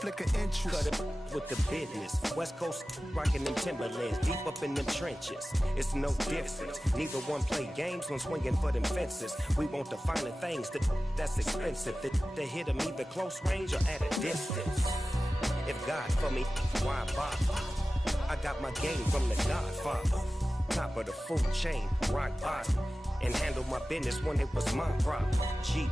conflict of interest. Cut it with the business. West Coast rocking them Timberlands, deep up in them trenches. It's no difference. Neither one play games when swinging for them fences. We want the finer things that's expensive. That hit them either close range or at a distance. If God for me, why bother? I got my game from the Godfather. Top of the food chain, rock bottom. And handle my business when it was my problem. Jeep,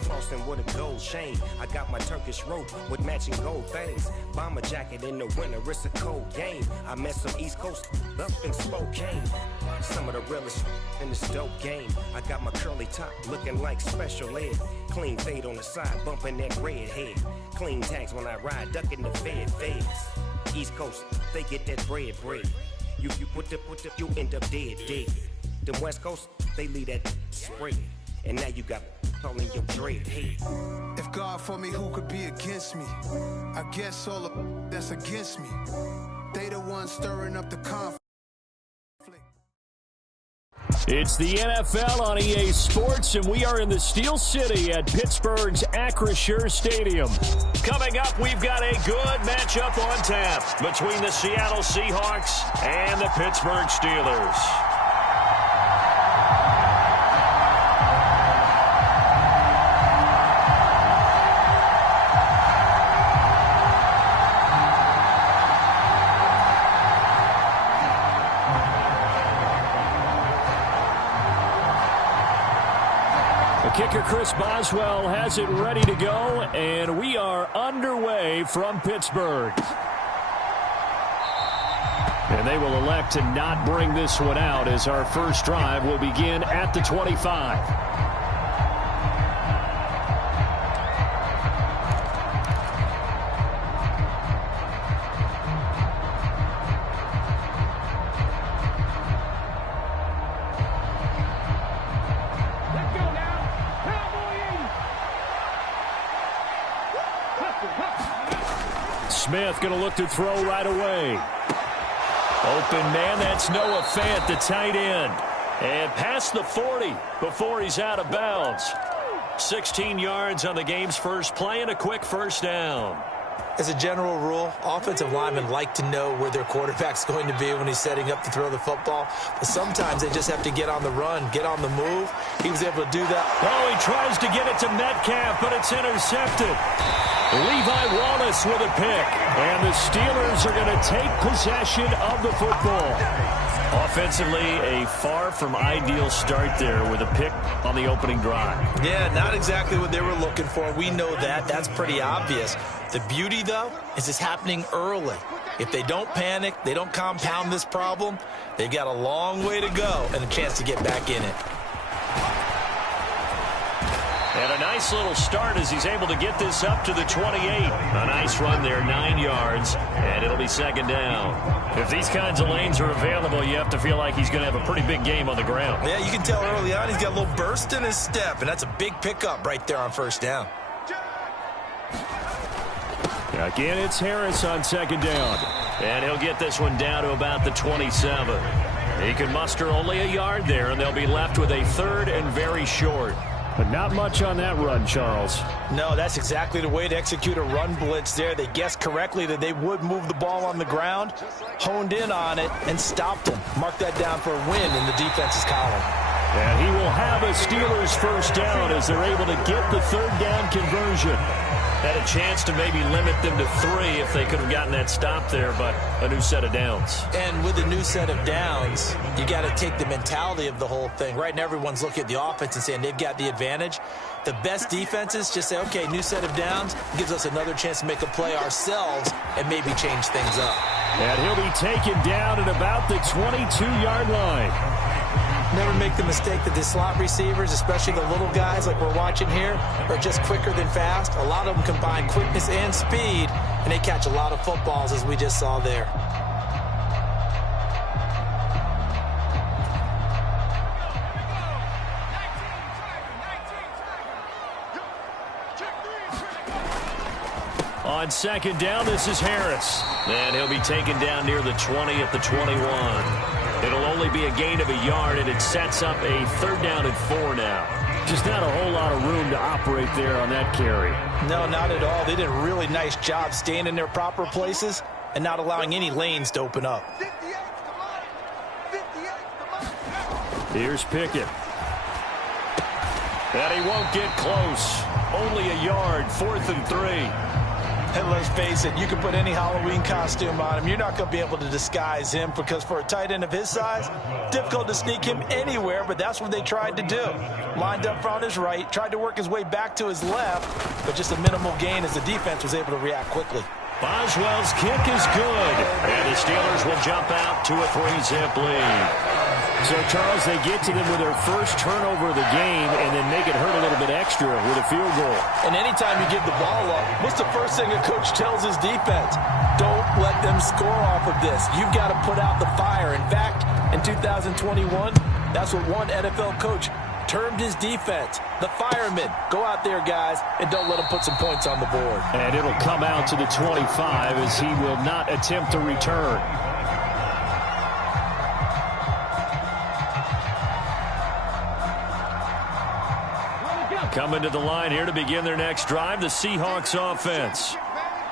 flossing with a gold chain. I got my Turkish rope with matching gold things. Bomber jacket in the winter, it's a cold game. I met some East Coast up in Spokane. Some of the realest in this dope game. I got my curly top looking like special ed. Clean fade on the side, bumping that red head. Clean tags when I ride, ducking the feds. East Coast, they get that bread. You you end up dead. Them West Coast, they leave that spread. And now you got calling your dread head. If God for me, who could be against me? I guess all of that's against me. They the ones stirring up the conflict. It's the NFL on EA Sports, and we are in the Steel City at Pittsburgh's Acrisure Stadium. Coming up, we've got a good matchup on tap between the Seattle Seahawks and the Pittsburgh Steelers. Kicker Chris Boswell has it ready to go, and we are underway from Pittsburgh. And they will elect to not bring this one out as our first drive will begin at the 25. Smith going to look to throw right away. Open man, that's Noah Fant, the tight end. And past the 40 before he's out of bounds. 16 yards on the game's first play and a quick first down. As a general rule, offensive linemen like to know where their quarterback's going to be when he's setting up to throw the football. But sometimes they just have to get on the run, get on the move. He was able to do that. Oh, he tries to get it to Metcalf, but it's intercepted. Levi Wallace with a pick. And the Steelers are going to take possession of the football. Offensively, a far from ideal start there with a pick on the opening drive. Yeah, not exactly what they were looking for. We know that. That's pretty obvious. The beauty, though, is it's happening early. If they don't panic, they don't compound this problem, they've got a long way to go and a chance to get back in it. And a nice little start as he's able to get this up to the 28. A nice run there, 9 yards, and it'll be second down. If these kinds of lanes are available, you have to feel like he's going to have a pretty big game on the ground. Yeah, you can tell early on he's got a little burst in his step, and that's a big pickup right there on first down. Again, it's Harris on second down. And he'll get this one down to about the 27. He can muster only a yard there, and they'll be left with a third and very short. But not much on that run, Charles. No, that's exactly the way to execute a run blitz there. They guessed correctly that they would move the ball on the ground, honed in on it, and stopped them. Mark that down for a win in the defense's column. And he will have a Steelers first down as they're able to get the third down conversion. Had a chance to maybe limit them to 3 if they could have gotten that stop there, but a new set of downs. And with a new set of downs, you got to take the mentality of the whole thing. Right now, everyone's looking at the offense and saying they've got the advantage. The best defenses just say, okay, new set of downs gives us another chance to make a play ourselves and maybe change things up. And he'll be taken down at about the 22-yard line. Never make the mistake that the slot receivers, especially the little guys like we're watching here, are just quicker than fast. A lot of them combine quickness and speed, and they catch a lot of footballs, as we just saw there. On second down, this is Harris. And he'll be taken down near the 20 at the 21. It'll only be a gain of a yard, and it sets up a third down and 4 now. Just not a whole lot of room to operate there on that carry. No, not at all. They did a really nice job staying in their proper places and not allowing any lanes to open up. Here's Pickett. And he won't get close. Only a yard, 4th and 3. And let's face it, you can put any Halloween costume on him. You're not going to be able to disguise him because for a tight end of his size, difficult to sneak him anywhere, but that's what they tried to do. Lined up on his right, tried to work his way back to his left, but just a minimal gain as the defense was able to react quickly. Boswell's kick is good, and the Steelers will jump out to a 3-zip lead. So, Charles, they get to them with their first turnover of the game and then make it hurt a little bit extra with a field goal. And anytime you give the ball up, what's the first thing a coach tells his defense? Don't let them score off of this. You've got to put out the fire. In fact, in 2021, that's what one NFL coach termed his defense, the firemen. Go out there, guys, and don't let them put some points on the board. And it'll come out to the 25 as he will not attempt to return. Coming to the line here to begin their next drive, the Seahawks offense.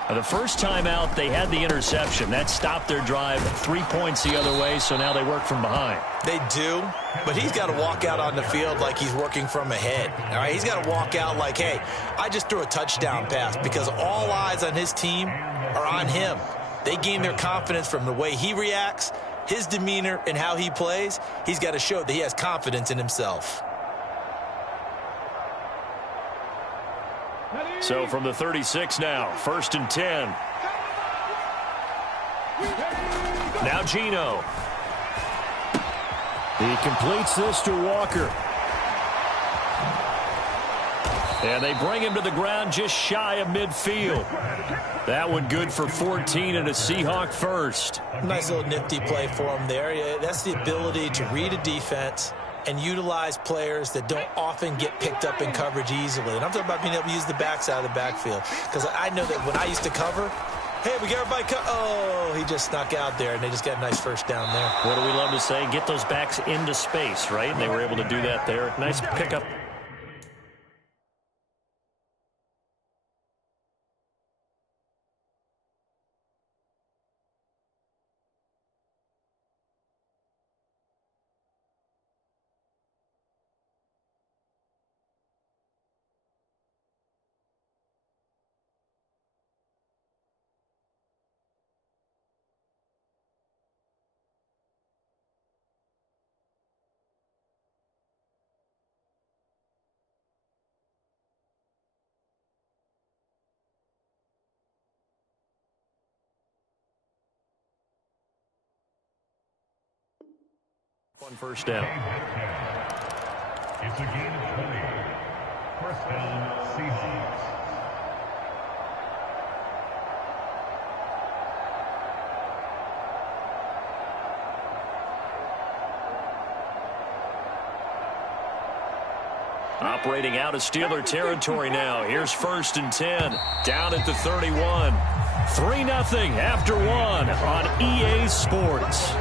The first time out, they had the interception. That stopped their drive 3 points the other way, so now they work from behind. They do, but he's got to walk out on the field like he's working from ahead. All right, he's got to walk out like, hey, I just threw a touchdown pass because all eyes on his team are on him. They gain their confidence from the way he reacts, his demeanor, and how he plays. He's got to show that he has confidence in himself. So from the 36 now, 1st and 10. Now Geno. He completes this to Walker. And they bring him to the ground just shy of midfield. That one good for 14 and a Seahawk first. Nice little nifty play for him there. Yeah, that's the ability to read a defense and utilize players that don't often get picked up in coverage easily. And I'm talking about being able to use the backside of the backfield. Because I know that when I used to cover, hey, we got everybody oh, he just snuck out there, and they just got a nice first down there. What do we love to say? Get those backs into space, right? And they were able to do that there. Nice pickup. One first down. It's a game of 20. First down, Seahawks. Operating out of Steeler territory now. Here's 1st and 10. Down at the 31. 3-0 after 1 on EA Sports.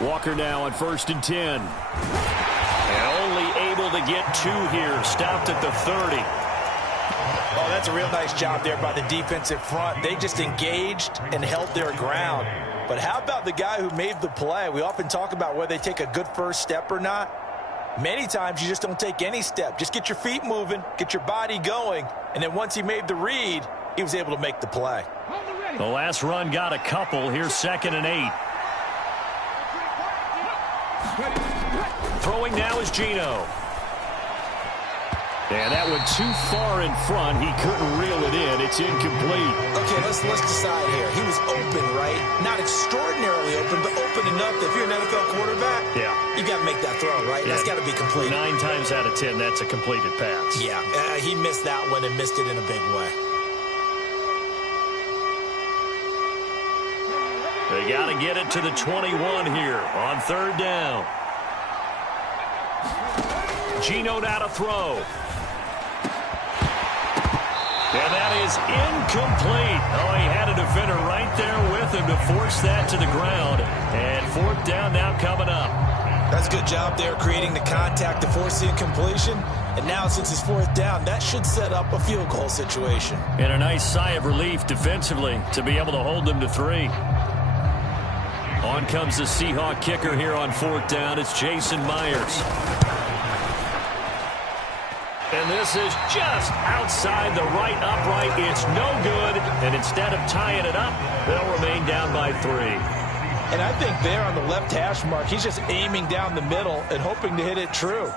Walker now on 1st and 10. And only able to get 2 here. Stopped at the 30. Oh, that's a real nice job there by the defensive front. They just engaged and held their ground. But how about the guy who made the play? We often talk about whether they take a good first step or not. Many times you just don't take any step. Just get your feet moving, get your body going, and then once he made the read, he was able to make the play. The last run got a couple. Here's 2nd and 8. Throwing now is Geno. And that went too far in front. He couldn't reel it in. It's incomplete. Okay, let's decide here. He was open, right? Not extraordinarily open, but open enough that if you're an NFL quarterback, you got to make that throw, right? Yeah. That's got to be complete. 9 times out of 10, that's a completed pass. Yeah, he missed that one and missed it in a big way. They got to get it to the 21 here on third down. Geno now to throw. And that is incomplete. Oh, he had a defender right there with him to force that to the ground. And fourth down now coming up. That's a good job there creating the contact to force the incompletion. And now since it's fourth down, that should set up a field goal situation. And a nice sigh of relief defensively to be able to hold them to 3. On comes the Seahawk kicker here on fourth down. It's Jason Myers. And this is just outside the right upright. It's no good. And instead of tying it up, they'll remain down by 3. And I think there on the left hash mark, he's just aiming down the middle and hoping to hit it true.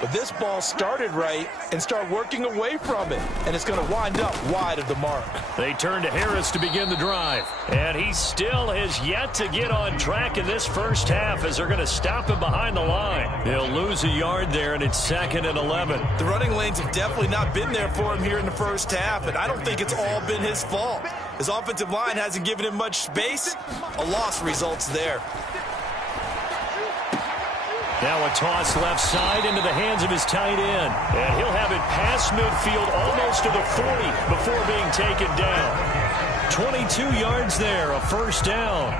But this ball started right and start working away from it. And it's going to wind up wide of the mark. They turn to Harris to begin the drive. And he still has yet to get on track in this first half as they're going to stop him behind the line. They'll lose a yard there, and it's 2nd and 11. The running lanes have definitely not been there for him here in the first half, and I don't think it's all been his fault. His offensive line hasn't given him much space. A loss results there. Now a toss left side into the hands of his tight end. And he'll have it past midfield almost to the 40 before being taken down. 22 yards there, a first down.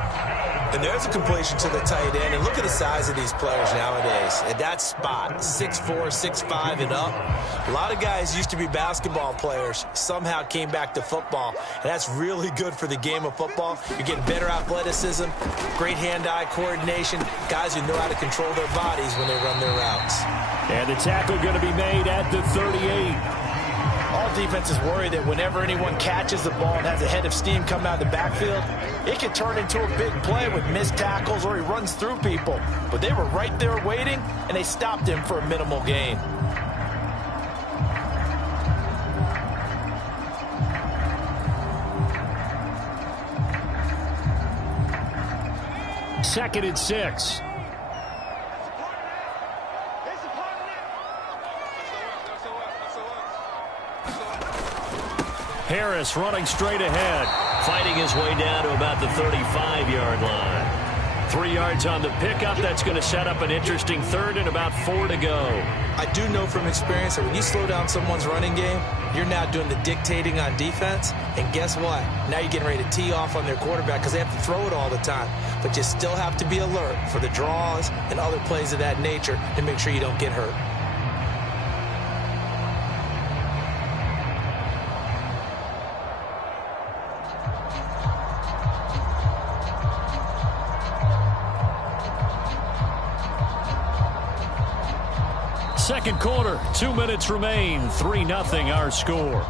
And there's a completion to the tight end. And look at the size of these players nowadays. At that spot, 6'4", 6'5", and up. A lot of guys used to be basketball players, somehow came back to football. And that's really good for the game of football. You're getting better athleticism, great hand-eye coordination, guys who know how to control their bodies when they run their routes. And the tackle going to be made at the 38. All defenses worry that whenever anyone catches the ball and has a head of steam come out of the backfield, it can turn into a big play with missed tackles or he runs through people. But they were right there waiting, and they stopped him for a minimal gain. Second and 6. Harris running straight ahead, fighting his way down to about the 35-yard line. 3 yards on the pickup. That's going to set up an interesting third and about 4 to go. I do know from experience that when you slow down someone's running game, you're now doing the dictating on defense. And guess what? Now you're getting ready to tee off on their quarterback because they have to throw it all the time. But you still have to be alert for the draws and other plays of that nature to make sure you don't get hurt. Second quarter, 2 minutes remain, 3-0 our score.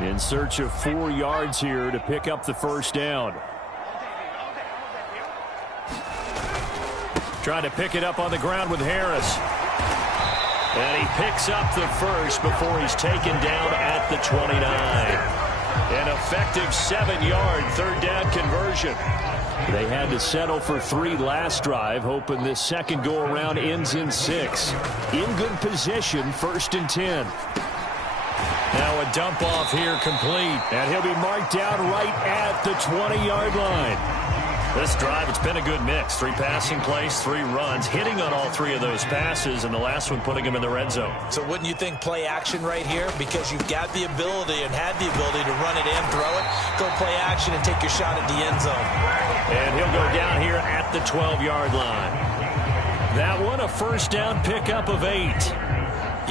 In search of 4 yards here to pick up the first down. Trying to pick it up on the ground with Harris. And he picks up the first before he's taken down at the 29. An effective 7-yard third down conversion. They had to settle for 3 last drive, hoping this second go-around ends in 6. In good position, 1st and 10. Now a dump off here complete. And he'll be marked down right at the 20-yard line. This drive, it's been a good mix. 3 passing plays, 3 runs, hitting on all 3 of those passes, and the last one putting him in the red zone. So wouldn't you think play action right here? Because you've got the ability and had the ability to run it and throw it. Go play action and take your shot at the end zone. And he'll go down here at the 12-yard line. That one, a first down pickup of 8.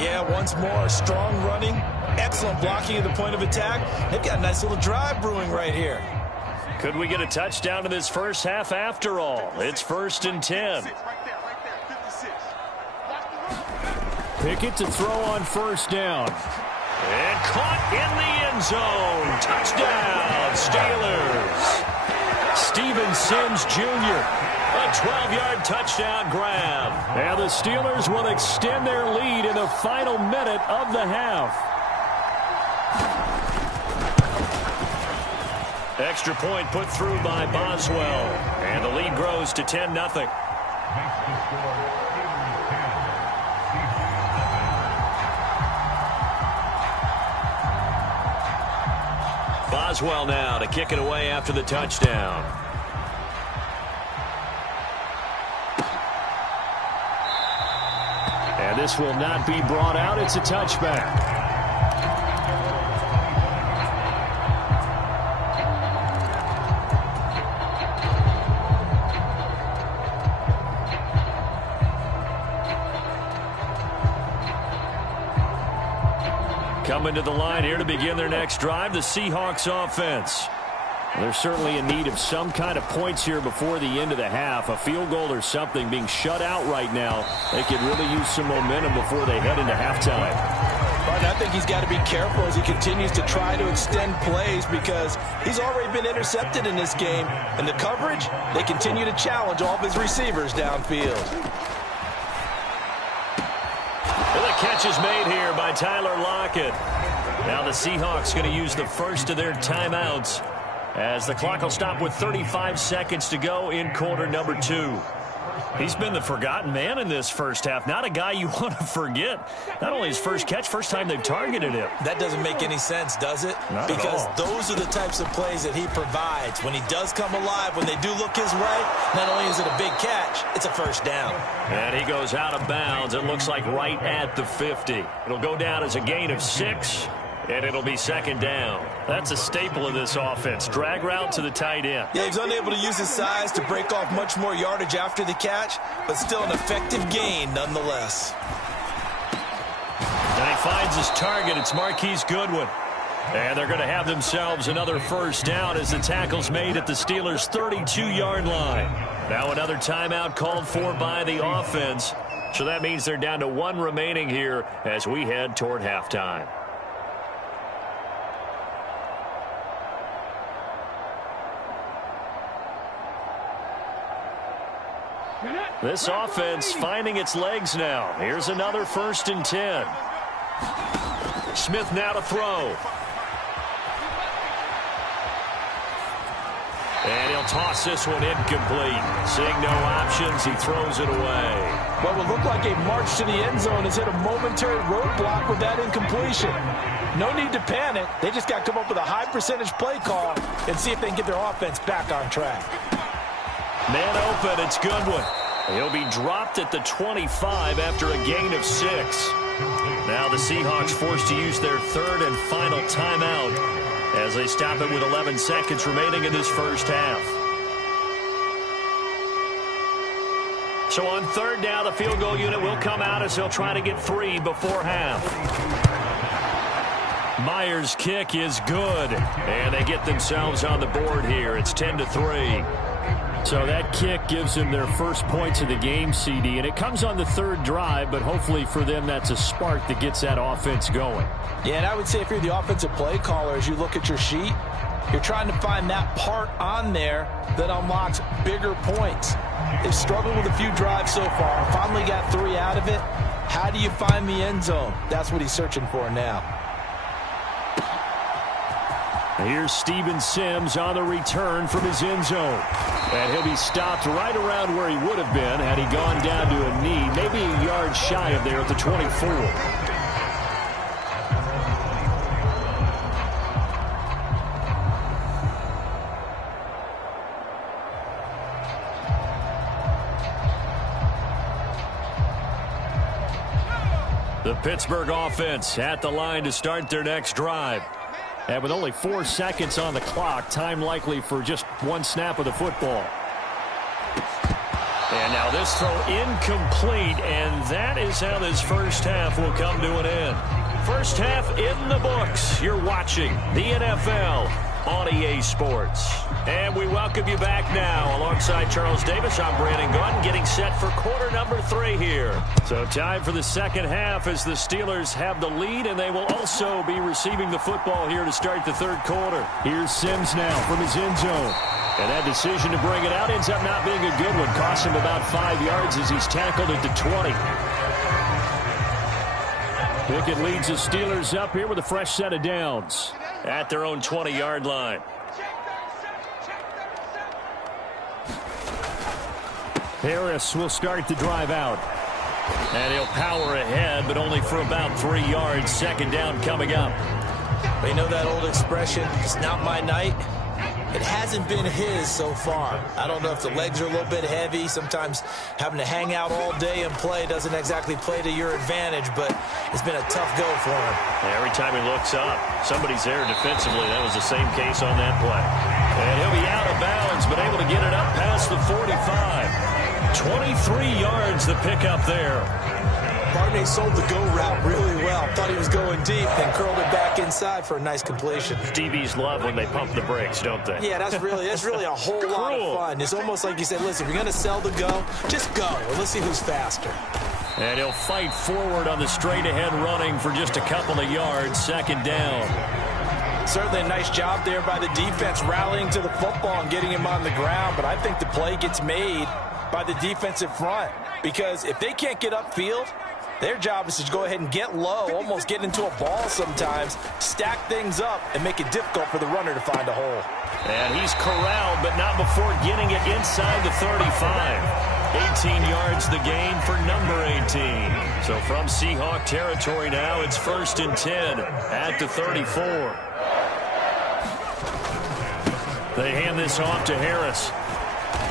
Yeah, once more, strong running, excellent blocking at the point of attack. They've got a nice little drive brewing right here. Could we get a touchdown in this first half after all? It's 1st and 10. Pickett to throw on first down. And caught in the end zone. Touchdown, Steelers. Steven Sims Jr., a 12-yard touchdown grab. And the Steelers will extend their lead in the final minute of the half. Extra point put through by Boswell. And the lead grows to 10-0. Makes the score Steelers 10, Seahawks 11. Boswell now to kick it away after the touchdown. And this will not be brought out. It's a touchback. Coming to the line here to begin their next drive, the Seahawks offense. They're certainly in need of some kind of points here before the end of the half. A field goal or something. Being shut out right now, they could really use some momentum before they head into halftime. But I think he's got to be careful as he continues to try to extend plays because he's already been intercepted in this game. And the coverage, they continue to challenge all of his receivers downfield. And the catch is made here by Tyler Lockett. Now the Seahawks going to use the first of their timeouts as the clock will stop with 35 seconds to go in quarter number 2. He's been the forgotten man in this first half. Not a guy you want to forget. Not only his first catch, first time they've targeted him. That doesn't make any sense, does it? Not because at all. Those are the types of plays that he provides. When he does come alive, when they do look his way, not only is it a big catch, it's a first down. And he goes out of bounds. It looks like right at the 50. It'll go down as a gain of 6. And it'll be second down. That's a staple of this offense. Drag route to the tight end. Yeah, he's unable to use his size to break off much more yardage after the catch, but still an effective gain nonetheless. And he finds his target. It's Marquise Goodwin. And they're going to have themselves another first down as the tackle's made at the Steelers' 32-yard line. Now another timeout called for by the offense. So that means they're down to 1 remaining here as we head toward halftime. This offense finding its legs now. Here's another 1st and 10. Smith now to throw. And he'll toss this one incomplete. Seeing no options, he throws it away. What would look like a march to the end zone has hit a momentary roadblock with that incompletion. No need to panic. They just got to come up with a high percentage play call and see if they can get their offense back on track. Man open, it's Goodwin. He'll be dropped at the 25 after a gain of 6. Now the Seahawks forced to use their 3rd and final timeout as they stop it with 11 seconds remaining in this first half. So on 3rd down, the field goal unit will come out as they'll try to get 3 before half. Myers' kick is good, and they get themselves on the board here. It's 10-3. So that kick gives them their first points of the game, CD, and it comes on the 3rd drive, but hopefully for them that's a spark that gets that offense going. Yeah, and I would say if you're the offensive play caller, as you look at your sheet, you're trying to find that part on there that unlocks bigger points. They've struggled with a few drives so far, finally got 3 out of it. How do you find the end zone? That's what he's searching for now. Here's Steven Sims on the return from his end zone. And he'll be stopped right around where he would have been had he gone down to a knee, maybe a yard shy of there at the 24. The Pittsburgh offense at the line to start their next drive. And with only 4 seconds on the clock, time likely for just 1 snap of the football. And now this throw incomplete, and that is how this first half will come to an end. First half in the books. You're watching the NFL on EA Sports. And we welcome you back now. Alongside Charles Davis, I'm Brandon Gunn, getting set for quarter number 3 here. So time for the second half as the Steelers have the lead, and they will also be receiving the football here to start the 3rd quarter. Here's Sims now from his end zone. And that decision to bring it out ends up not being a good one. Costs him about 5 yards as he's tackled at the 20. Pickett leads the Steelers up here with a fresh set of downs at their own 20-yard line. Harris will start the drive out. And he'll power ahead, but only for about 3 yards. Second down coming up. You know that old expression, it's not my night? It hasn't been his so far. I don't know if the legs are a little bit heavy. Sometimes having to hang out all day and play doesn't exactly play to your advantage, but it's been a tough go for him. Every time he looks up, somebody's there defensively. That was the same case on that play. And he'll be out of bounds, but able to get it up past the 45. 23 yards the pickup there. Barney sold the go route really well. Thought he was going deep, then curled it back inside for a nice completion. DBs love when they pump the brakes, don't they? Yeah, that's really a whole lot of fun. It's almost like you said, listen, if you're going to sell the go, just go. And let's see who's faster. And he'll fight forward on the straight-ahead running for just a couple of yards. Second down. Certainly a nice job there by the defense rallying to the football and getting him on the ground. But I think the play gets made by the defensive front, because if they can't get upfield, their job is to go ahead and get low, almost get into a ball sometimes, stack things up, and make it difficult for the runner to find a hole. And he's corralled, but not before getting it inside the 35. 18 yards the gain for number 18. So from Seahawk territory now, it's 1st and 10 at the 34. They hand this off to Harris.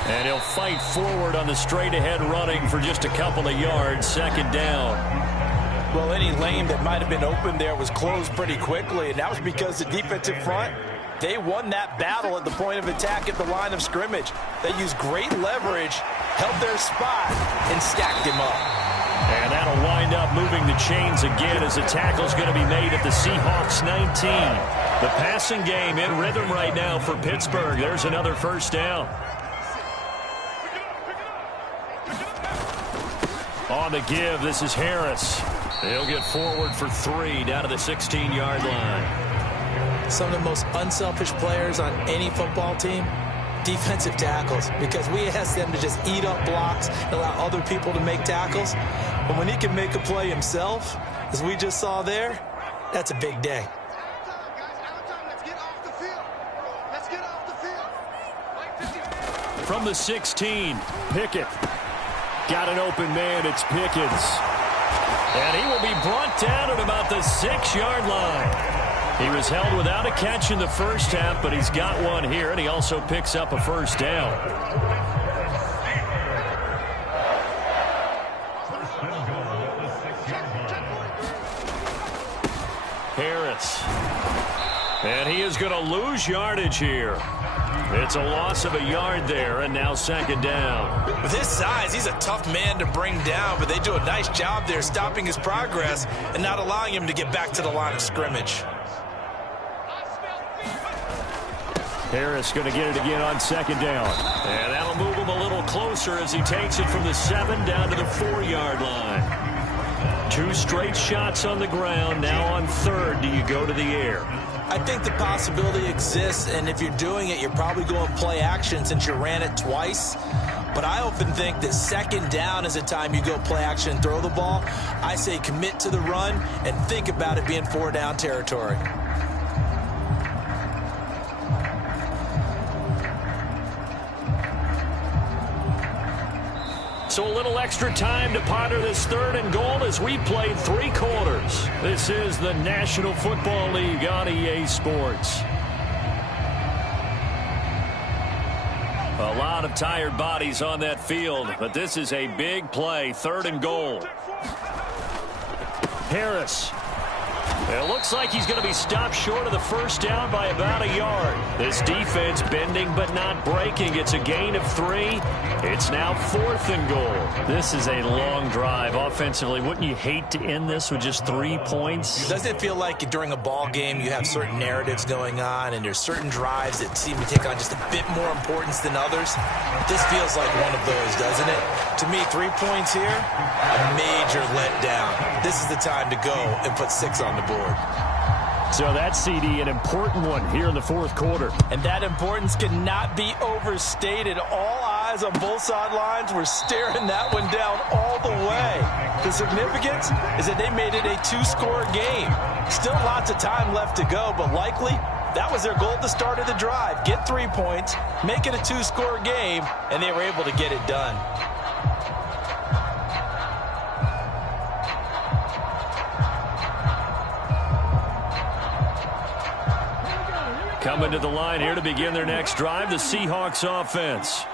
And he'll fight forward on the straight-ahead running for just a couple of yards. Second down. Well, any lane that might have been open there was closed pretty quickly, and that was because the defensive front, they won that battle at the point of attack at the line of scrimmage. They used great leverage, held their spot, and stacked him up. And that'll wind up moving the chains again as the tackle's going to be made at the Seahawks 19. The passing game in rhythm right now for Pittsburgh. There's another first down. On the give, this is Harris. He'll get forward for 3 down to the 16-yard line. Some of the most unselfish players on any football team, defensive tackles, because we ask them to just eat up blocks and allow other people to make tackles. But when he can make a play himself, as we just saw there, that's a big day. From the 16, Pickett. Got an open man, it's Pickens. And he will be brought down at about the 6-yard line. He was held without a catch in the first half, but he's got one here, and he also picks up a first down. Harris. And he is going to lose yardage here. It's a loss of a yard there, and now second down. With his size, he's a tough man to bring down, but they do a nice job there stopping his progress and not allowing him to get back to the line of scrimmage. Harris going to get it again on second down. And that'll move him a little closer as he takes it from the 7 down to the 4-yard line. 2 straight shots on the ground. Now on third, do you go to the air? I think the possibility exists, and if you're doing it, you're probably going play action since you ran it twice. But I often think that second down is a time you go play action and throw the ball. I say commit to the run and think about it being 4-down territory. So a little extra time to ponder this 3rd and goal as we played 3 quarters. This is the National Football League on EA Sports. A lot of tired bodies on that field, but this is a big play, 3rd and goal. Harris. It looks like he's going to be stopped short of the first down by about a yard. This defense bending but not breaking. It's a gain of 3. It's now 4th and goal. This is a long drive offensively. Wouldn't you hate to end this with just 3 points? Doesn't it feel like during a ball game you have certain narratives going on and there's certain drives that seem to take on just a bit more importance than others? This feels like one of those, doesn't it? To me, 3 points here, a major letdown. This is the time to go and put 6 on the board. So that CD, an important one here in the 4th quarter. And that importance cannot be overstated. All eyes on both sidelines were staring that one down all the way. The significance is that they made it a 2-score game. Still lots of time left to go, but likely that was their goal at the start of the drive. Get 3 points, make it a 2-score game, and they were able to get it done. Coming to the line here to begin their next drive, the Seahawks offense.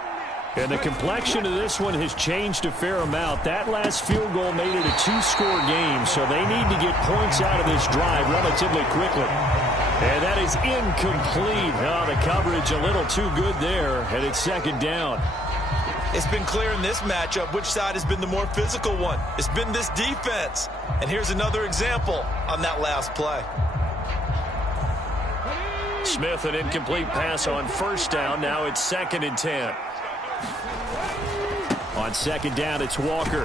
And the complexion of this one has changed a fair amount. That last field goal made it a two-score game, so they need to get points out of this drive relatively quickly. And that is incomplete. Oh, the coverage a little too good there, and it's second down. It's been clear in this matchup which side has been the more physical one. It's been this defense. And here's another example on that last play. Smith, an incomplete pass on first down. Now it's 2nd and 10. On second down, it's Walker.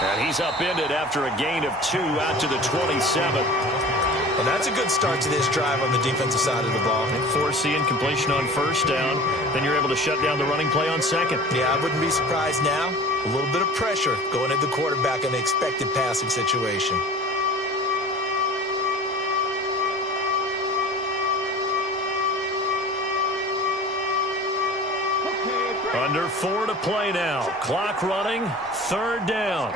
And he's upended after a gain of 2 out to the 27. Well, that's a good start to this drive on the defensive side of the ball. And force the incompletion on first down. Then you're able to shut down the running play on second. Yeah, I wouldn't be surprised now. A little bit of pressure going at the quarterback in an expected passing situation. Under 4 to play now. Clock running. 3rd down.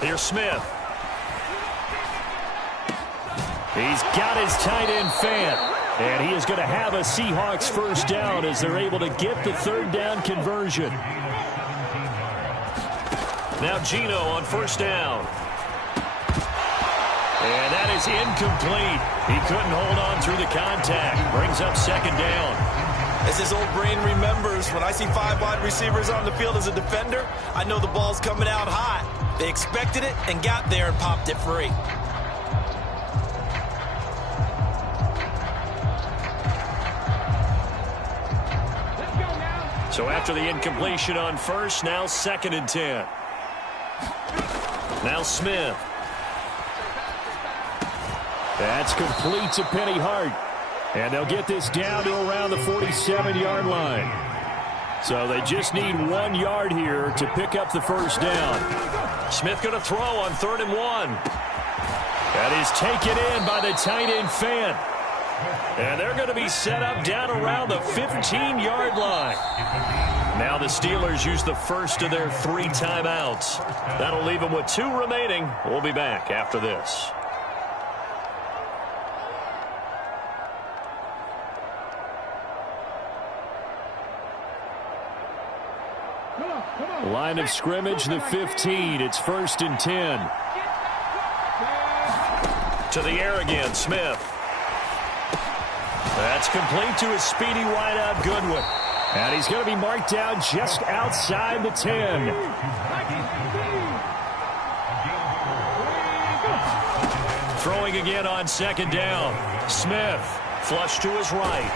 Here's Smith. He's got his tight end fan. And he is going to have a Seahawks first down as they're able to get the 3rd down conversion. Now Gino on first down. And that is incomplete. He couldn't hold on through the contact. Brings up 2nd down. As his old brain remembers, when I see 5 wide receivers on the field as a defender, I know the ball's coming out hot. They expected it and got there and popped it free. So after the incompletion on first, now 2nd and 10. Now Smith. That's complete to Penny Hart. And they'll get this down to around the 47-yard line. So they just need 1 yard here to pick up the first down. Smith going to throw on 3rd and 1. That is taken in by the tight end fan. And they're going to be set up down around the 15-yard line. Now the Steelers use the first of their 3 timeouts. That'll leave them with 2 remaining. We'll be back after this. Line of scrimmage, the 15. It's 1st and 10. To the air again, Smith. That's complete to a speedy wideout Goodwin. And he's going to be marked down just outside the 10. Throwing again on 2nd down. Smith, flush to his right.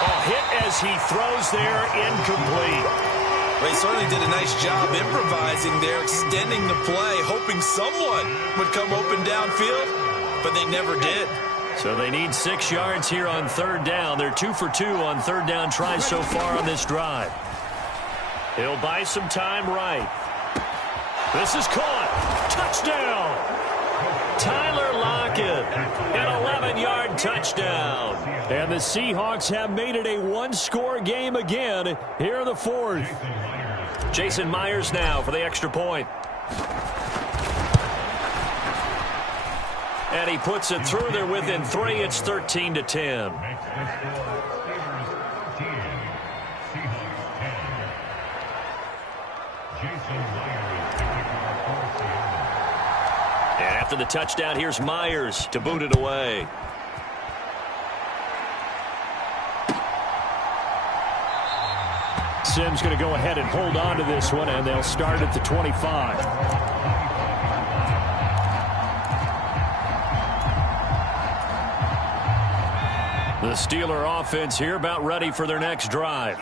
Oh, hit as he throws there, incomplete. Well, he certainly did a nice job improvising there, extending the play, hoping someone would come open downfield, but they never did. So they need 6 yards here on 3rd down. They're 2 for 2 on 3rd down tries so far on this drive. He'll buy some time right. This is caught. Touchdown. Tyler Lockett, an 11-yard touchdown. And the Seahawks have made it a 1-score game again here in the 4th. Jason Myers now for the extra point. And he puts it through there within 3. It's 13 to 10. And after the touchdown, here's Myers to boot it away. Sims going to go ahead and hold on to this one, and they'll start at the 25. The Steeler offense here about ready for their next drive.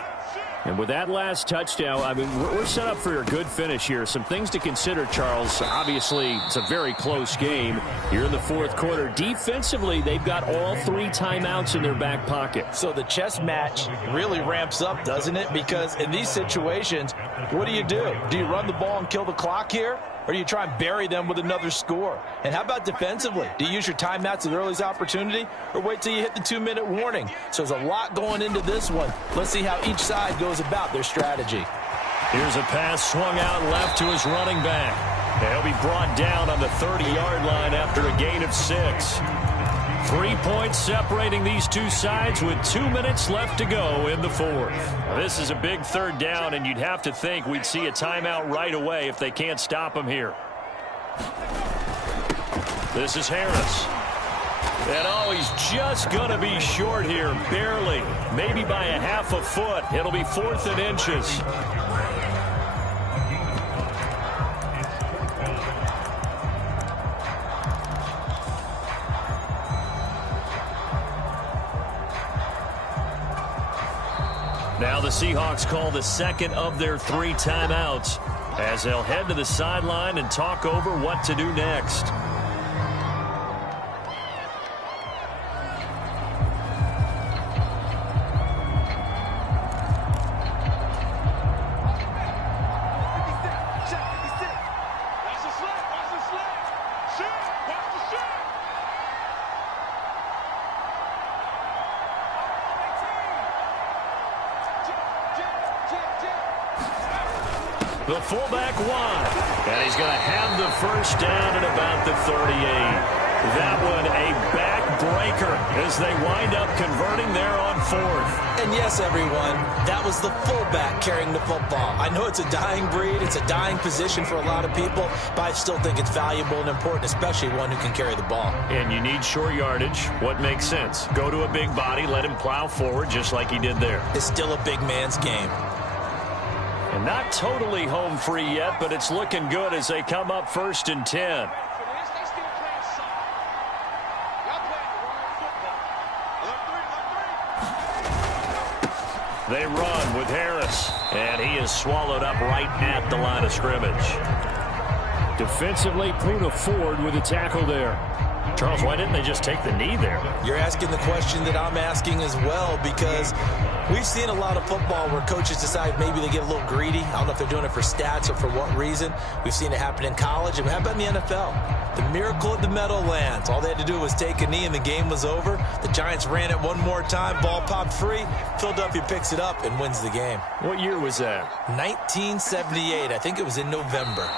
And with that last touchdown, I mean, we're set up for a good finish here. Some things to consider, Charles. Obviously, it's a very close game here in the 4th quarter. Defensively, they've got all 3 timeouts in their back pocket. So the chess match really ramps up, doesn't it? Because in these situations, what do? Do you run the ball and kill the clock here? Or do you try and bury them with another score? And how about defensively? Do you use your timeouts at the earliest opportunity or wait till you hit the 2-minute warning? So there's a lot going into this one. Let's see how each side goes about their strategy. Here's a pass swung out left to his running back. He'll be brought down on the 30-yard line after a gain of 6. 3 points separating these two sides with 2 minutes left to go in the fourth. Now, this is a big third down, and you'd have to think we'd see a timeout right away if they can't stop them here. This is Harris. And, oh, he's just going to be short here, barely. Maybe by a half a foot. It'll be 4th and inches. Now the Seahawks call the second of their 3 timeouts as they'll head to the sideline and talk over what to do next. The fullback wide, and he's going to have the first down at about the 38. That one a backbreaker as they wind up converting there on 4th. And yes, everyone, that was the fullback carrying the football. I know it's a dying breed, it's a dying position for a lot of people, but I still think it's valuable and important, especially one who can carry the ball. And you need short yardage. What makes sense? Go to a big body, let him plow forward just like he did there. It's still a big man's game. And not totally home free yet, but it's looking good as they come up 1st and 10. They run with Harris, and he is swallowed up right at the line of scrimmage. Defensively, Puna Ford with a tackle there. Charles, why didn't they just take the knee there? You're asking the question that I'm asking as well, because we've seen a lot of football where coaches decide maybe they get a little greedy. I don't know if they're doing it for stats or for what reason. We've seen it happen in college, and how about in the NFL? The miracle of the Meadowlands. All they had to do was take a knee, and the game was over. The Giants ran it one more time. Ball popped free. Philadelphia picks it up and wins the game. What year was that? 1978. I think it was in November.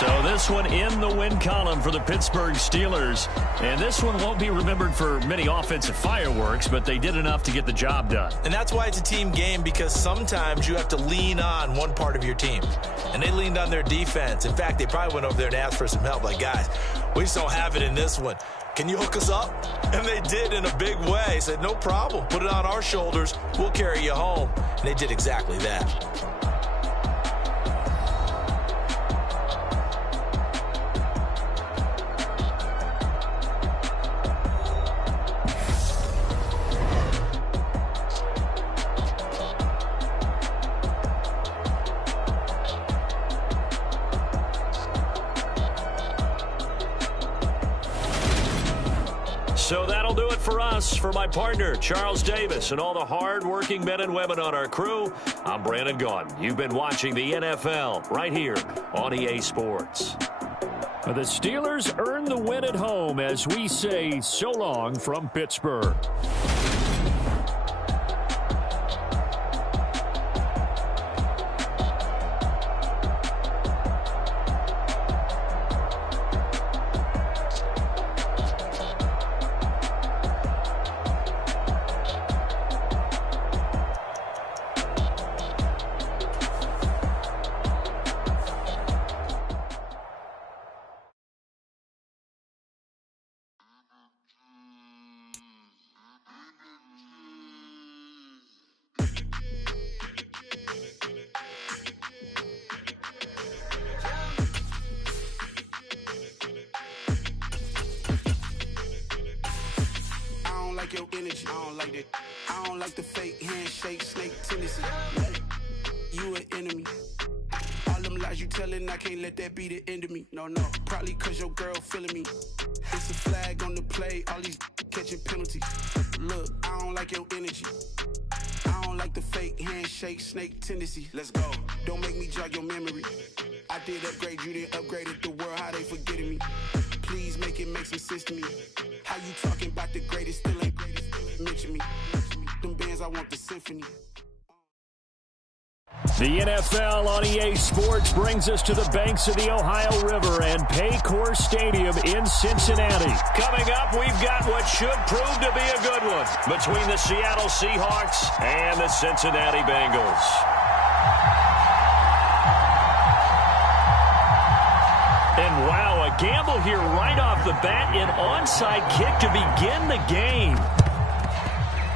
So this one in the win column for the Pittsburgh Steelers. And this one won't be remembered for many offensive fireworks, but they did enough to get the job done. And that's why it's a team game, because sometimes you have to lean on one part of your team. And they leaned on their defense. In fact, they probably went over there and asked for some help. Like, guys, we just don't have it in this one. Can you hook us up? And they did in a big way. Said, no problem. Put it on our shoulders. We'll carry you home. And they did exactly that. So that'll do it for us. For my partner, Charles Davis, and all the hard-working men and women on our crew, I'm Brandon Gaudin. You've been watching the NFL right here on EA Sports. The Steelers earn the win at home as we say so long from Pittsburgh. Your energy, I don't like that. I don't like the fake handshake, snake tendency. You an enemy. All them lies you telling, I can't let that be the end of me. No, probably cause your girl feeling me. It's a flag on the play, all these catching penalties. Look, I don't like your energy. I don't like the fake handshake snake tendency. Let's go. Don't make me jog your memory. I did upgrade you, then upgraded the world. How they forgetting me? Please make it make some sense to me. How you talking about the greatest? Still ain't greatest. Mention me. Them bands, I want the symphony. The NFL on EA Sports brings us to the banks of the Ohio River and Paycor Stadium in Cincinnati. Coming up, we've got what should prove to be a good one between the Seattle Seahawks and the Cincinnati Bengals. And wow, a gamble here right off the bat, an onside kick to begin the game.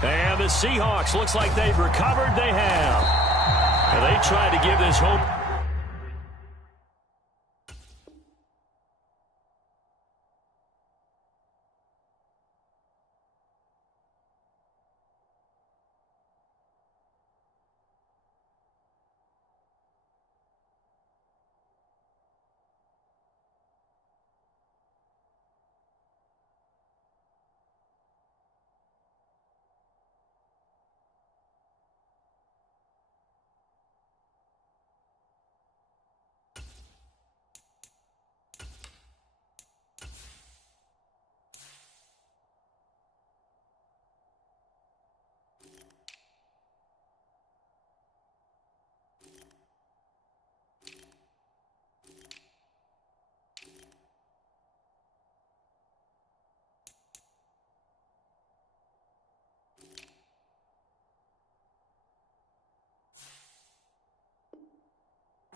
And the Seahawks, looks like they've recovered. They have. And they tried to give this hope.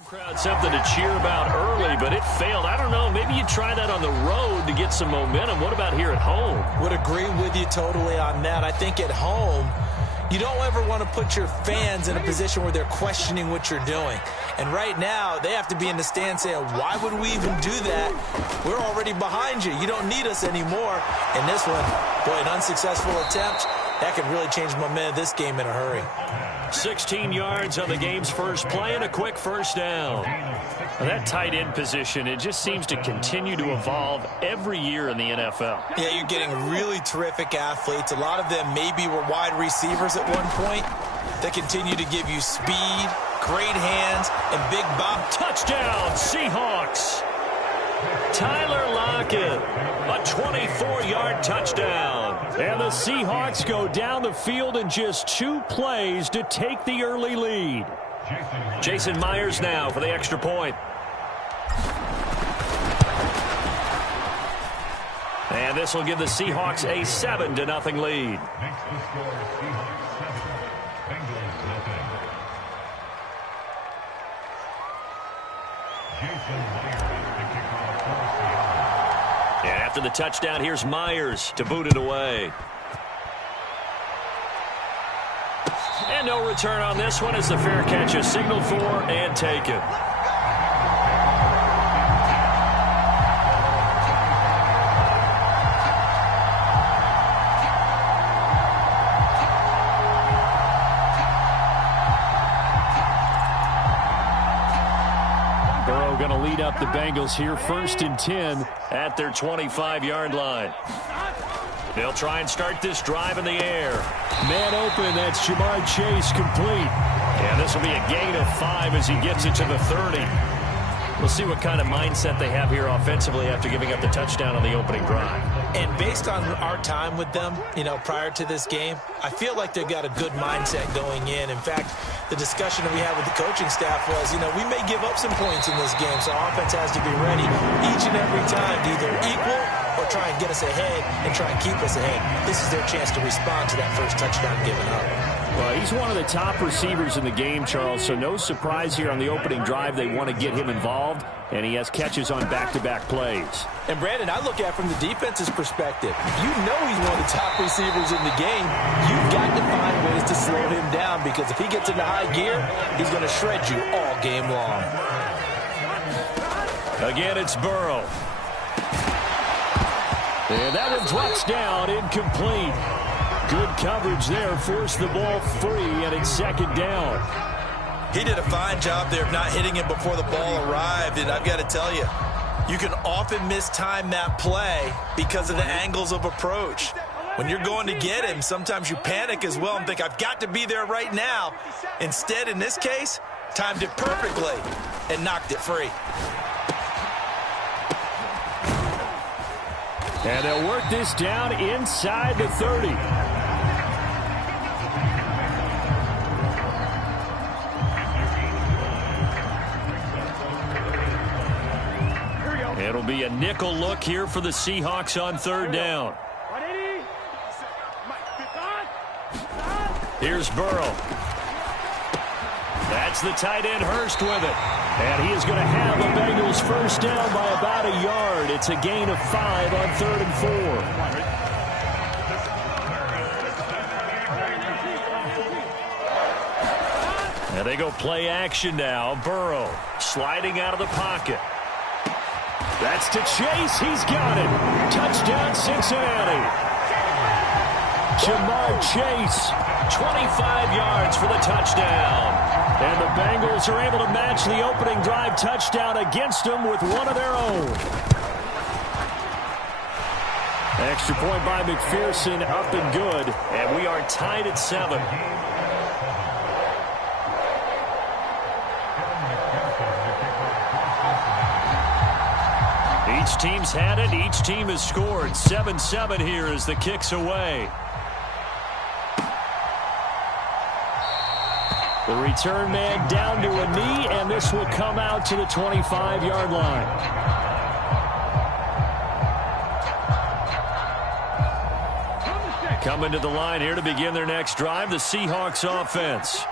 Crowd something to cheer about early, but it failed. I don't know, maybe you try that on the road to get some momentum. What about here at home? Would agree with you totally on that. I think at home, you don't ever want to put your fans in a position where they're questioning what you're doing. And right now, they have to be in the stand saying, why would we even do that? We're already behind you. You don't need us anymore. And this one, boy, an unsuccessful attempt, that could really change momentum of this game in a hurry. 16 yards on the game's first play and a quick first down. Well, that tight end position, it just seems to continue to evolve every year in the NFL. Yeah, you're getting really terrific athletes. A lot of them maybe were wide receivers at one point. They continue to give you speed, great hands, and big bop. Touchdown, Seahawks. Tyler Lockett, a 24-yard touchdown. And the Seahawks go down the field in just 2 plays to take the early lead. Jason Myers now for the extra point. And this will give the Seahawks a 7-0 lead. Makes the score Seahawks 7, Bengals nothing. Jason Myers to kick off for Seattle. And after the touchdown, here's Myers to boot it away. And no return on this one as the fair catch is signaled for and taken. Burrow going to lead up the Bengals here, 1st and 10 at their 25-yard line. They'll try and start this drive in the air. Man open, that's Jamar Chase complete. And this will be a gain of 5 as he gets it to the 30. We'll see what kind of mindset they have here offensively after giving up the touchdown on the opening drive. And based on our time with them, prior to this game, I feel like they've got a good mindset going in. In fact, the discussion that we had with the coaching staff was, we may give up some points in this game, so offense has to be ready each and every time to either equal or try and get us ahead and try and keep us ahead. This is their chance to respond to that first touchdown given up. Well, he's one of the top receivers in the game, Charles, so no surprise here on the opening drive. They want to get him involved, and he has catches on back-to-back plays. And, Brandon, I look at it from the defense's perspective. You know he's one of the top receivers in the game. You've got to find ways to slow him down because if he gets into high gear, he's going to shred you all game long. Again, it's Burrow. And that one drops down, incomplete. Good coverage there, forced the ball free, and it's 2nd down. He did a fine job there of not hitting him before the ball arrived, and I've got to tell you, you can often mistime that play because of the angles of approach. When you're going to get him, sometimes you panic as well and think, I've got to be there right now. Instead, in this case, timed it perfectly and knocked it free. And they'll work this down inside the 30. It'll be a nickel look here for the Seahawks on third down. Here's Burrow. That's the tight end Hurst with it. And he is going to have the Bengals first down by about a yard. It's a gain of 5 on 3rd and 4. And they go play action now. Burrow sliding out of the pocket. That's to Chase. He's got it. Touchdown, Cincinnati. Jamar Chase, 25 yards for the touchdown. And the Bengals are able to match the opening drive touchdown against them with one of their own. Extra point by McPherson, up and good. And we are tied at 7. Each team's had it. Each team has scored. 7-7 here as the kick's away. The return man down to a knee, and this will come out to the 25-yard line. Coming to the line here to begin their next drive, the Seahawks offense.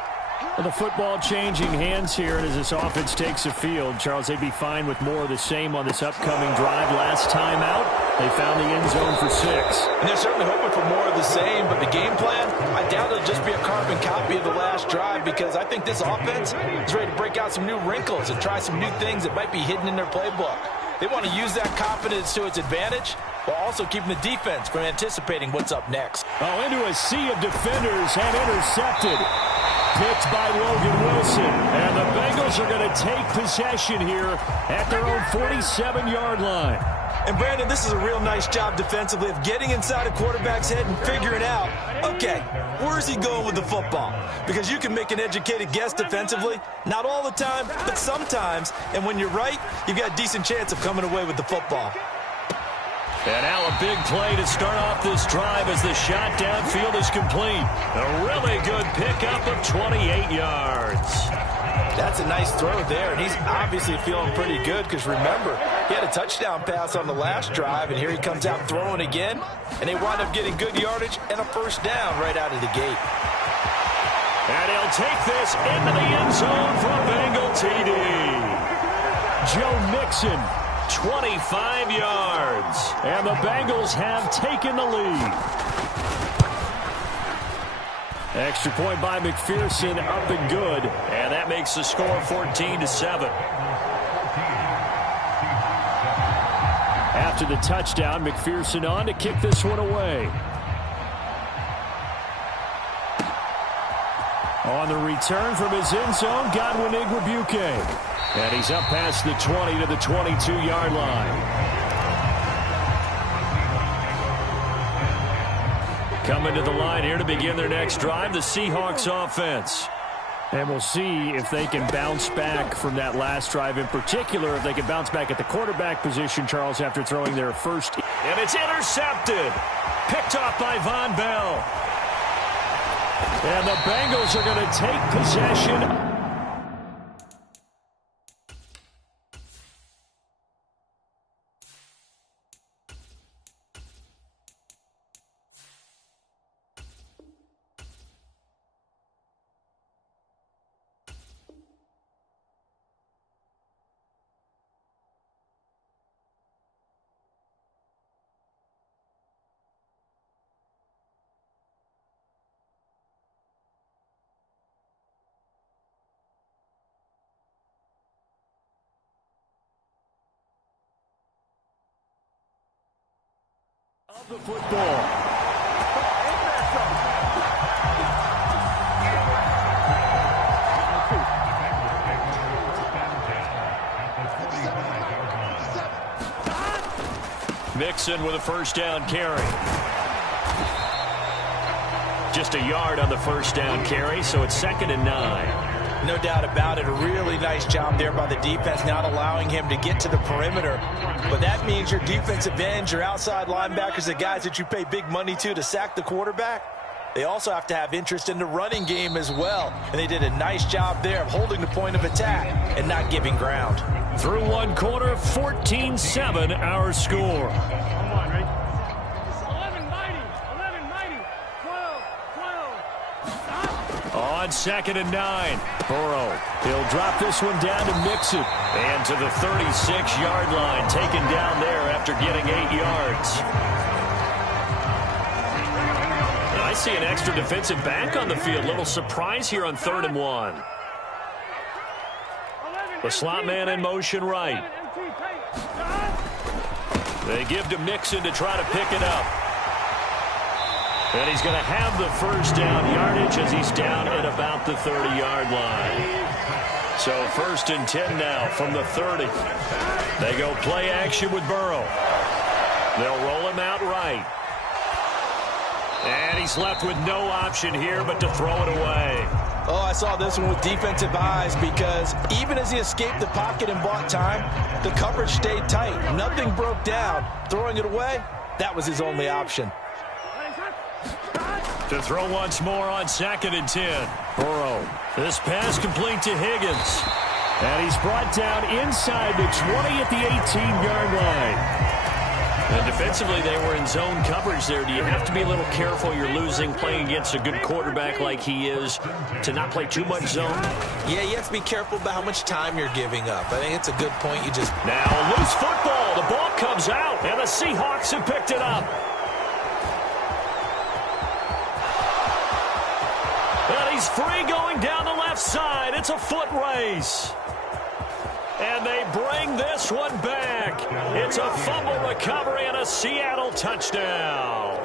Well, the football changing hands here, and as this offense takes the field, Charles, they'd be fine with more of the same on this upcoming drive. Last time out, they found the end zone for 6. And they're certainly hoping for more of the same, but the game plan, I doubt it'll just be a carbon copy of the last drive, because I think this offense is ready to break out some new wrinkles and try some new things that might be hidden in their playbook. They want to use that confidence to its advantage, while also keeping the defense from anticipating what's up next. Oh, into a sea of defenders and intercepted. Picked by Logan Wilson. And the Bengals are going to take possession here at their own 47-yard line. And, Brandon, this is a real nice job defensively of getting inside a quarterback's head and figuring out, okay, where's he going with the football? Because you can make an educated guess defensively, not all the time, but sometimes. And when you're right, you've got a decent chance of coming away with the football. And now a big play to start off this drive as the shot downfield is complete. A really good pickup of 28 yards. That's a nice throw there, and he's obviously feeling pretty good because, remember, he had a touchdown pass on the last drive, and here he comes out throwing again, and they wind up getting good yardage and a first down right out of the gate. And he'll take this into the end zone for a Bengal TD. Joe Mixon, 25 yards. And the Bengals have taken the lead. Extra point by McPherson, up and good. And that makes the score 14-7. After the touchdown, McPherson on to kick this one away. On the return from his end zone, Godwin Igwebuike. And he's up past the 20 to the 22-yard line. Coming to the line here to begin their next drive, the Seahawks offense. And we'll see if they can bounce back from that last drive, in particular, if they can bounce back at the quarterback position, Charles, after throwing their first. And it's intercepted. Picked off by Von Bell. And the Bengals are going to take possession. Of the football. Mixon with a first down carry. Just a yard on the first down carry, so it's 2nd and 9. No doubt about it. A really nice job there by the defense, not allowing him to get to the perimeter. But that means your defensive ends, your outside linebackers, the guys that you pay big money to sack the quarterback, they also have to have interest in the running game as well. And they did a nice job there of holding the point of attack and not giving ground. Through one quarter, 14-7 our score. Come on, right? 11 mighty, 12. On 2nd and 9, Burrow. He'll drop this one down to Mixon. And to the 36-yard line, taken down there after getting 8 yards. I see an extra defensive back on the field. Little surprise here on 3rd and 1. The slot man in motion right. They give to Mixon to try to pick it up. And he's going to have the first down yardage as he's down at about the 30-yard line. So 1st and 10 now from the 30. They go play action with Burrow. They'll roll him out right. And he's left with no option here but to throw it away. Oh, I saw this one with defensive eyes because even as he escaped the pocket and bought time, the coverage stayed tight. Nothing broke down. Throwing it away, that was his only option. To throw once more on 2nd and 10. Burrow. This pass complete to Higgins. And he's brought down inside the 20 at the 18-yard line. And defensively, they were in zone coverage there. Do you have to be a little careful? You're losing playing against a good quarterback like he is to not play too much zone? Yeah, you have to be careful about how much time you're giving up. I think it's a good point. You just... Now a loose football. The ball comes out, and the Seahawks have picked it up. And he's free going down the left side. It's a foot race. And they bring this one back. It's a fumble recovery and a Seattle touchdown.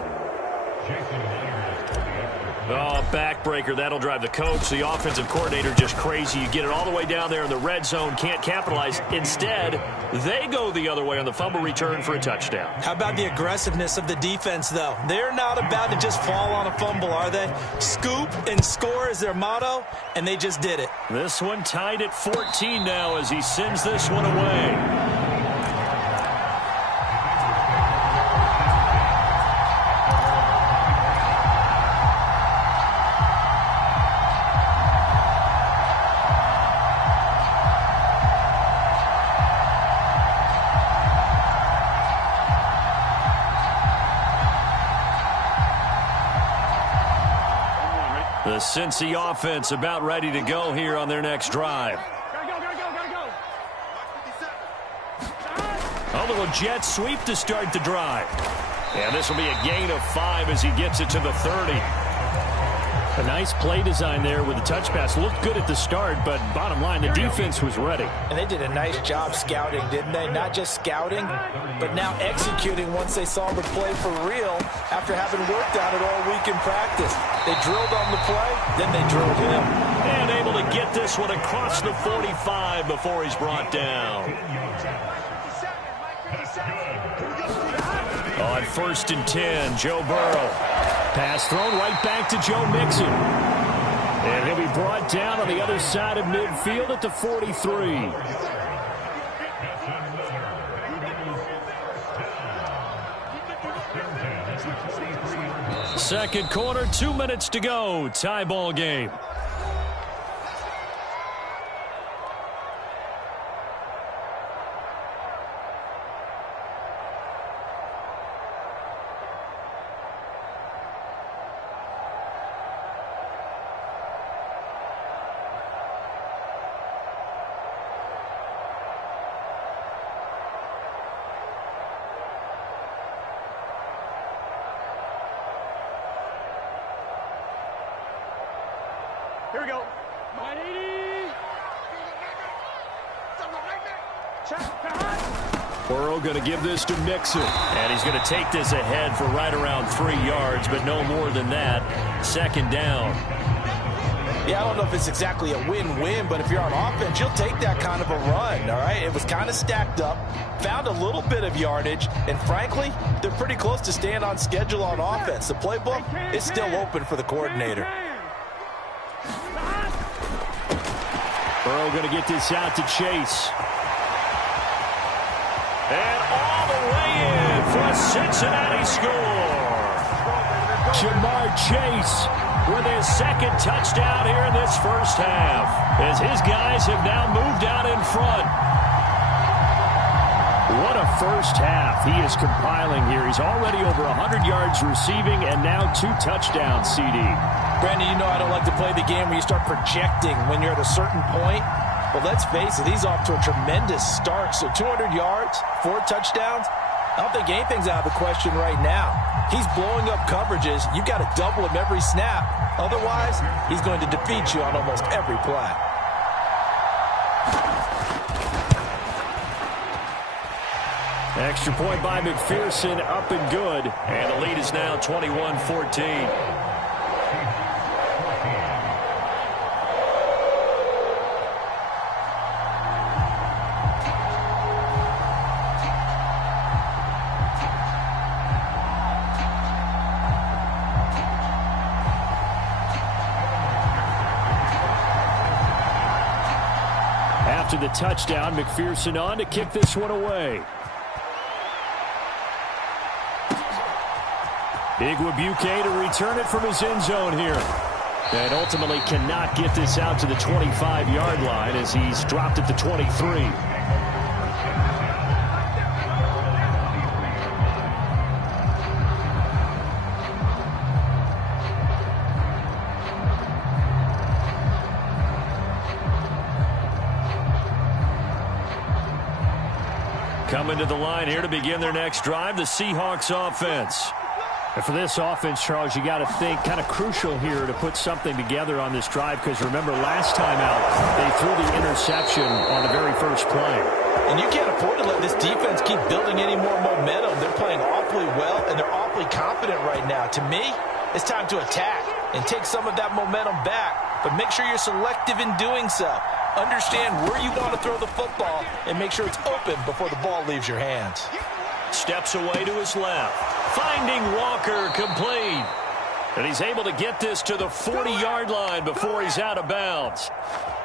Oh, backbreaker. That'll drive the coach, the offensive coordinator, just crazy. You get it all the way down there in the red zone, can't capitalize. Instead, they go the other way on the fumble return for a touchdown. How about the aggressiveness of the defense, though? They're not about to just fall on a fumble, are they? Scoop and score is their motto, and they just did it. This one tied at 14 now as he sends this one away. The Cincy offense about ready to go here on their next drive. Gotta go. A little jet sweep to start the drive. And this will be a gain of 5 as he gets it to the 30. A nice play design there with the touch pass. Looked good at the start, but bottom line, the defense was ready. And they did a nice job scouting, didn't they? Not just scouting, but now executing once they saw the play for real after having worked on it all week in practice. They drilled on the play, then they drilled him. And able to get this one across the 45 before he's brought down. On 1st and 10, Joe Burrow. Pass thrown right back to Joe Mixon. And he'll be brought down on the other side of midfield at the 43. Second quarter, 2 minutes to go. Tie ball game. Here we go. 180. Burrow going to give this to Mixon. And he's going to take this ahead for right around 3 yards, but no more than that. 2nd down. Yeah, I don't know if it's exactly a win-win, but if you're on offense, you'll take that kind of a run, all right? It was kind of stacked up, found a little bit of yardage, and frankly, they're pretty close to staying on schedule on offense. The playbook is still open for the coordinator. Burrow going to get this out to Chase. And all the way in for a Cincinnati score. Jamar Chase with his second touchdown here in this first half, as his guys have now moved out in front. What a first half he is compiling here. He's already over 100 yards receiving and now 2 touchdowns, CD. Brandon, you know I don't like to play the game where you start projecting when you're at a certain point. But let's face it, he's off to a tremendous start. So 200 yards, 4 touchdowns. I don't think anything's out of the question right now. He's blowing up coverages. You've got to double him every snap. Otherwise, he's going to defeat you on almost every play. Extra point by McPherson, up and good. And the lead is now 21-14. After the touchdown, McPherson on to kick this one away. Igwebuike to return it from his end zone here. And ultimately cannot get this out to the 25-yard line as he's dropped at the 23. Coming to the line here to begin their next drive, the Seahawks offense. And for this offense, Charles, you got to think kind of crucial here to put something together on this drive, because remember last time out they threw the interception on the very first play. And you can't afford to let this defense keep building any more momentum. They're playing awfully well, and they're awfully confident right now. To me, it's time to attack and take some of that momentum back, but make sure you're selective in doing so. Understand where you want to throw the football and make sure it's open before the ball leaves your hands. Steps away to his left, finding Walker complete. And he's able to get this to the 40-yard line before he's out of bounds.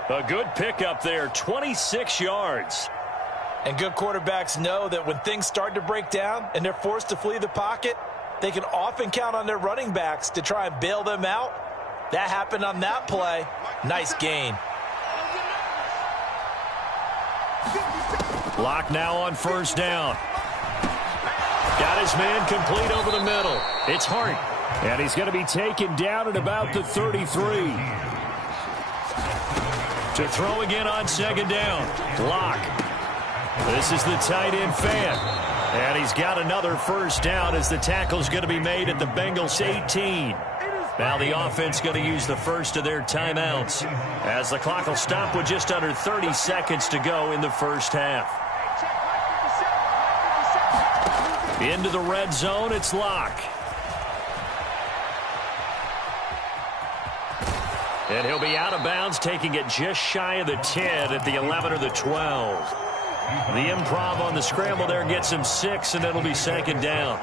A good pickup there, 26 yards. And good quarterbacks know that when things start to break down and they're forced to flee the pocket, they can often count on their running backs to try and bail them out. That happened on that play. Nice gain. Lock now on first down. Got his man complete over the middle. It's Hart. And he's going to be taken down at about the 33. To throw again on second down. Lock. This is the tight end fan. And he's got another first down as the tackle's going to be made at the Bengals 18. Now the offense going to use the first of their timeouts as the clock will stop with just under 30 seconds to go in the first half. Into the red zone, it's Locke. And he'll be out of bounds, taking it just shy of the 10 at the 11 or the 12. The improv on the scramble there gets him 6, and it'll be second down.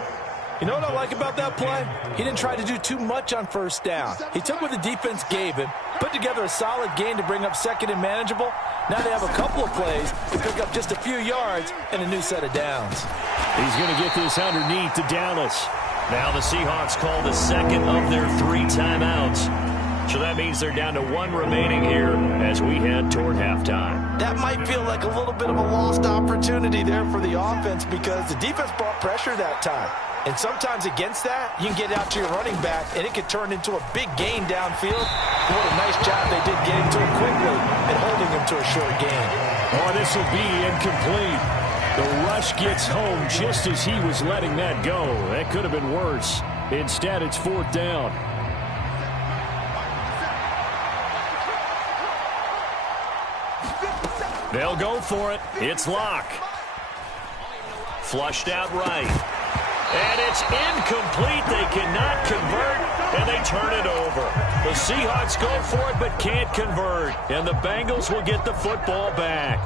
You know what I like about that play? He didn't try to do too much on first down. He took what the defense gave him, put together a solid gain to bring up second and manageable. Now they have a couple of plays to pick up just a few yards and a new set of downs. He's going to get this underneath to Dallas. Now the Seahawks call the second of their 3 timeouts. So that means they're down to 1 remaining here as we head toward halftime. That might feel like a little bit of a lost opportunity there for the offense because the defense brought pressure that time. And sometimes against that, you can get out to your running back, and it could turn into a big gain downfield. What a nice job they did getting to him quickly and holding him to a short gain. Oh, this will be incomplete. The rush gets home just as he was letting that go. That could have been worse. Instead, it's 4th down. They'll go for it. It's Locke. Flushed out right. And it's incomplete. They cannot convert, and they turn it over. The Seahawks go for it but can't convert, and the Bengals will get the football back.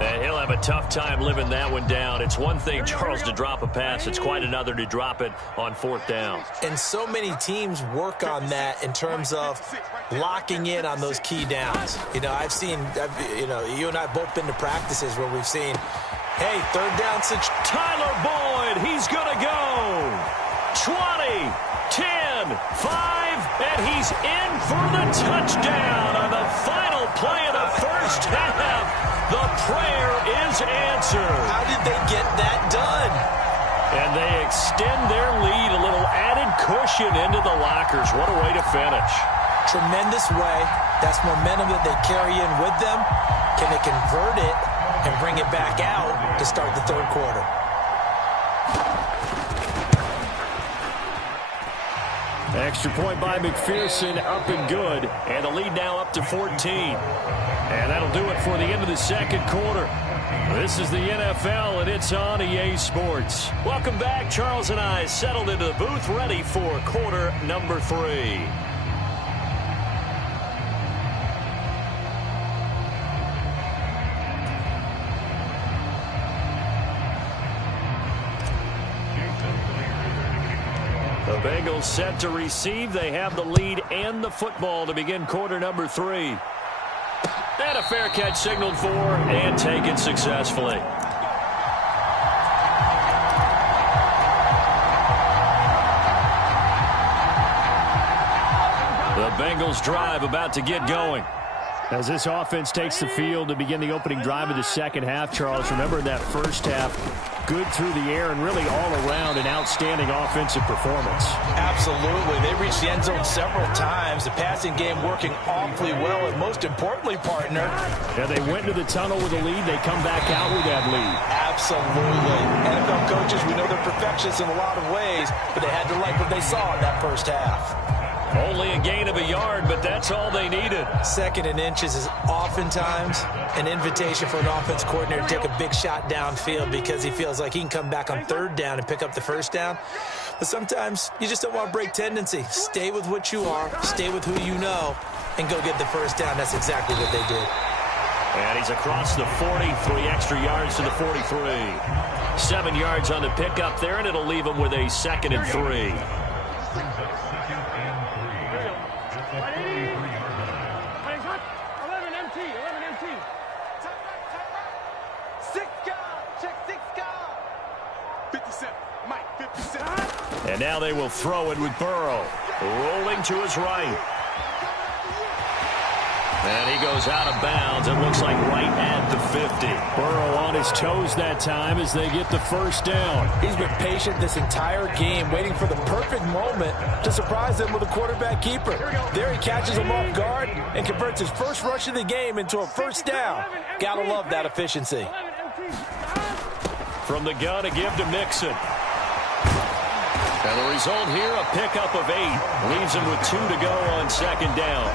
And he'll have a tough time living that one down. It's one thing, Charles, to drop a pass. It's quite another to drop it on fourth down. And so many teams work on that in terms of locking in on those key downs. You know, you and I have both been to practices where we've seen, hey, third down situation. Tyler Boyd, he's going to go. 20, 10, 5, and he's in for the touchdown on the final play of the first half. The prayer is answered. How did they get that done? And they extend their lead, a little added cushion into the lockers. What a way to finish. Tremendous way. That's momentum that they carry in with them. Can they convert it and bring it back out to start the third quarter? Extra point by McPherson, up and good. And the lead now up to 14. And that'll do it for the end of the second quarter. This is the NFL, and it's on EA Sports. Welcome back. Charles and I settled into the booth, ready for quarter number 3. The Bengals set to receive. They have the lead and the football to begin quarter number 3. And a fair catch signaled for and taken successfully. The Bengals drive about to get going. As this offense takes the field to begin the opening drive of the second half, Charles, remember in that first half, good through the air and really all around an outstanding offensive performance. Absolutely. They reached the end zone several times. The passing game working awfully well, and most importantly, partner. Yeah, they went into the tunnel with a lead. They come back out with that lead. Absolutely. NFL coaches, we know they're perfectionists in a lot of ways, but they had to like what they saw in that first half. Only a gain of a yard, but that's all they needed. Second and inches is oftentimes an invitation for an offense coordinator to take a big shot downfield because he feels like he can come back on third down and pick up the first down. But sometimes you just don't want to break tendency. Stay with what you are, stay with who you know, and go get the first down. That's exactly what they did. And he's across the 40, 3 extra yards to the 43. 7 yards on the pickup there, and it'll leave him with a 2nd and 3. And now they will throw it with Burrow. Rolling to his right. And he goes out of bounds. It looks like right at the 50. Burrow on his toes that time as they get the first down. He's been patient this entire game, waiting for the perfect moment to surprise them with a quarterback keeper. There he catches him off guard and converts his first rush of the game into a first down. Gotta love that efficiency. From the gun, a give to Mixon. And the result here, a pickup of 8. Leaves him with 2 to go on second down.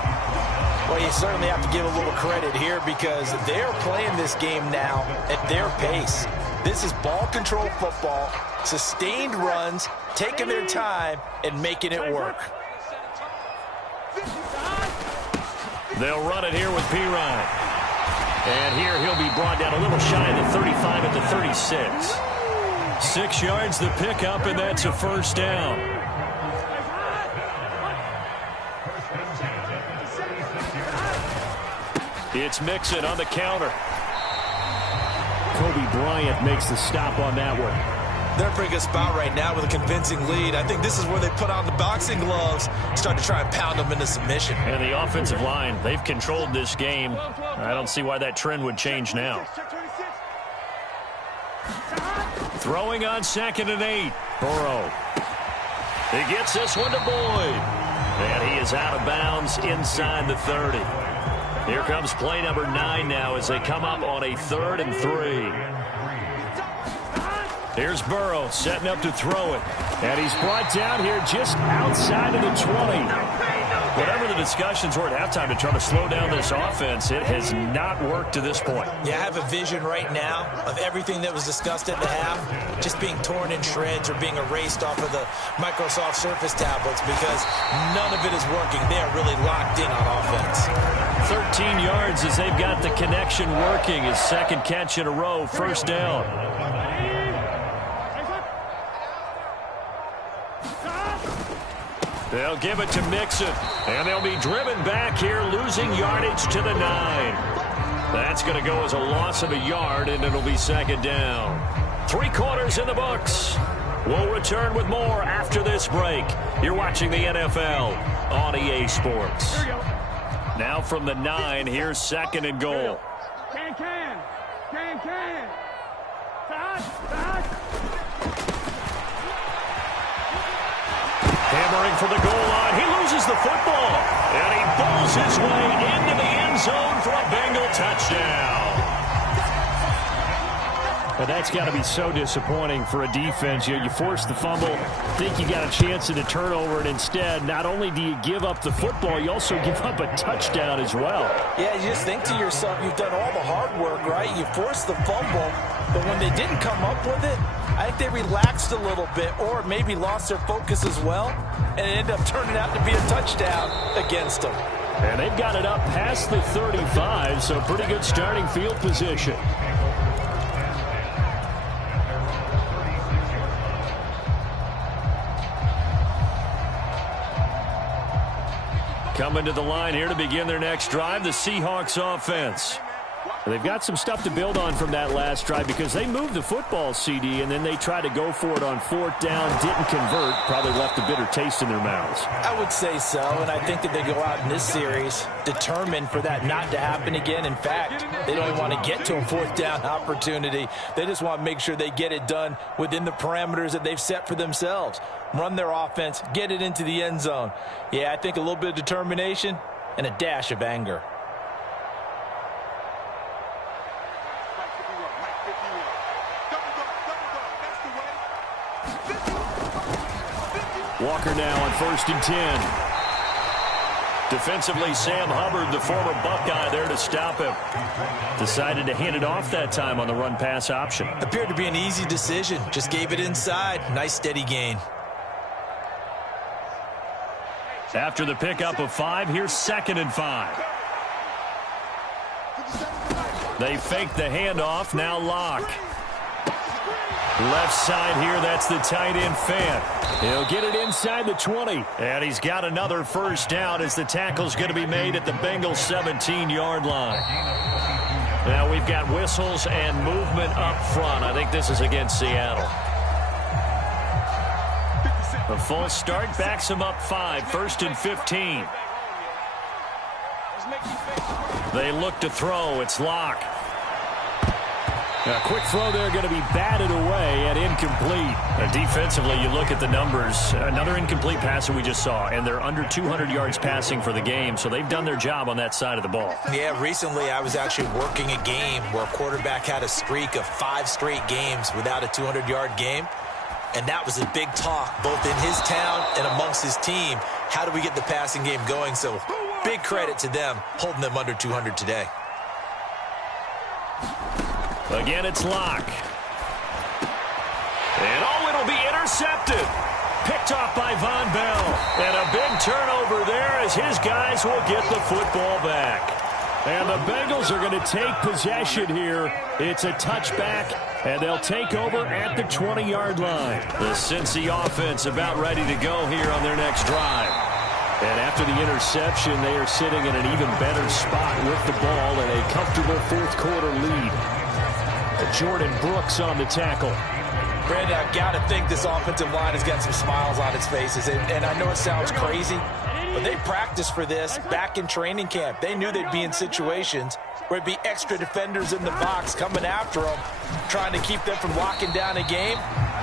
Well, you certainly have to give a little credit here because they're playing this game now at their pace. This is ball control football, sustained runs, taking their time, and making it work. They'll run it here with Pirine. And here he'll be brought down a little shy of the 35 at the 36. 6 yards the pickup, and that's a first down. It's Mixon on the counter. Kobe Bryant makes the stop on that one. They're in a pretty good spot right now with a convincing lead. I think this is where they put on the boxing gloves, start to try and pound them into submission. And the offensive line, they've controlled this game. I don't see why that trend would change now. Throwing on 2nd and 8. Burrow. He gets this one to Boyd. And he is out of bounds inside the 30. Here comes play number 9 now as they come up on a 3rd and 3. Here's Burrow setting up to throw it. And he's brought down here just outside of the 20. Whatever the discussions were at halftime to try to slow down this offense, it has not worked to this point. Yeah, I have a vision right now of everything that was discussed at the half just being torn in shreds or being erased off of the Microsoft Surface tablets because none of it is working. They are really locked in on offense. 13 yards as they've got the connection working. His second catch in a row, first down. They'll give it to Mixon, and they'll be driven back here, losing yardage to the 9. That's going to go as a loss of a yard, and it'll be second down. 3 quarters in the books. We'll return with more after this break. You're watching the NFL on EA Sports. Now from the 9, here's second and goal. Can. Side. Hammering for the goal line. He loses the football. And he bowls his way into the end zone for a Bengal touchdown. But that's got to be so disappointing for a defense. You force the fumble, think you got a chance at a turnover, and instead, not only do you give up the football, you also give up a touchdown as well. Yeah, you just think to yourself, you've done all the hard work, right? You forced the fumble, but when they didn't come up with it, I think they relaxed a little bit or maybe lost their focus as well, and it ended up turning out to be a touchdown against them. And they've got it up past the 35, so pretty good starting field position. Coming to the line here to begin their next drive, the Seahawks offense. They've got some stuff to build on from that last drive because they moved the football, CD, and then they tried to go for it on 4th down, didn't convert, probably left a bitter taste in their mouths. I would say so, and I think that they go out in this series determined for that not to happen again. In fact, they don't even want to get to a 4th down opportunity. They just want to make sure they get it done within the parameters that they've set for themselves. Run their offense, get it into the end zone. Yeah, I think a little bit of determination and a dash of anger. Walker now on 1st and 10. Defensively, Sam Hubbard, the former Buckeye, there to stop him. Decided to hand it off that time on the run-pass option. Appeared to be an easy decision. Just gave it inside. Nice steady gain. After the pickup of 5, here's 2nd and 5. They fake the handoff, now Locke. Left side here, that's the tight end Fant. He'll get it inside the 20. And he's got another first down as the tackle's going to be made at the Bengals 17-yard line. Now we've got whistles and movement up front. I think this is against Seattle. A full start backs him up 5, 1st and 15. They look to throw. It's Locke. A quick throw there going to be batted away and incomplete. Defensively, you look at the numbers. Another incomplete pass that we just saw, and they're under 200 yards passing for the game, so they've done their job on that side of the ball. Yeah, recently I was actually working a game where a quarterback had a streak of 5 straight games without a 200-yard game, and that was a big talk both in his town and amongst his team. How do we get the passing game going? So big credit to them holding them under 200 today. Again, it's Locke. And it'll be intercepted. Picked off by Von Bell. And a big turnover there as his guys will get the football back. And the Bengals are going to take possession here. It's a touchback, and they'll take over at the 20-yard line. The Cincy offense about ready to go here on their next drive. And after the interception, they are sitting in an even better spot with the ball and a comfortable 4th quarter lead. Jordan Brooks on the tackle. Brandon, I've got to think this offensive line has got some smiles on its faces. And I know it sounds crazy, but they practiced for this back in training camp. They knew they'd be in situations where it'd be extra defenders in the box coming after them, trying to keep them from locking down a game.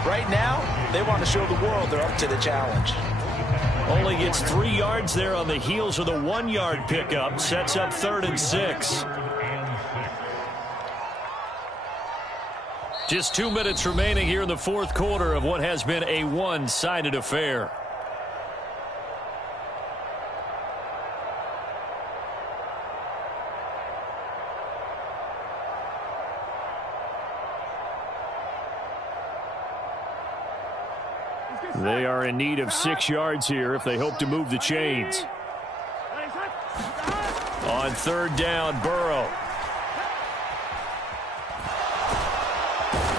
Right now, they want to show the world they're up to the challenge. Only gets 3 yards there on the heels of the 1-yard pickup. Sets up 3rd and 6. Just 2 minutes remaining here in the 4th quarter of what has been a one-sided affair. They are in need of 6 yards here if they hope to move the chains. On 3rd down, Burrow.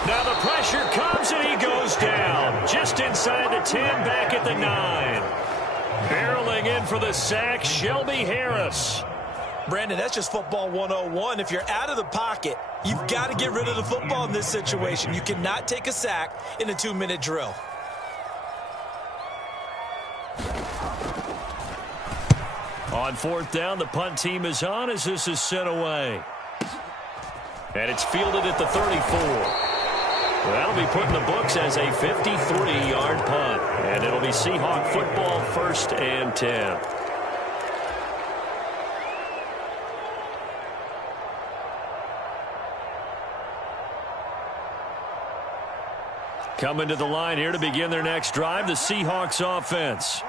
Now the pressure comes and he goes down. Just inside the 10, back at the 9. Barreling in for the sack, Shelby Harris. Brandon, that's just football 101. If you're out of the pocket, you've got to get rid of the football in this situation. You cannot take a sack in a 2-minute drill. On 4th down, the punt team is on as this is sent away. And it's fielded at the 34. That'll be put in the books as a 53-yard punt. And it'll be Seahawk football, 1st and 10. Coming to the line here to begin their next drive, the Seahawks offense.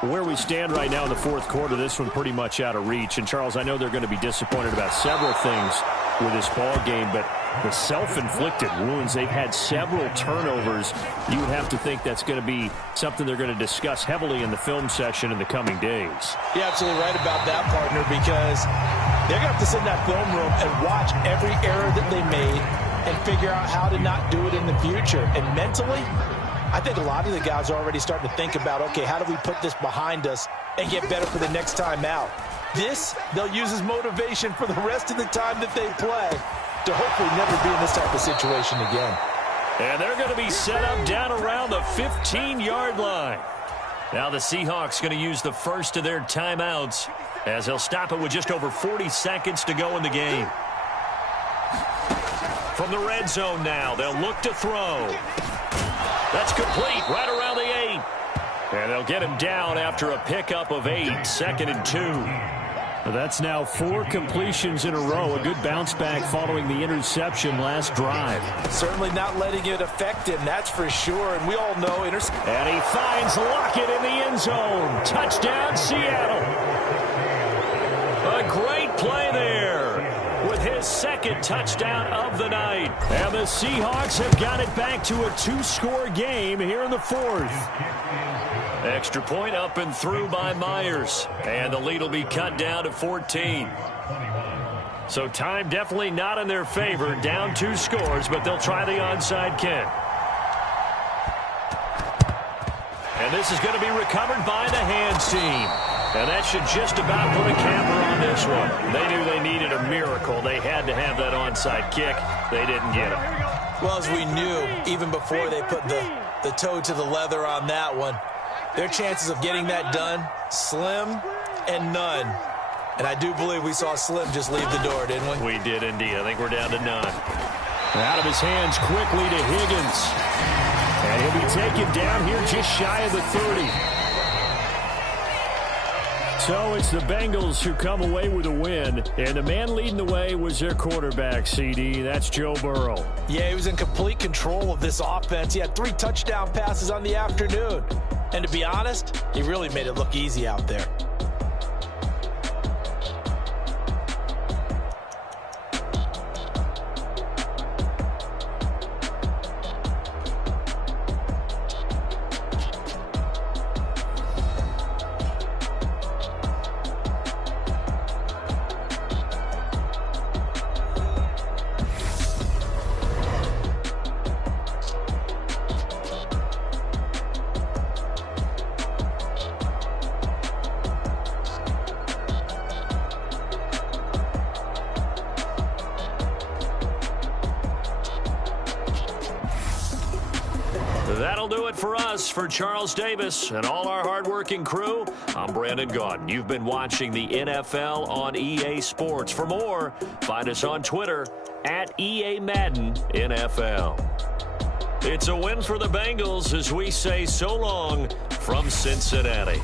Where we stand right now in the 4th quarter, this one pretty much out of reach. And, Charles, I know they're going to be disappointed about several things with this ball game, but the self-inflicted wounds, they've had several turnovers. You would have to think that's going to be something they're going to discuss heavily in the film session in the coming days. You're absolutely right about that, partner, because they're going to have to sit in that film room and watch every error that they made and figure out how to not do it in the future. And mentally, I think a lot of the guys are already starting to think about, okay, how do we put this behind us and get better for the next time out? This, they'll use as motivation for the rest of the time that they play to hopefully never be in this type of situation again. And they're going to be set up down around the 15-yard line. Now the Seahawks going to use the first of their timeouts as they'll stop it with just over 40 seconds to go in the game. From the red zone now, they'll look to throw. That's complete right around the 8. And they'll get him down after a pickup of 8, 2nd and 2. That's now 4 completions in a row. A good bounce back following the interception last drive. Certainly not letting it affect him, that's for sure. And we all know And he finds Lockett in the end zone. Touchdown, Seattle. A great play there with his 2nd touchdown of the night. And the Seahawks have got it back to a 2-score game here in the 4th. Extra point up and through by Myers. And the lead will be cut down to 14. So time definitely not in their favor. Down 2 scores, but they'll try the onside kick. And this is going to be recovered by the hands team. And that should just about put a capper on this one. They knew they needed a miracle. They had to have that onside kick. They didn't get it. Well, as we knew, even before they put the toe to the leather on that one, their chances of getting that done, slim and none. And I do believe we saw Slim just leave the door, didn't we? We did indeed. I think we're down to none. Out of his hands quickly to Higgins. And he'll be taken down here just shy of the 30. So it's the Bengals who come away with a win. And the man leading the way was their quarterback, CD. That's Joe Burrow. Yeah, he was in complete control of this offense. He had 3 touchdown passes on the afternoon. And to be honest, he really made it look easy out there. That'll do it for us. For Charles Davis and all our hardworking crew, I'm Brandon Gaudin. You've been watching the NFL on EA Sports. For more, find us on Twitter at EA Madden NFL. It's a win for the Bengals as we say so long from Cincinnati.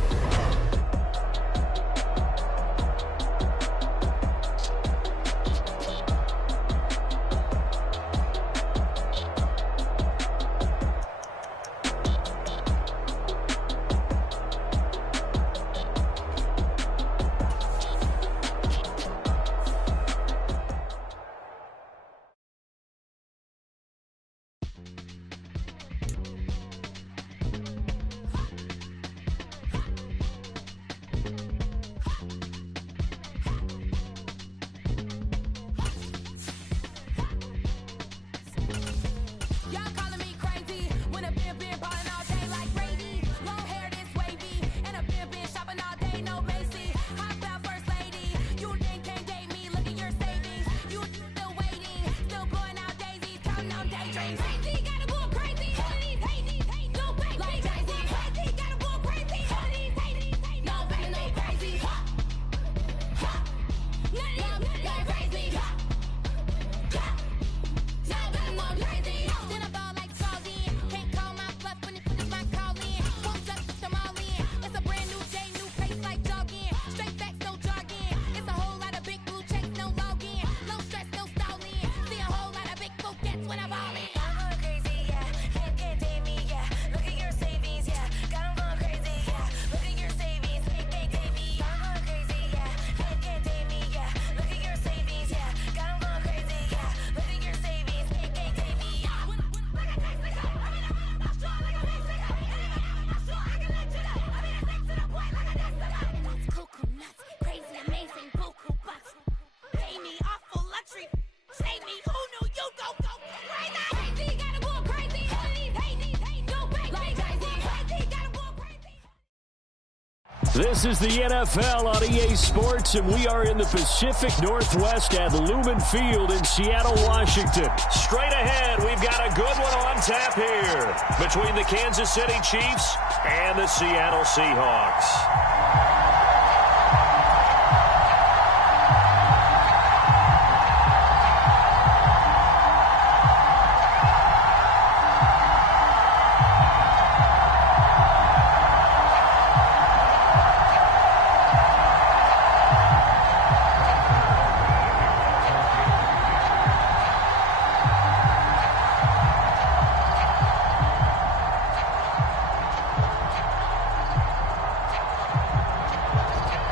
This is the NFL on EA Sports, and we are in the Pacific Northwest at Lumen Field in Seattle, Washington. Straight ahead, we've got a good one on tap here between the Kansas City Chiefs and the Seattle Seahawks.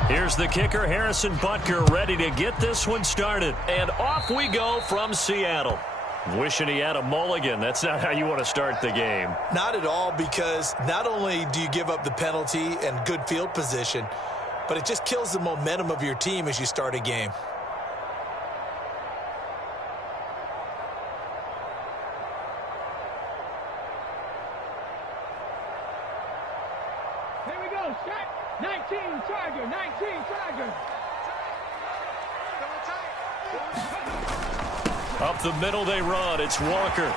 Here's the kicker, Harrison Butker, ready to get this one started. And off we go from Seattle. Wishing he had a mulligan. That's not how you want to start the game. Not at all, because not only do you give up the penalty and good field position, but it just kills the momentum of your team as you start a game. Here we go, set. 19 Tiger, 19 Tiger. Up the middle they run. It's Walker.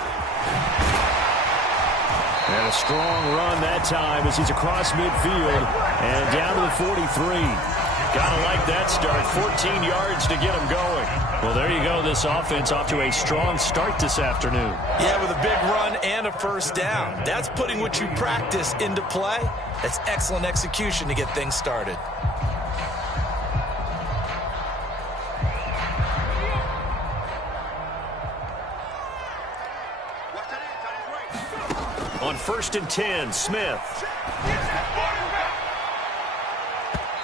And a strong run that time as he's across midfield and down to the 43. Gotta like that start. 14 yards to get him going. Well, there you go. This offense off to a strong start this afternoon. Yeah, with a big run and a first down. That's putting what you practice into play. That's excellent execution to get things started. On 1st and 10, Smith.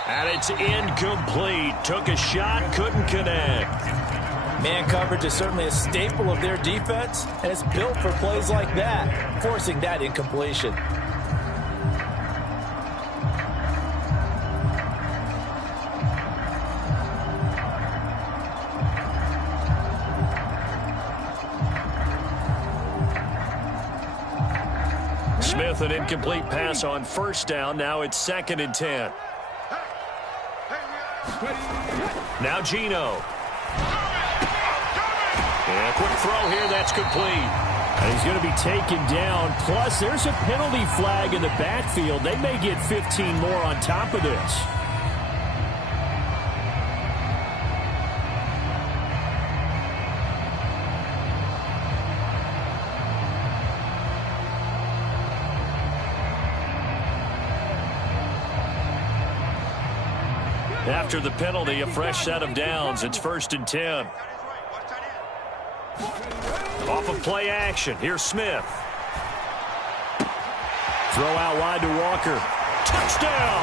And it's incomplete. Took a shot, couldn't connect. Man coverage is certainly a staple of their defense, and it's built for plays like that, forcing that incompletion. Smith, an incomplete pass on 1st down. Now it's 2nd and 10. Now Gino. And a quick throw here, that's complete. And he's going to be taken down. Plus, there's a penalty flag in the backfield. They may get 15 more on top of this. After the penalty, a fresh set of downs. It's 1st and 10. Off of play action. Here's Smith. Throw out wide to Walker. Touchdown!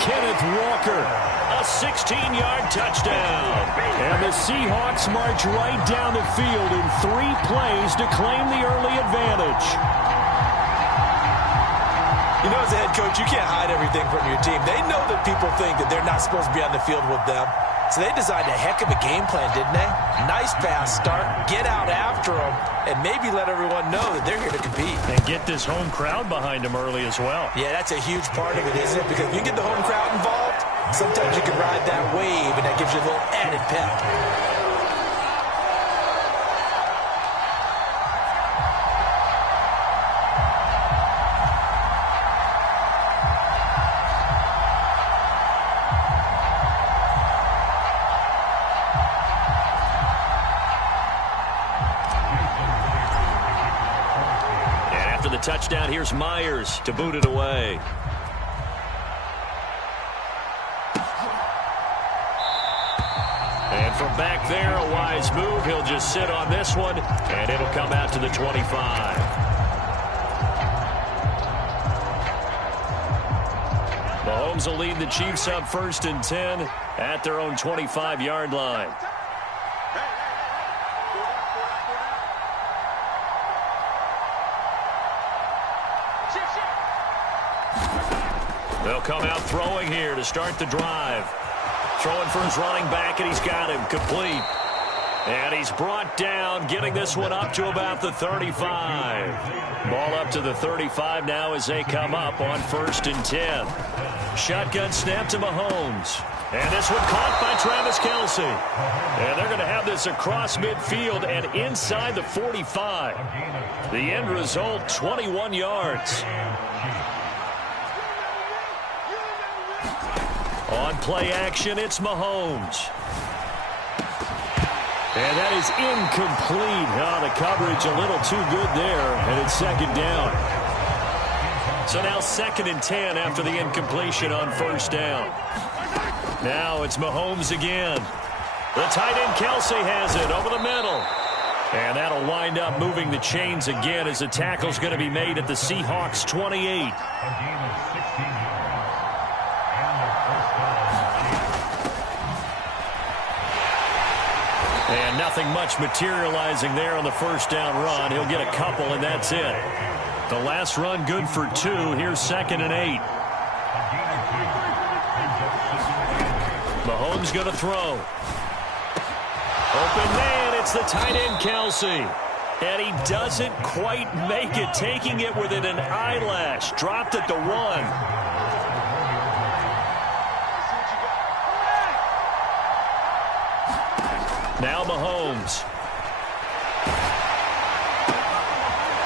Kenneth Walker. A 16-yard touchdown. And the Seahawks march right down the field in 3 plays to claim the early advantage. You know, as a head coach, you can't hide everything from your team. They know that people think that they're not supposed to be on the field with them. So they designed a heck of a game plan, didn't they? Nice fast start, get out after them, and maybe let everyone know that they're here to compete. And get this home crowd behind them early as well. Yeah, that's a huge part of it, isn't it? Because if you get the home crowd involved, sometimes you can ride that wave, and that gives you a little added pep. Touchdown, here's Myers to boot it away. And from back there, a wise move. He'll just sit on this one, and it'll come out to the 25. Mahomes will lead the Chiefs up 1st and 10 at their own 25-yard line. They'll come out throwing here to start the drive. Throwing for his running back, and he's got him complete. And he's brought down, getting this one up to about the 35. Ball up to the 35 now as they come up on 1st and 10. Shotgun snap to Mahomes. And this one caught by Travis Kelce. And they're going to have this across midfield and inside the 45. The end result, 21 yards. On play action, it's Mahomes. And that is incomplete. Oh, the coverage a little too good there, and it's 2nd down. So now 2nd and 10 after the incompletion on 1st down. Now it's Mahomes again. The tight end Kelce has it over the middle. And that'll wind up moving the chains again as the tackle's going to be made at the Seahawks 28. And nothing much materializing there on the 1st down run. He'll get a couple, and that's it. The last run good for 2. Here's 2nd and 8. Mahomes going to throw. Open man, it's the tight end Kelce. And he doesn't quite make it, taking it within an eyelash. Dropped at the 1. Now Mahomes.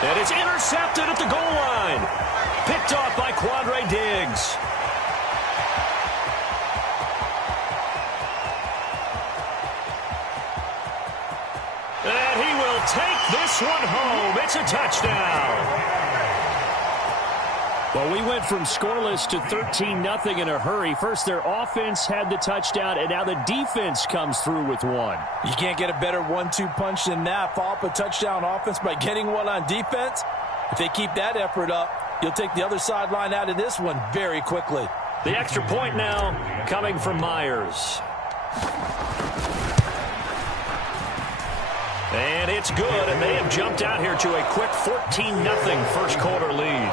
And it's intercepted at the goal line. Picked off by Quandre Diggs. And he will take this one home. It's a touchdown. Well, we went from scoreless to 13-0 in a hurry. First, their offense had the touchdown, and now the defense comes through with one. You can't get a better 1-2 punch than that. Follow up a touchdown offense by getting one on defense. If they keep that effort up, you'll take the other sideline out of this one very quickly. The extra point now coming from Myers. And it's good, and they have jumped out here to a quick 14-0 first quarter lead.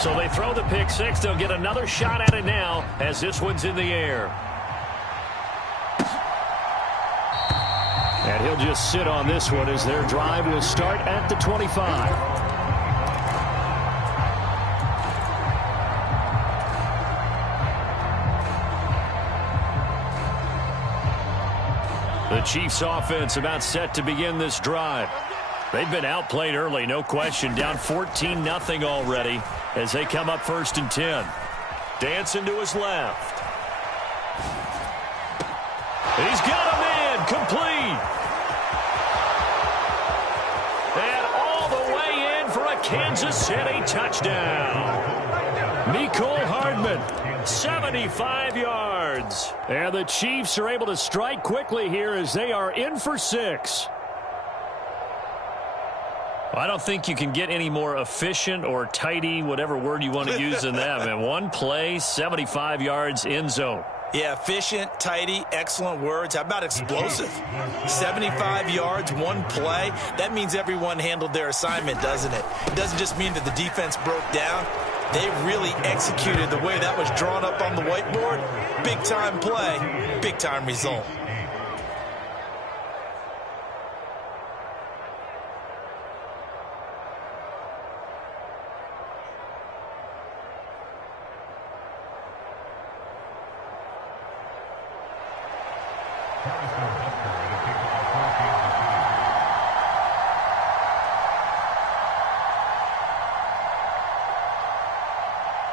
So they throw the pick six. They'll get another shot at it now as this one's in the air. And he'll just sit on this one as their drive will start at the 25. The Chiefs offense about set to begin this drive. They've been outplayed early, no question. Down 14-0 already as they come up 1st and 10. Dancing to his left. He's got a man complete. And all the way in for a Kansas City touchdown. Mecole Hardman, 75 yards. And the Chiefs are able to strike quickly here as they are in for 6. I don't think you can get any more efficient or tidy, whatever word you want to use in that. Man, one play, 75 yards, end zone. Yeah, efficient, tidy, excellent words. How about explosive? 75 yards, one play. That means everyone handled their assignment, doesn't it? It doesn't just mean that the defense broke down. They really executed the way that was drawn up on the whiteboard. Big-time play, big-time result.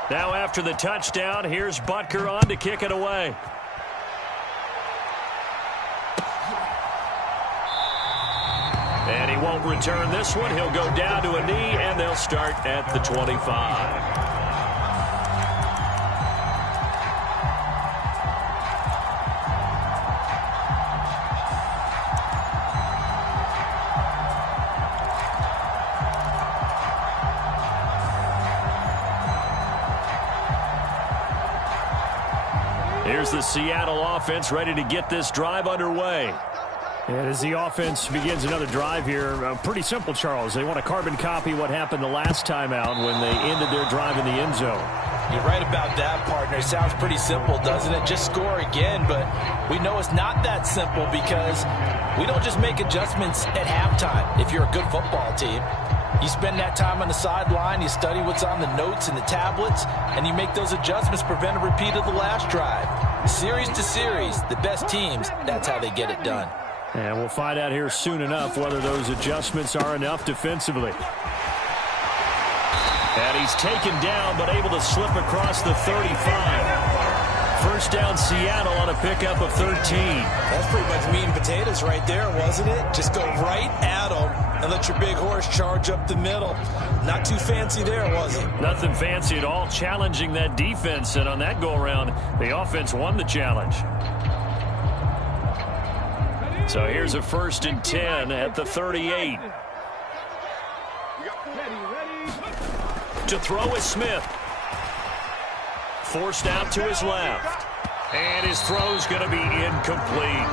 Now after the touchdown, here's Butker on to kick it away. And he won't return this one. He'll go down to a knee, and they'll start at the 25. Here's the Seattle offense ready to get this drive underway. And as the offense begins another drive here, pretty simple, Charles. They want to carbon copy what happened the last time out when they ended their drive in the end zone. You're right about that, partner. It sounds pretty simple, doesn't it? Just score again, but we know it's not that simple because we don't just make adjustments at halftime if you're a good football team. You spend that time on the sideline, you study what's on the notes and the tablets, and you make those adjustments, prevent a repeat of the last drive. Series to series, the best teams, that's how they get it done. And we'll find out here soon enough whether those adjustments are enough defensively. And he's taken down, but able to slip across the 35. First down, Seattle on a pickup of 13. That's pretty much meat and potatoes right there, wasn't it? Just go right at them and let your big horse charge up the middle. Not too fancy there, was it? Nothing fancy at all, challenging that defense. And on that go-around, the offense won the challenge. So here's a 1st and 10 at the 38. To throw is Smith. Forced out to his left. And his throw's going to be incomplete.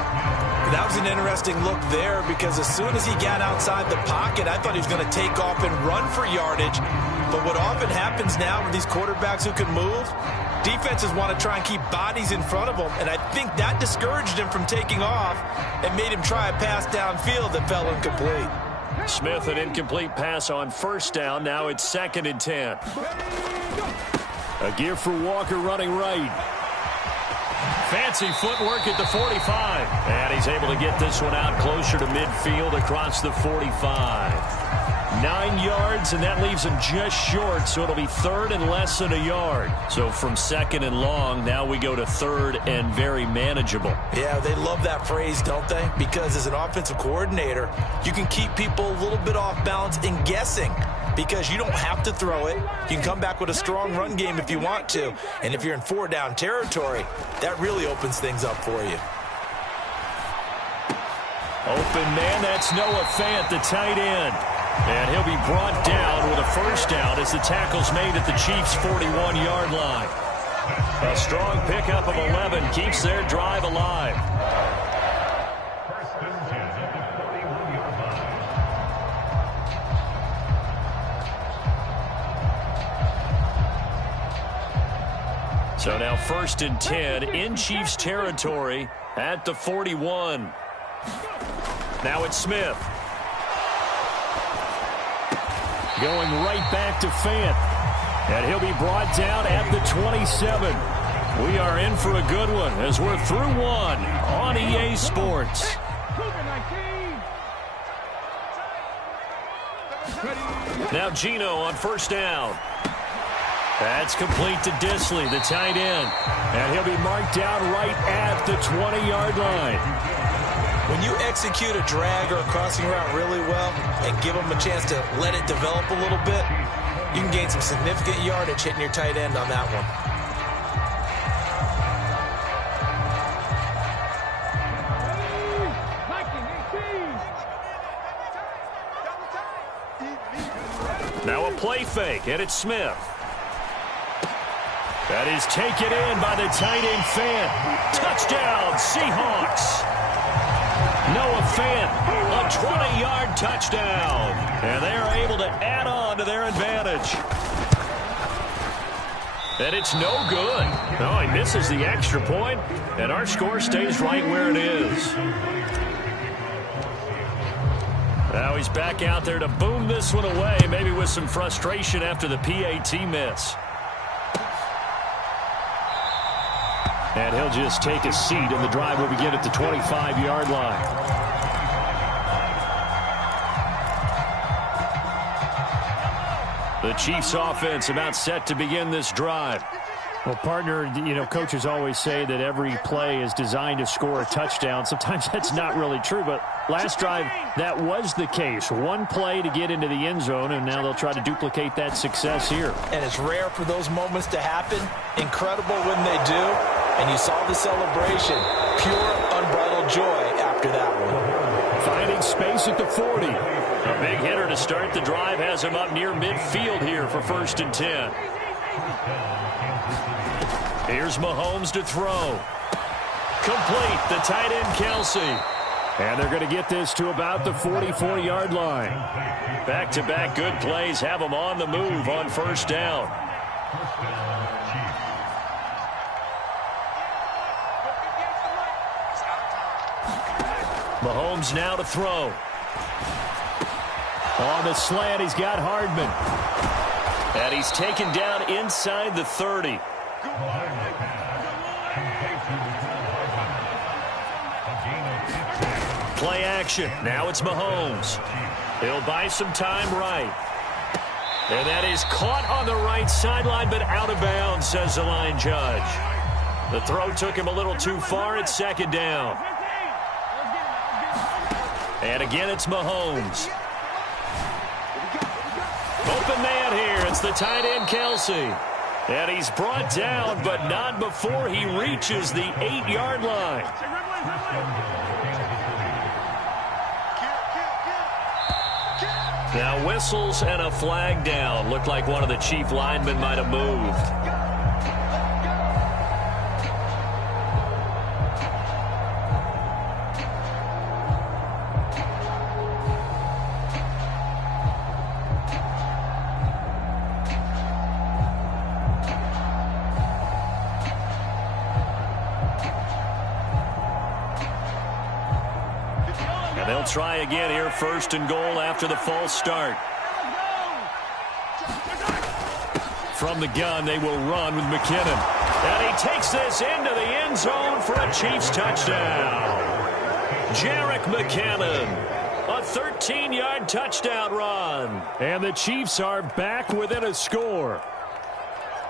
That was an interesting look there because as soon as he got outside the pocket, I thought he was going to take off and run for yardage. But what often happens now with these quarterbacks who can move, defenses want to try and keep bodies in front of them, and I think that discouraged him from taking off and made him try a pass downfield that fell incomplete. Smith, an incomplete pass on 1st down. Now it's 2nd and 10. A give for Walker running right. Fancy footwork at the 45. And he's able to get this one out closer to midfield across the 45. 9 yards, and that leaves him just short, so it'll be 3rd and less than a yard. So from 2nd and long, now we go to 3rd and very manageable. Yeah, they love that phrase, don't they? Because as an offensive coordinator, you can keep people a little bit off balance and guessing because you don't have to throw it. You can come back with a strong run game if you want to. And if you're in 4-down territory, that really opens things up for you. Open man, that's Noah Fant, the tight end. And he'll be brought down with a 1st down as the tackle's made at the Chiefs' 41-yard line. A strong pickup of 11 keeps their drive alive. 1st and 10 at the 41-yard line. So now 1st and 10 in Chiefs territory at the 41. Now it's Smith. Going right back to Fant. And he'll be brought down at the 27. We are in for a good one as we're through one on EA Sports. Now Gino on 1st down. That's complete to Disley, the tight end. And he'll be marked down right at the 20-yard line. When you execute a drag or a crossing route really well and give them a chance to let it develop a little bit, you can gain some significant yardage hitting your tight end on that one. Now a play fake, and it's Smith. That is taken in by the tight end Fant. Touchdown, Seahawks. Noah Fant, a 20-yard touchdown. And they are able to add on to their advantage. And it's no good. No, he misses the extra point, and our score stays right where it is. Now he's back out there to boom this one away, maybe with some frustration after the PAT miss. And he'll just take a seat, and the drive will begin at the 25-yard line. The Chiefs offense about set to begin this drive. Well, partner, you know, coaches always say that every play is designed to score a touchdown. Sometimes that's not really true, but last drive, that was the case. One play to get into the end zone, and now they'll try to duplicate that success here. And it's rare for those moments to happen. Incredible when they do. And you saw the celebration. Pure, unbridled joy after that one. Finding space at the 40. A big hitter to start the drive has him up near midfield here for 1st and 10. Here's Mahomes to throw. Complete, the tight end Kelsey. And they're going to get this to about the 44-yard line. Back-to-back good plays have them on the move on first down. Mahomes now to throw. On the slant, he's got Hardman. And he's taken down inside the 30. Play action. Now it's Mahomes. He'll buy some time right. And that is caught on the right sideline, but out of bounds, says the line judge. The throw took him a little too far at second down. And again, it's Mahomes. Open man here. It's the tight end, Kelsey. And he's brought down, but not before he reaches the 8-yard line. Now whistles and a flag down. Looked like one of the chief linemen might have moved. They'll try again here, first and goal after the false start. From the gun, they will run with McKinnon. And he takes this into the end zone for a Chiefs touchdown. Jerick McKinnon, a 13-yard touchdown run. And the Chiefs are back within a score.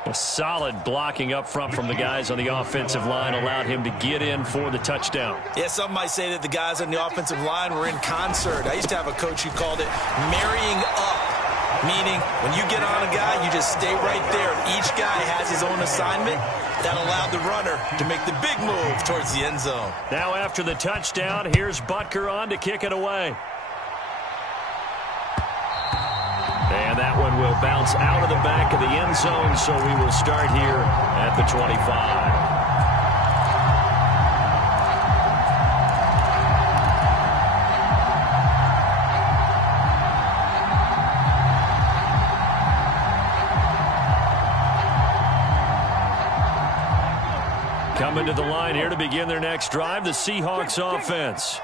A solid blocking up front from the guys on the offensive line allowed him to get in for the touchdown. Yeah, some might say that the guys on the offensive line were in concert. I used to have a coach who called it marrying up, meaning when you get on a guy, you just stay right there. Each guy has his own assignment. That allowed the runner to make the big move towards the end zone. Now after the touchdown, here's Butker on to kick it away. And that one will bounce out of the back of the end zone, so we will start here at the 25. Coming to the line here to begin their next drive, the Seahawks offense.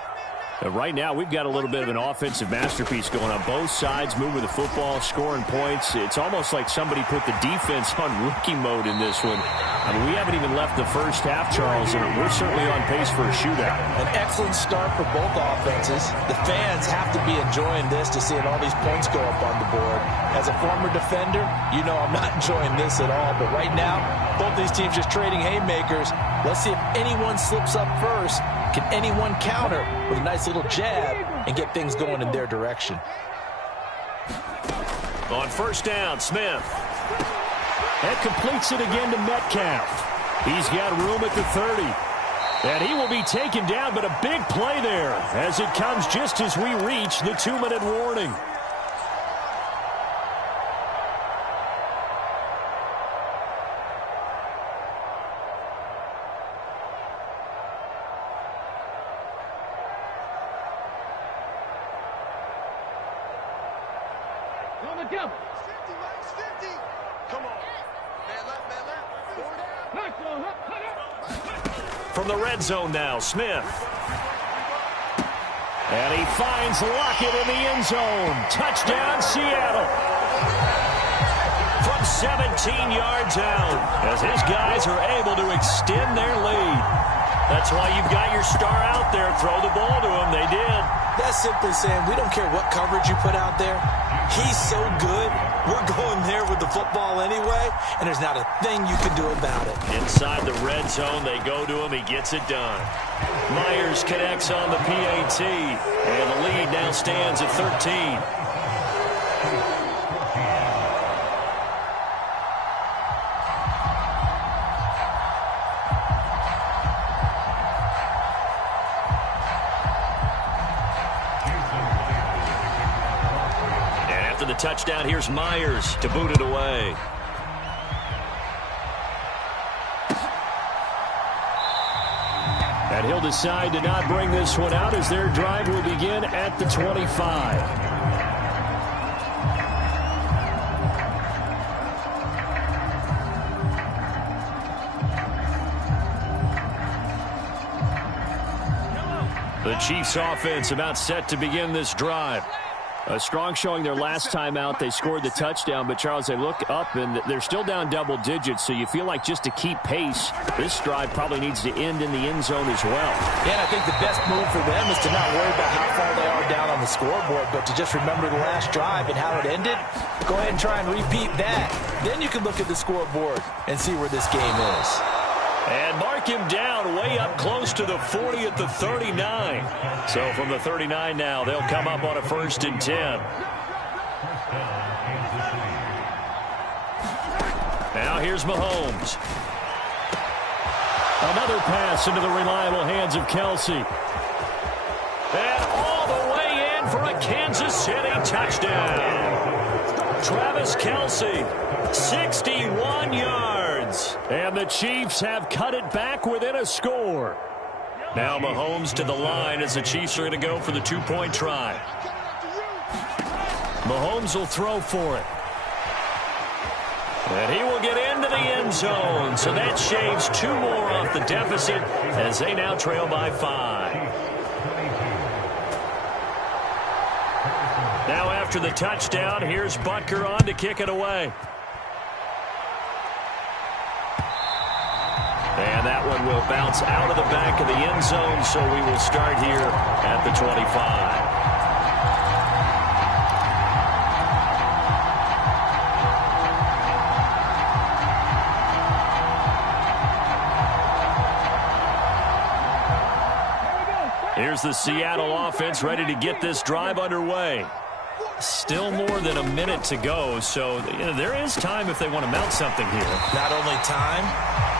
Right now, we've got a little bit of an offensive masterpiece going on. Both sides moving the football, scoring points. It's almost like somebody put the defense on rookie mode in this one. I mean, we haven't even left the first half, Charles, and we're certainly on pace for a shootout. An excellent start for both offenses. The fans have to be enjoying this to seeing all these points go up on the board. As a former defender, you know I'm not enjoying this at all. But right now, both these teams just trading haymakers. Let's see if anyone slips up first. Can anyone counter with a nice little jab and get things going in their direction? On first down, Smith. That completes it again to Metcalf. He's got room at the 30. And he will be taken down, but a big play there as it comes just as we reach the 2-minute warning. From the red zone now, Smith. And he finds Lockett in the end zone. Touchdown, Seattle. From 17 yards out, as his guys are able to extend their lead. That's why you've got your star out there. Throw the ball to him. They did. That's simply saying we don't care what coverage you put out there. He's so good. We're going there with the football anyway, and there's not a thing you can do about it. Inside the red zone, they go to him. He gets it done. Myers connects on the PAT, and the lead now stands at 13. The touchdown, here's Myers to boot it away. And And he'll decide to not bring this one out as their drive will begin at the 25. The Chiefs offense about set to begin this drive. A strong showing their last time out. They scored the touchdown, but Charles, they look up and they're still down double digits, so you feel like just to keep pace, this drive probably needs to end in the end zone as well. Yeah, and I think the best move for them is to not worry about how far they are down on the scoreboard, but to just remember the last drive and how it ended. Go ahead and try and repeat that. Then you can look at the scoreboard and see where this game is. And mark him down way up close to the 40 at the 39. So from the 39 now, they'll come up on a 1st and 10. Now here's Mahomes. Another pass into the reliable hands of Kelsey. And all the way in for a Kansas City touchdown. Travis Kelsey, 61 yards. And the Chiefs have cut it back within a score. Now Mahomes to the line as the Chiefs are going to go for the 2-point try. Mahomes will throw for it. And he will get into the end zone. So that shaves 2 more off the deficit as they now trail by 5. Now after the touchdown, here's Butker on to kick it away. And that one will bounce out of the back of the end zone, so we will start here at the 25. Here's the Seattle offense ready to get this drive underway. Still more than a minute to go, so there is time if they want to mount something here. Not only time,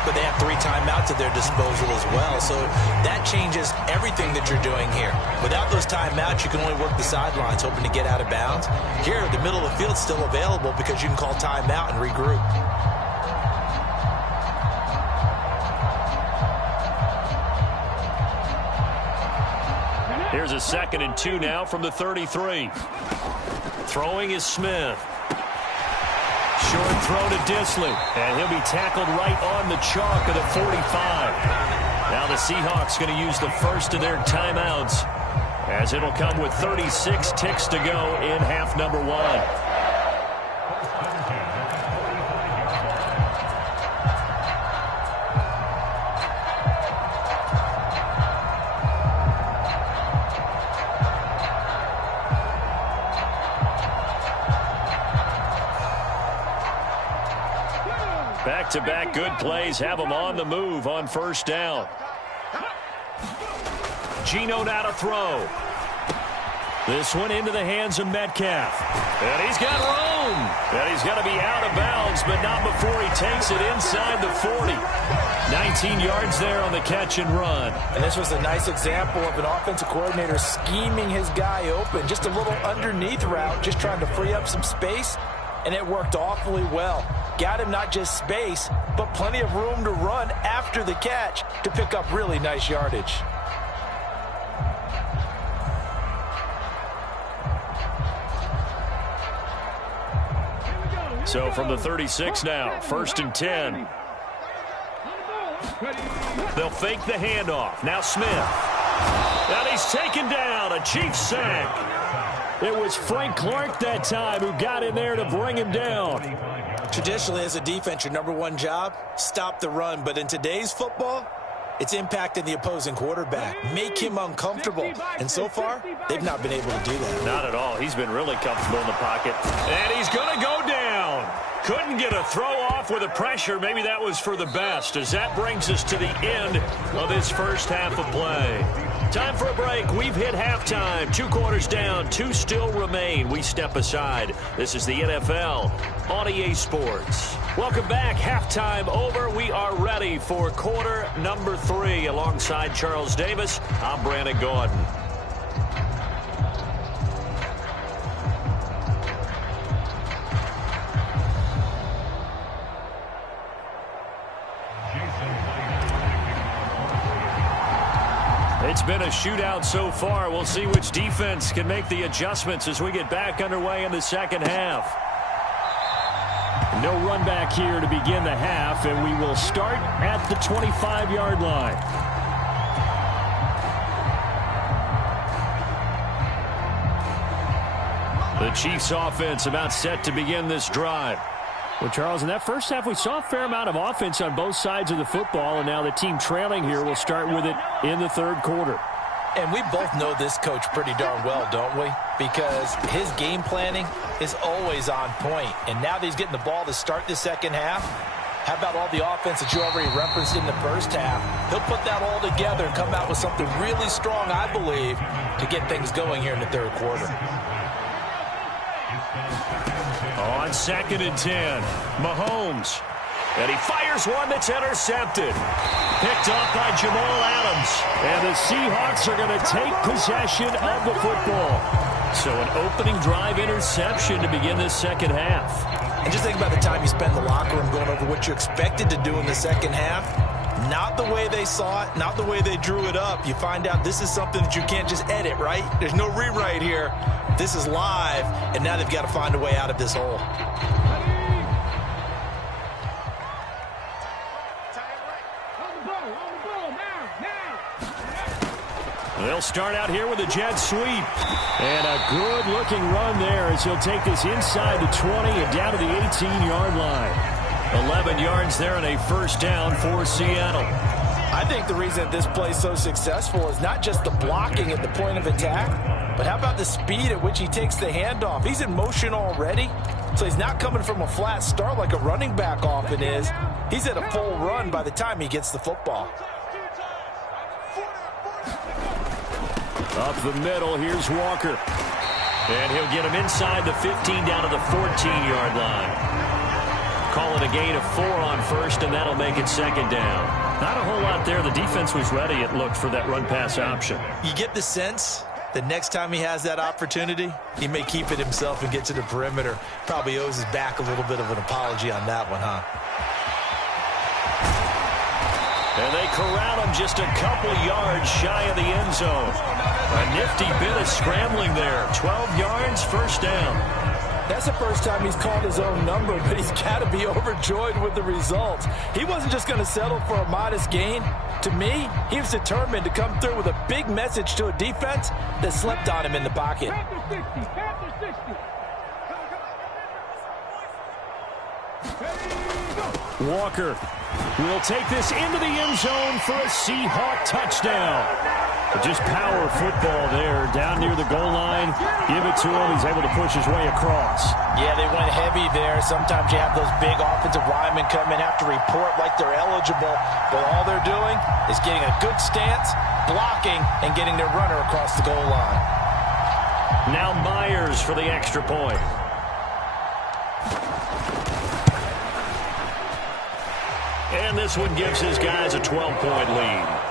but they have 3 timeouts at their disposal as well, so that changes everything that you're doing here. Without those timeouts, you can only work the sidelines, hoping to get out of bounds. Here, the middle of the field's still available because you can call timeout and regroup. Here's a 2nd and 2 now from the 33. Throwing is Smith. Short throw to Disley, and he'll be tackled right on the chalk of the 45. Now the Seahawks going to use the first of their timeouts, as it'll come with 36 ticks to go in half number 1. Back-to-back good plays have them on the move on 1st down. Geno now to throw. This one into the hands of Metcalf. And he's got room. And he's got to be out of bounds, but not before he takes it inside the 40. 19 yards there on the catch and run. And this was a nice example of an offensive coordinator scheming his guy open. Just a little underneath route, just trying to free up some space, and it worked awfully well. Got him not just space, but plenty of room to run after the catch to pick up really nice yardage. So from the 36 now, 1st and 10. They'll fake the handoff. Now Smith. And he's taken down. A Chiefs sack. It was Frank Clark that time who got in there to bring him down. Traditionally, as a defense, your number 1 job, stop the run. But in today's football, it's impacting the opposing quarterback. Make him uncomfortable. And so far, they've not been able to do that. Not at all. He's been really comfortable in the pocket. And he's going to go down. Couldn't get a throw off with the pressure. Maybe that was for the best, as that brings us to the end of this first half of play. Time for a break. We've hit halftime. 2 quarters down. 2 still remain. We step aside. This is the NFL on EA Sports. Welcome back. Halftime over. We are ready for quarter number 3. Alongside Charles Davis, I'm Brandon Gordon. been a shootout so far. We'll see which defense can make the adjustments as we get back underway in the second half. No run back here to begin the half, and we will start at the 25-yard line. The Chiefs offense about set to begin this drive. Well, Charles, in that first half, we saw a fair amount of offense on both sides of the football, and now the team trailing here will start with it in the third quarter. And we both know this coach pretty darn well, don't we? Because his game planning is always on point. And now that he's getting the ball to start the second half, how about all the offense that you already referenced in the first half? He'll put that all together and come out with something really strong, I believe, to get things going here in the third quarter. On 2nd and 10, Mahomes. And he fires one that's intercepted. Picked up by Jamal Adams. And the Seahawks are going to take possession of the football. So an opening drive interception to begin this second half. And just think about the time you spend in the locker room going over what you expected to do in the second half. Not the way they saw it, not the way they drew it up. You find out this is something that you can't just edit, right? There's no rewrite here. This is live, and now they've got to find a way out of this hole. They'll start out here with a jet sweep. And a good-looking run there as he'll take this inside the 20 and down to the 18-yard line. 11 yards there and a first down for Seattle. I think the reason that this play is so successful is not just the blocking at the point of attack, but how about the speed at which he takes the handoff? He's in motion already, so he's not coming from a flat start like a running back often is. He's at a full run by the time he gets the football. Up the middle, here's Walker. And he'll get him inside the 15 down to the 14-yard line. Call it a gain of 4 on first, and that'll make it second down. Not a whole lot there. The defense was ready, it looked, for that run-pass option. You get the sense that next time he has that opportunity, he may keep it himself and get to the perimeter. Probably owes his back a little bit of an apology on that one, huh? And they corral him just a couple yards shy of the end zone. A nifty bit of scrambling there. 12 yards, first down. That's the first time he's called his own number, but he's got to be overjoyed with the results. He wasn't just going to settle for a modest gain. To me, he was determined to come through with a big message to a defense that slept on him in the pocket. Walker will take this into the end zone for a Seahawk touchdown. Just power football there down near the goal line. Give it to him. He's able to push his way across. Yeah, they went heavy there. Sometimes you have those big offensive linemen come in, have to report like they're eligible. But all they're doing is getting a good stance, blocking, and getting their runner across the goal line. Now Myers for the extra point. And this one gives his guys a 12-point lead.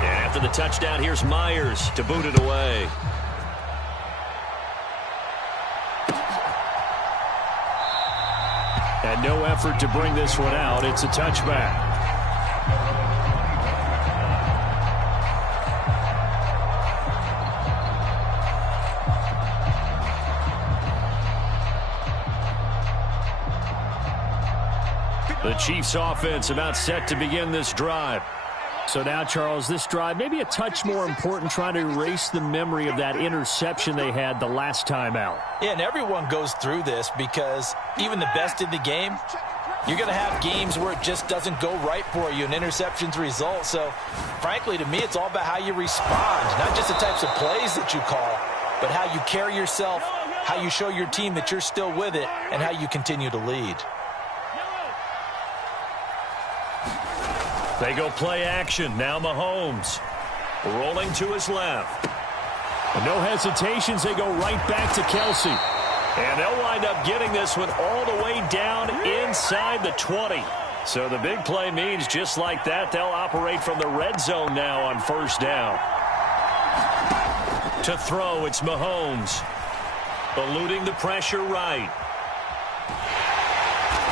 And after the touchdown, here's Myers to boot it away. And no effort to bring this one out. It's a touchback. The Chiefs offense about set to begin this drive. So now, Charles, this drive maybe a touch more important, trying to erase the memory of that interception they had the last time out. Yeah, and everyone goes through this because even the best in the game, you're going to have games where it just doesn't go right for you, and interceptions result. So, frankly, to me, it's all about how you respond, not just the types of plays that you call, but how you carry yourself, how you show your team that you're still with it, and how you continue to lead. They go play action. Now Mahomes rolling to his left. No hesitations. They go right back to Kelsey. And they'll wind up getting this one all the way down inside the 20. So the big play means just like that, they'll operate from the red zone now on first down. To throw, it's Mahomes. Eluding the pressure right.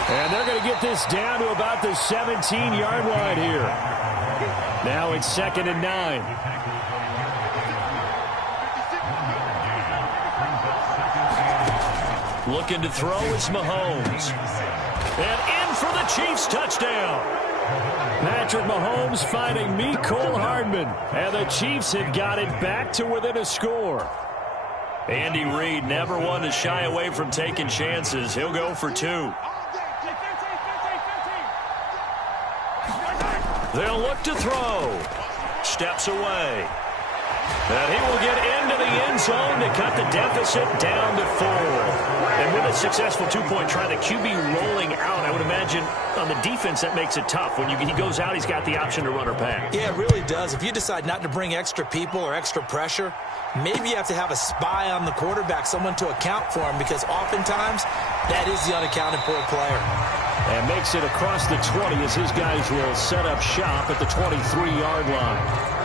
And they're going to get this down to about the 17-yard line here. Now it's 2nd and 9. Looking to throw, it's Mahomes. And in for the Chiefs touchdown. Patrick Mahomes finding Mecole Hardman. And the Chiefs have got it back to within a score. Andy Reid never one to shy away from taking chances. He'll go for 2. They'll look to throw. Steps away. And he will get into the end zone to cut the deficit down to 4. And with a successful two-point try, the QB rolling out, I would imagine on the defense that makes it tough. When he goes out, he's got the option to run or pass. Yeah, it really does. If you decide not to bring extra people or extra pressure, maybe you have to have a spy on the quarterback, someone to account for him, because oftentimes that is the unaccounted for player. And makes it across the 20 as his guys will set up shop at the 23-yard line.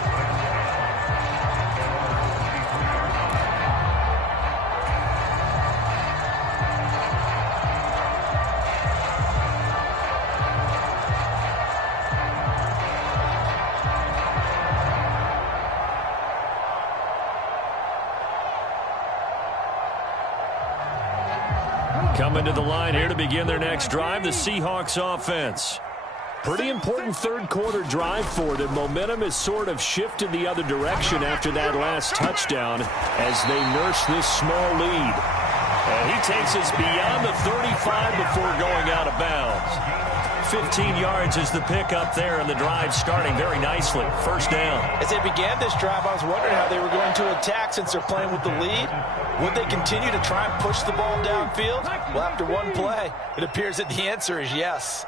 Coming to the line here to begin their next drive, the Seahawks offense. Pretty important third-quarter drive for them. Momentum has sort of shifted the other direction after that last touchdown as they nurse this small lead. And he takes us beyond the 35 before going out of bounds. 15 yards is the pickup there, and the drive starting very nicely. First down. As they began this drive, I was wondering how they were going to attack since they're playing with the lead. Would they continue to try and push the ball downfield? Well, after one play, it appears that the answer is yes.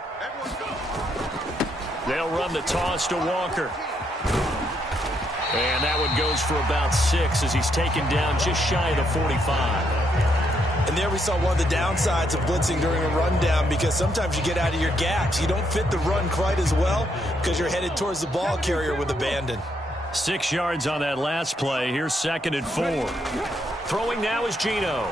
They'll run the toss to Walker. And that one goes for about 6 as he's taken down just shy of the 45. And there we saw one of the downsides of blitzing during a rundown, because sometimes you get out of your gaps. You don't fit the run quite as well because you're headed towards the ball carrier with abandon. 6 yards on that last play. Here's 2nd and 4. Throwing now is Geno.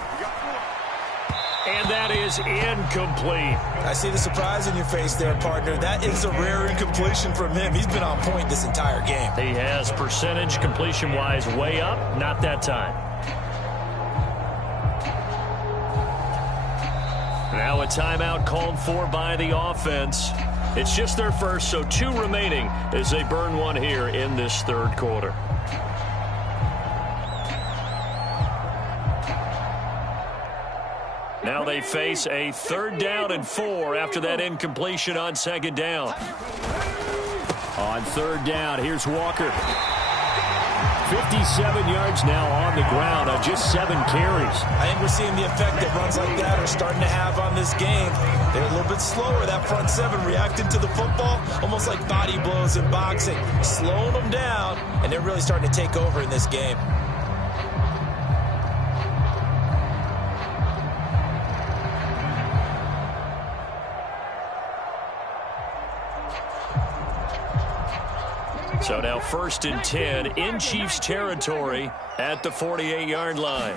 And that is incomplete. I see the surprise in your face there, partner. That is a rare incompletion from him. He's been on point this entire game. He has percentage completion-wise way up. Not that time. Now a timeout called for by the offense. It's just their first, so 2 remaining as they burn one here in this third quarter. Now they face a 3rd down and 4 after that incompletion on 2nd down. On 3rd down, here's Walker. 57 yards now on the ground on just 7 carries. I think we're seeing the effect that runs like that are starting to have on this game. They're a little bit slower, that front 7, reacting to the football, almost like body blows in boxing, slowing them down, and they're really starting to take over in this game. So now 1st and 10 in Chiefs territory at the 48-yard line.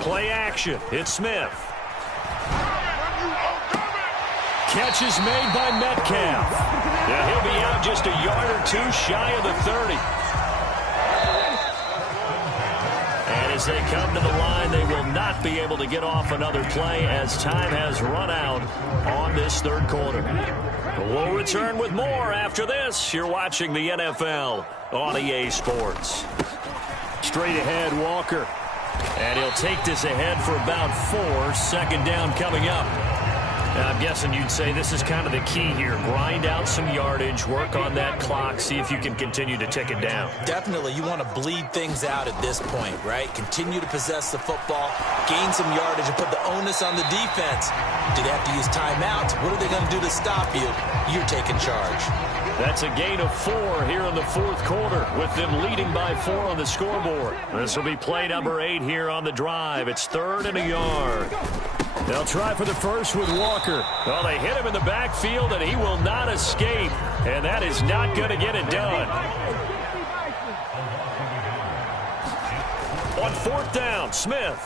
Play action. It's Smith. Catch is made by Metcalf. Yeah, he'll be out just a yard or 2 shy of the 30. And as they come to the line, they will not be able to get off another play as time has run out on this third quarter. We'll return with more after this. You're watching the NFL on EA Sports. Straight ahead, Walker. And he'll take this ahead for about 4. 2nd down coming up. Now, I'm guessing you'd say this is kind of the key here. Grind out some yardage, work on that clock, see if you can continue to tick it down. Definitely. You want to bleed things out at this point, right? Continue to possess the football, gain some yardage, and put the onus on the defense. Do they have to use timeouts? What are they going to do to stop you? You're taking charge. That's a gain of 4 here in the 4th quarter, with them leading by 4 on the scoreboard. This will be play number 8 here on the drive. It's 3rd and a yard. They'll try for the first with Walker. Well, they hit him in the backfield, and he will not escape. And that is not going to get it done. On 4th down, Smith.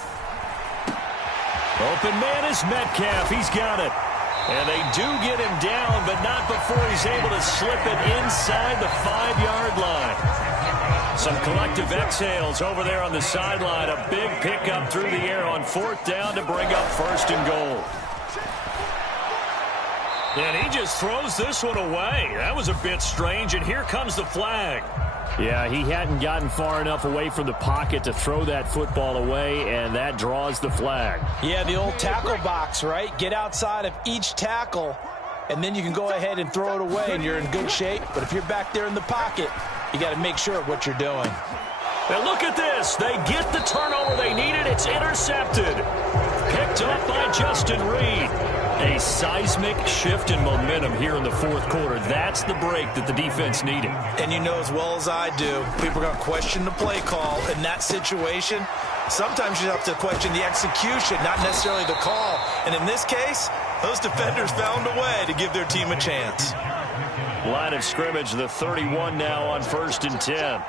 Open man is Metcalf. He's got it. And they do get him down, but not before he's able to slip it inside the 5-yard line. Some collective exhales over there on the sideline. A big pickup through the air on 4th down to bring up 1st and goal. And he just throws this one away. That was a bit strange, and here comes the flag. Yeah, he hadn't gotten far enough away from the pocket to throw that football away, and that draws the flag. Yeah, the old tackle box, right? Get outside of each tackle, and then you can go ahead and throw it away, and you're in good shape. But if you're back there in the pocket, you got to make sure of what you're doing. And look at this. They get the turnover they needed. It's intercepted. Picked up by Justin Reed. A seismic shift in momentum here in the 4th quarter. That's the break that the defense needed. And you know as well as I do, people are going to question the play call in that situation. Sometimes you have to question the execution, not necessarily the call. And in this case, those defenders found a way to give their team a chance. Line of scrimmage, the 31 now on 1st and 10.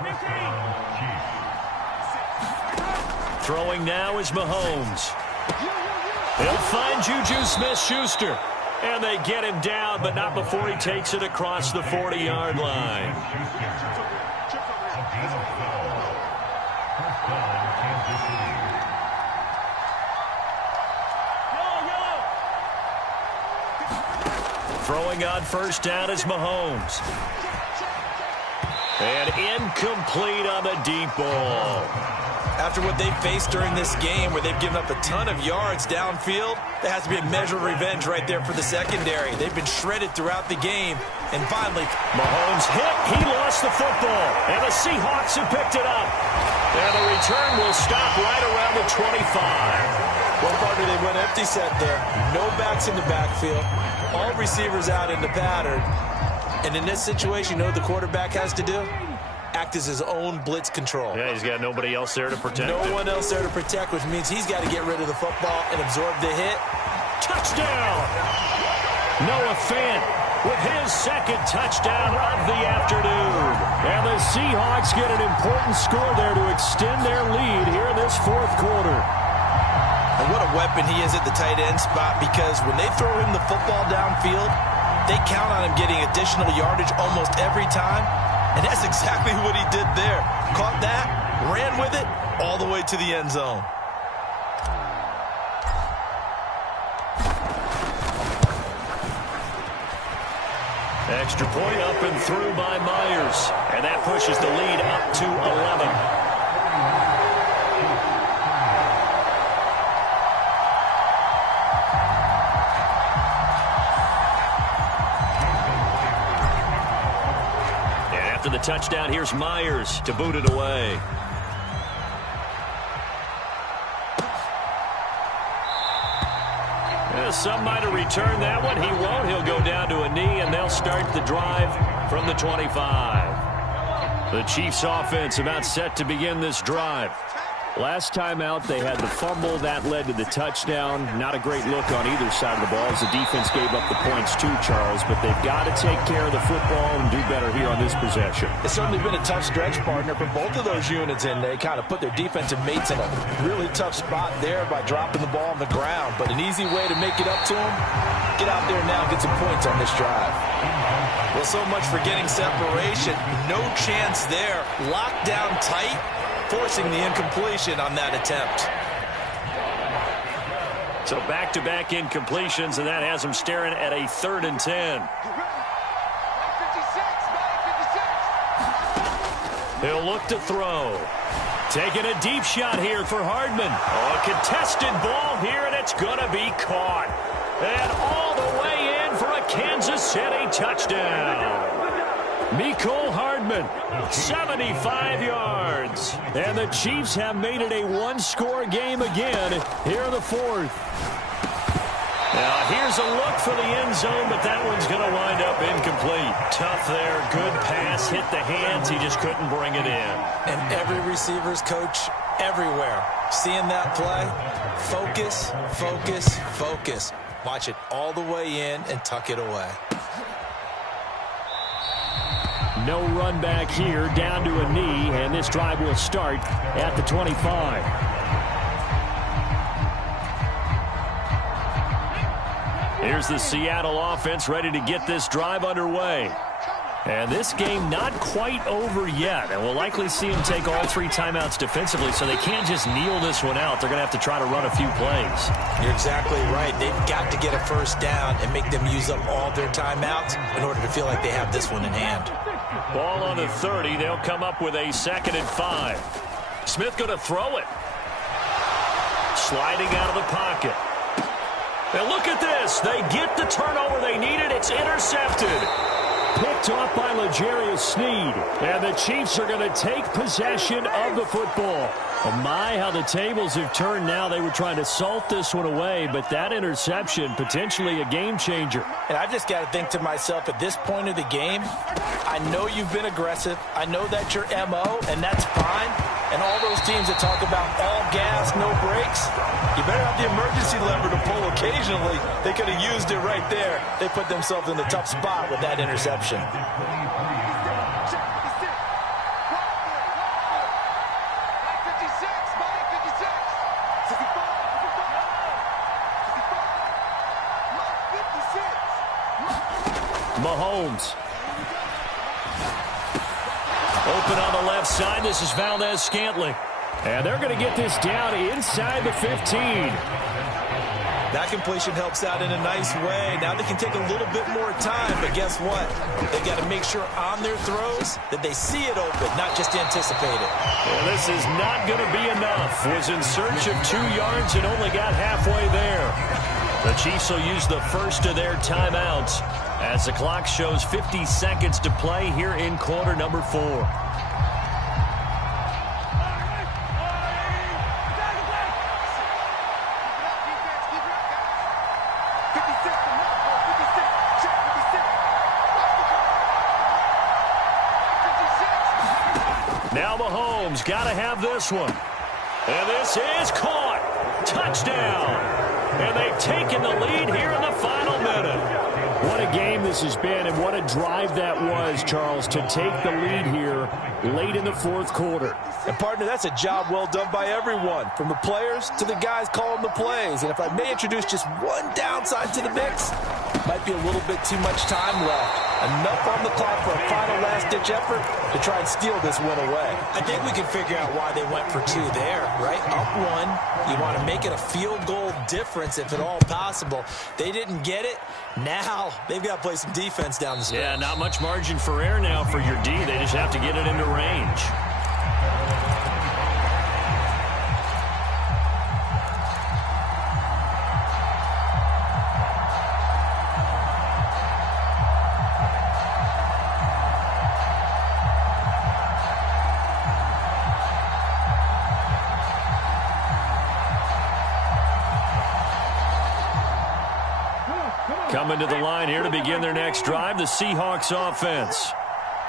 Throwing now is Mahomes. He'll find Juju Smith-Schuster. And they get him down, but not before he takes it across the 40-yard line. Throwing on 1st down is Mahomes. And incomplete on the deep ball. After what they faced during this game where they've given up a ton of yards downfield, there has to be a measure of revenge right there for the secondary. They've been shredded throughout the game. And finally, Mahomes hit. He lost the football. And the Seahawks have picked it up. And the return will stop right around the 25. Well, partner, they went empty set there. No backs in the backfield. All receivers out in the pattern. And in this situation, you know what the quarterback has to do? Act as his own blitz control. Yeah, he's got nobody else there to protect him. No one else there to protect, which means he's got to get rid of the football and absorb the hit. Touchdown! Noah Fant with his 2nd touchdown of the afternoon. And the Seahawks get an important score there to extend their lead here in this 4th quarter. And what a weapon he is at the tight end spot, because when they throw him the football downfield, they count on him getting additional yardage almost every time. And that's exactly what he did there. Caught that, ran with it, all the way to the end zone. Extra point up and through by Myers. And that pushes the lead up to 11. After the touchdown, here's Myers to boot it away. Some might have returned that one. He won't. He'll go down to a knee, and they'll start the drive from the 25. The Chiefs offense about set to begin this drive. Last time out, they had the fumble. That led to the touchdown. Not a great look on either side of the ball as the defense gave up the points too, Charles. But they've got to take care of the football and do better here on this possession. It's certainly been a tough stretch, partner, for both of those units, and they kind of put their defensive mates in a really tough spot there by dropping the ball on the ground. But an easy way to make it up to them, get out there now and get some points on this drive. Well, so much for getting separation. No chance there. Locked down tight, forcing the incompletion on that attempt. So back-to-back incompletions, and that has them staring at a 3rd and 10. He'll look to throw. Taking a deep shot here for Hardman. Oh, a contested ball here, and it's going to be caught. And all the way in for a Kansas City touchdown. Mecole Hardman, 75 yards. And the Chiefs have made it a one-score game again here in the 4th. Now here's a look for the end zone, but that one's going to wind up incomplete. Tough there. Good pass. Hit the hands. He just couldn't bring it in. And every receiver's coach everywhere, seeing that play, focus, focus, focus. Watch it all the way in and tuck it away. No run back here, down to a knee, and this drive will start at the 25. Here's the Seattle offense ready to get this drive underway. And this game not quite over yet, and we'll likely see them take all 3 timeouts defensively, so they can't just kneel this one out. They're going to have to try to run a few plays. You're exactly right. They've got to get a first down and make them use up all their timeouts in order to feel like they have this one in hand. Ball on the 30. They'll come up with a 2nd and 5. Smith going to throw it. Sliding out of the pocket. And look at this. They get the turnover they needed. It's intercepted. Picked off by L'Jarius Sneed. And the Chiefs are going to take possession of the football. Oh my, how the tables have turned now. They were trying to salt this one away, but that interception, potentially a game changer. And I just got to think to myself, at this point of the game, I know you've been aggressive. I know that's your MO, and that's fine. And all those teams that talk about all gas, no brakes, you better have the emergency lever to pull occasionally. They could have used it right there. They put themselves in a tough spot with that interception. Mahomes. Open on the left side. This is Valdez-Scantling. And they're going to get this down inside the 15. That completion helps out in a nice way. Now they can take a little bit more time, but guess what? They've got to make sure on their throws that they see it open, not just anticipate it. Well, this is not going to be enough. Was in search of 2 yards and only got halfway there. The Chiefs will use the first of their timeouts as the clock shows 50 seconds to play here in quarter number 4. Now Mahomes got to have this one. And this is caught. Touchdown. And they've taken the lead here in the final minute. What a game this has been, and what a drive that was, Charles, to take the lead here late in the 4th quarter. And, partner, that's a job well done by everyone, from the players to the guys calling the plays. And if I may introduce just one downside to the mix, might be a little bit too much time left. Enough on the clock for a final last-ditch effort to try and steal this win away. I think we can figure out why they went for 2 there, right? Up 1. You want to make it a field goal difference if at all possible. They didn't get it. Now they've got to play some defense down the stretch. Yeah, not much margin for error now for your D. They just have to get it into range. Coming to the line here to begin their next drive, the Seahawks offense.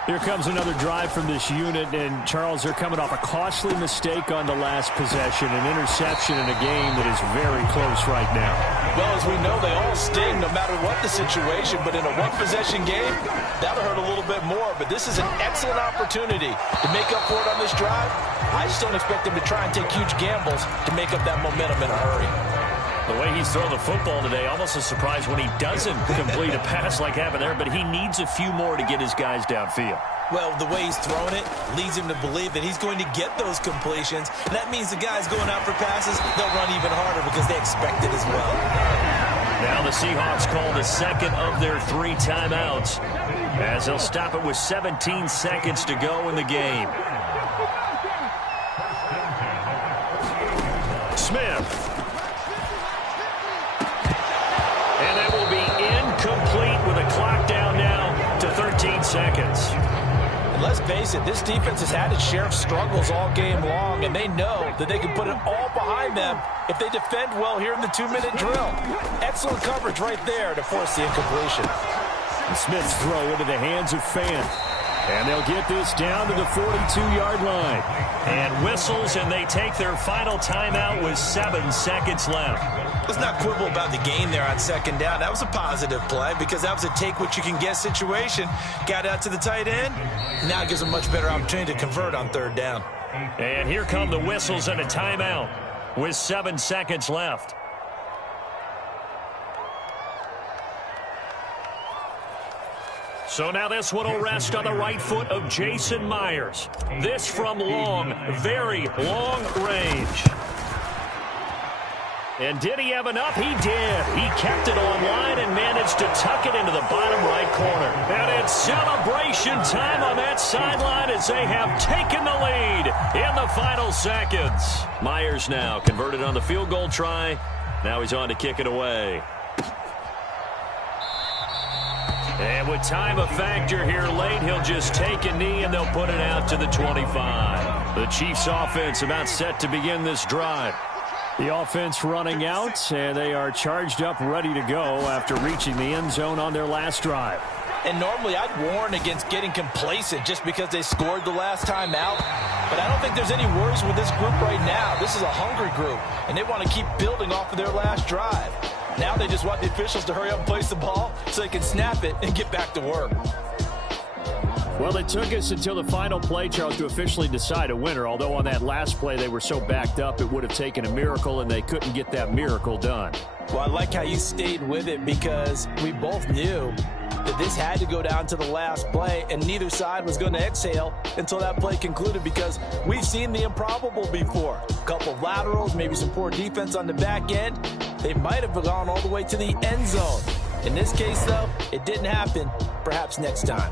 Here comes another drive from this unit, and Charles, they're coming off a costly mistake on the last possession, an interception in a game that is very close right now. Well, as we know, they all sting no matter what the situation, but in a one-possession game, that'll hurt a little bit more. But this is an excellent opportunity to make up for it on this drive. I just don't expect them to try and take huge gambles to make up that momentum in a hurry. The way he's thrown the football today, almost a surprise when he doesn't complete a pass like happened there, but he needs a few more to get his guys downfield. Well, the way he's thrown it leads him to believe that he's going to get those completions. And that means the guys going out for passes, they'll run even harder because they expect it as well. Now the Seahawks call the second of their 3 timeouts as they'll stop it with 17 seconds to go in the game. Smith. And that will be incomplete with a clock down now to 13 seconds. let's face it, this defense has had its share of struggles all game long, and they know that they can put it all behind them if they defend well here in the 2-minute drill. Excellent coverage right there to force the incompletion. And Smith's throw into the hands of Fan. And they'll get this down to the 42-yard line. And whistles, and they take their final timeout with 7 seconds left. Let's not quibble about the gain there on second down. That was a positive play because that was a take-what-you-can-get situation. Got out to the tight end. Now it gives them a much better opportunity to convert on third down. And here come the whistles and a timeout with 7 seconds left. So now this one will rest on the right foot of Jason Myers. This from long, very long range. And did he have enough? He did. He kept it online and managed to tuck it into the bottom right corner. And it's celebration time on that sideline as they have taken the lead in the final seconds. Myers now converted on the field goal try. Now he's on to kick it away. And with time a factor here late, he'll just take a knee and they'll put it out to the 25. The Chiefs offense about set to begin this drive. The offense running out, and they are charged up, ready to go after reaching the end zone on their last drive. And normally I'd warn against getting complacent just because they scored the last time out. But I don't think there's any worries with this group right now. This is a hungry group, and they want to keep building off of their last drive. Now they just want the officials to hurry up and place the ball so they can snap it and get back to work. Well, it took us until the final play, Charles, to officially decide a winner. Although on that last play they were so backed up, it would have taken a miracle, and they couldn't get that miracle done. Well, I like how you stayed with it because we both knew that this had to go down to the last play, and neither side was going to exhale until that play concluded because we've seen the improbable before. A couple of laterals, maybe some poor defense on the back end. They might have gone all the way to the end zone. In this case, though, it didn't happen. Perhaps next time.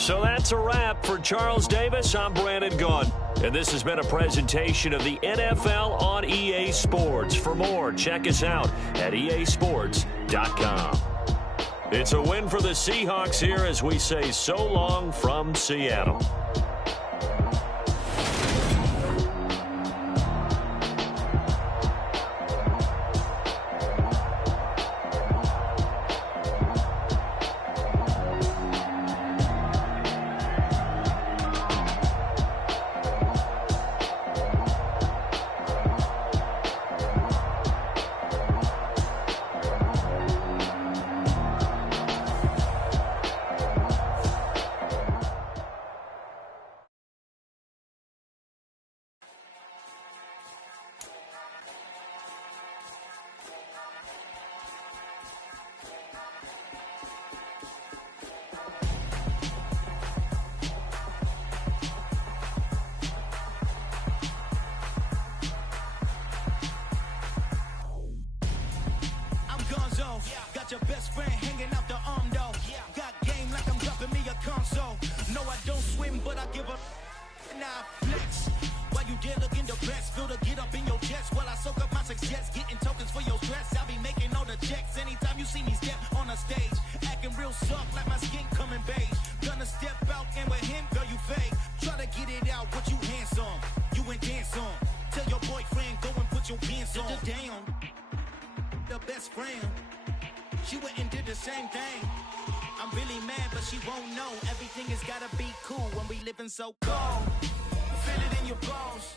So that's a wrap for Charles Davis. I'm Brandon Gunn. And this has been a presentation of the NFL on EA Sports. For more, check us out at easports.com. It's a win for the Seahawks here as we say so long from Seattle. Got your best friend hanging out the arm though. Got game like I'm dropping me a console. No, I don't swim, but I give up. Nah, flex. While you there looking the best, feel the get up in your chest. While I soak up my success, getting tokens for your stress. I'll be making all the checks anytime you see me step on a stage. Acting real soft like my skin coming beige. Gonna step out and with him, girl, you fake. Try to get it out, what you hands on. You and dance on. Tell your boyfriend, go and put your pants on. Down. The best friend. She went and did the same thing. I'm really mad, but she won't know. Everything has gotta be cool when we living so cold. Feel it in your bones.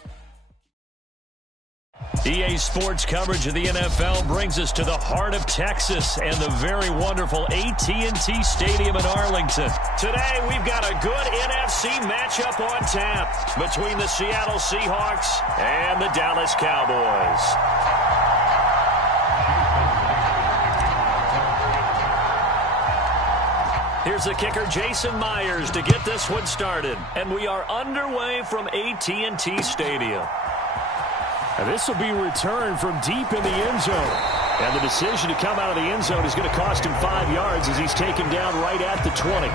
EA Sports coverage of the NFL brings us to the heart of Texas and the very wonderful AT&T Stadium in Arlington. Today, we've got a good NFC matchup on tap between the Seattle Seahawks and the Dallas Cowboys. Here's the kicker, Jason Myers, to get this one started. And we are underway from AT&T Stadium. And this will be returned from deep in the end zone. And the decision to come out of the end zone is going to cost him 5 yards as he's taken down right at the 20.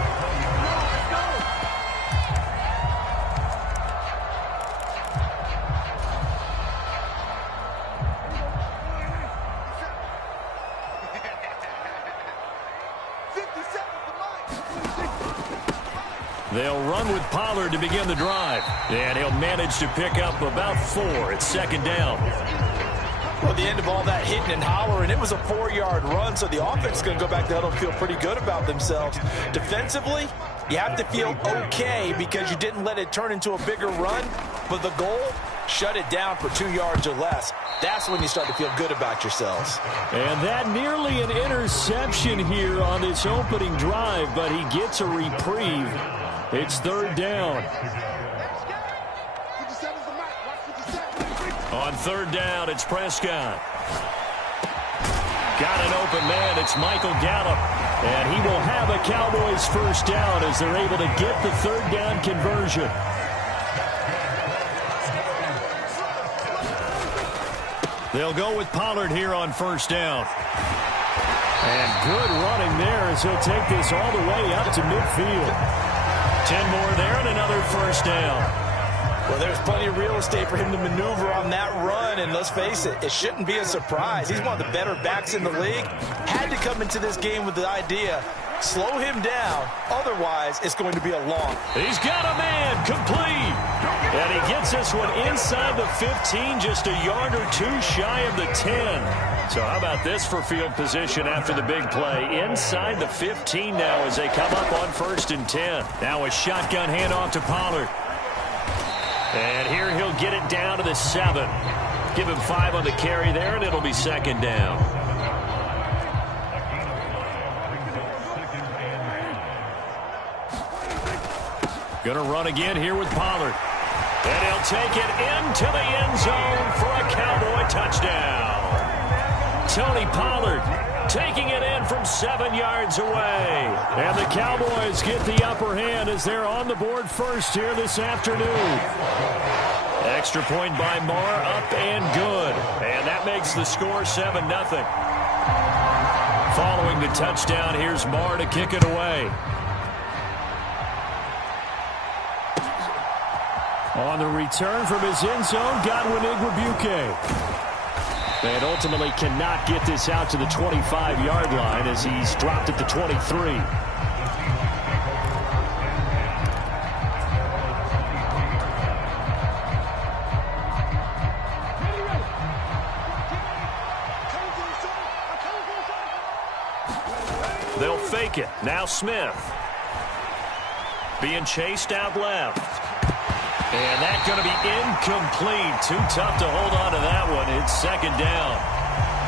They'll run with Pollard to begin the drive. And he'll manage to pick up about 4. It's second down. Well, at the end of all that hitting and hollering, it was a 4-yard run, so the offense is going to go back to the huddle and feel pretty good about themselves. Defensively, you have to feel okay because you didn't let it turn into a bigger run, but the goal, shut it down for 2 yards or less. That's when you start to feel good about yourselves. And that nearly an interception here on this opening drive, but he gets a reprieve. It's third down. On third down, it's Prescott. Got an open man. It's Michael Gallup. And he will have a Cowboys first down as they're able to get the third down conversion. They'll go with Pollard here on first down. And good running there as he'll take this all the way up to midfield. 10 more there and another first down. Well, there's plenty of real estate for him to maneuver on that run, and let's face it, it shouldn't be a surprise. He's one of the better backs in the league. Had to come into this game with the idea, slow him down, otherwise it's going to be a long. He's got a man, complete. And he gets this one inside the 15, just a yard or 2 shy of the 10. So how about this for field position after the big play? Inside the 15 now as they come up on first and 10. Now a shotgun handoff to Pollard. And here he'll get it down to the 7. Give him 5 on the carry there, and it'll be second down. Going to run again here with Pollard. And he'll take it into the end zone for a Cowboy touchdown. Tony Pollard taking it in from 7 yards away. And the Cowboys get the upper hand as they're on the board first here this afternoon. Extra point by Marr, up and good. And that makes the score 7-0. Following the touchdown, here's Marr to kick it away. On the return from his end zone, Godwin Igwebuike. And ultimately cannot get this out to the 25-yard line as he's dropped at the 23. They'll fake it. Now Smith. Being chased out left. And that's going to be incomplete. Too tough to hold on to that one. It's second down.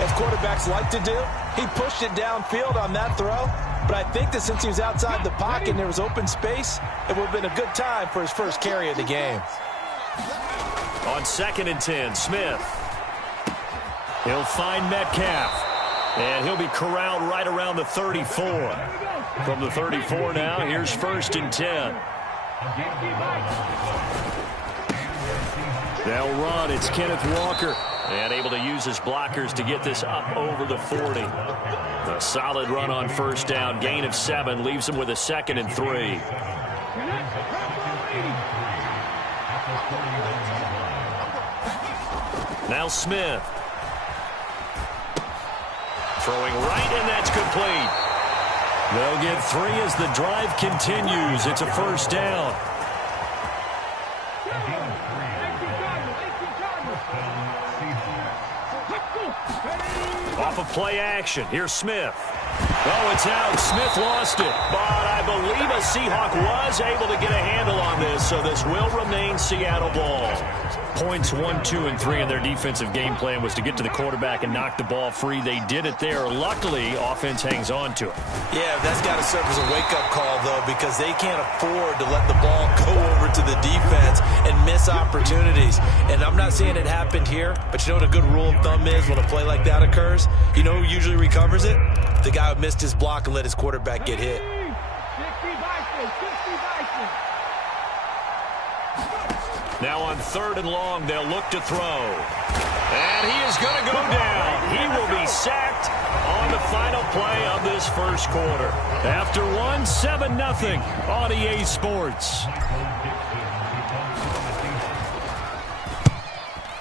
As quarterbacks like to do, he pushed it downfield on that throw. But I think that since he was outside the pocket and there was open space, it would have been a good time for his first carry of the game. On second and 10, Smith. He'll find Metcalf. And he'll be corralled right around the 34. From the 34 now, here's first and 10. They'll run. It's Kenneth Walker. And able to use his blockers to get this up over the 40. A solid run on first down. Gain of 7 leaves him with a second and 3. Now Smith. Throwing right, and that's complete. They'll get 3 as the drive continues. It's a first down. Off of play action. Here's Smith. Oh, it's out. Smith lost it. But I believe a Seahawk was able to get a handle on this, so this will remain Seattle ball. Points 1, 2, and 3 in their defensive game plan was to get to the quarterback and knock the ball free. They did it there. Luckily, offense hangs on to it. Yeah, that's got to serve as a wake-up call, though, because they can't afford to let the ball go over to the defense and miss opportunities. And I'm not saying it happened here, but you know what a good rule of thumb is when a play like that occurs? You know who usually recovers it? The guy who missed his block and let his quarterback get hit. Now on third and long, they'll look to throw. And he is going to go down. He will be sacked on the final play of this first quarter. After 1, 7-0 on EA Sports.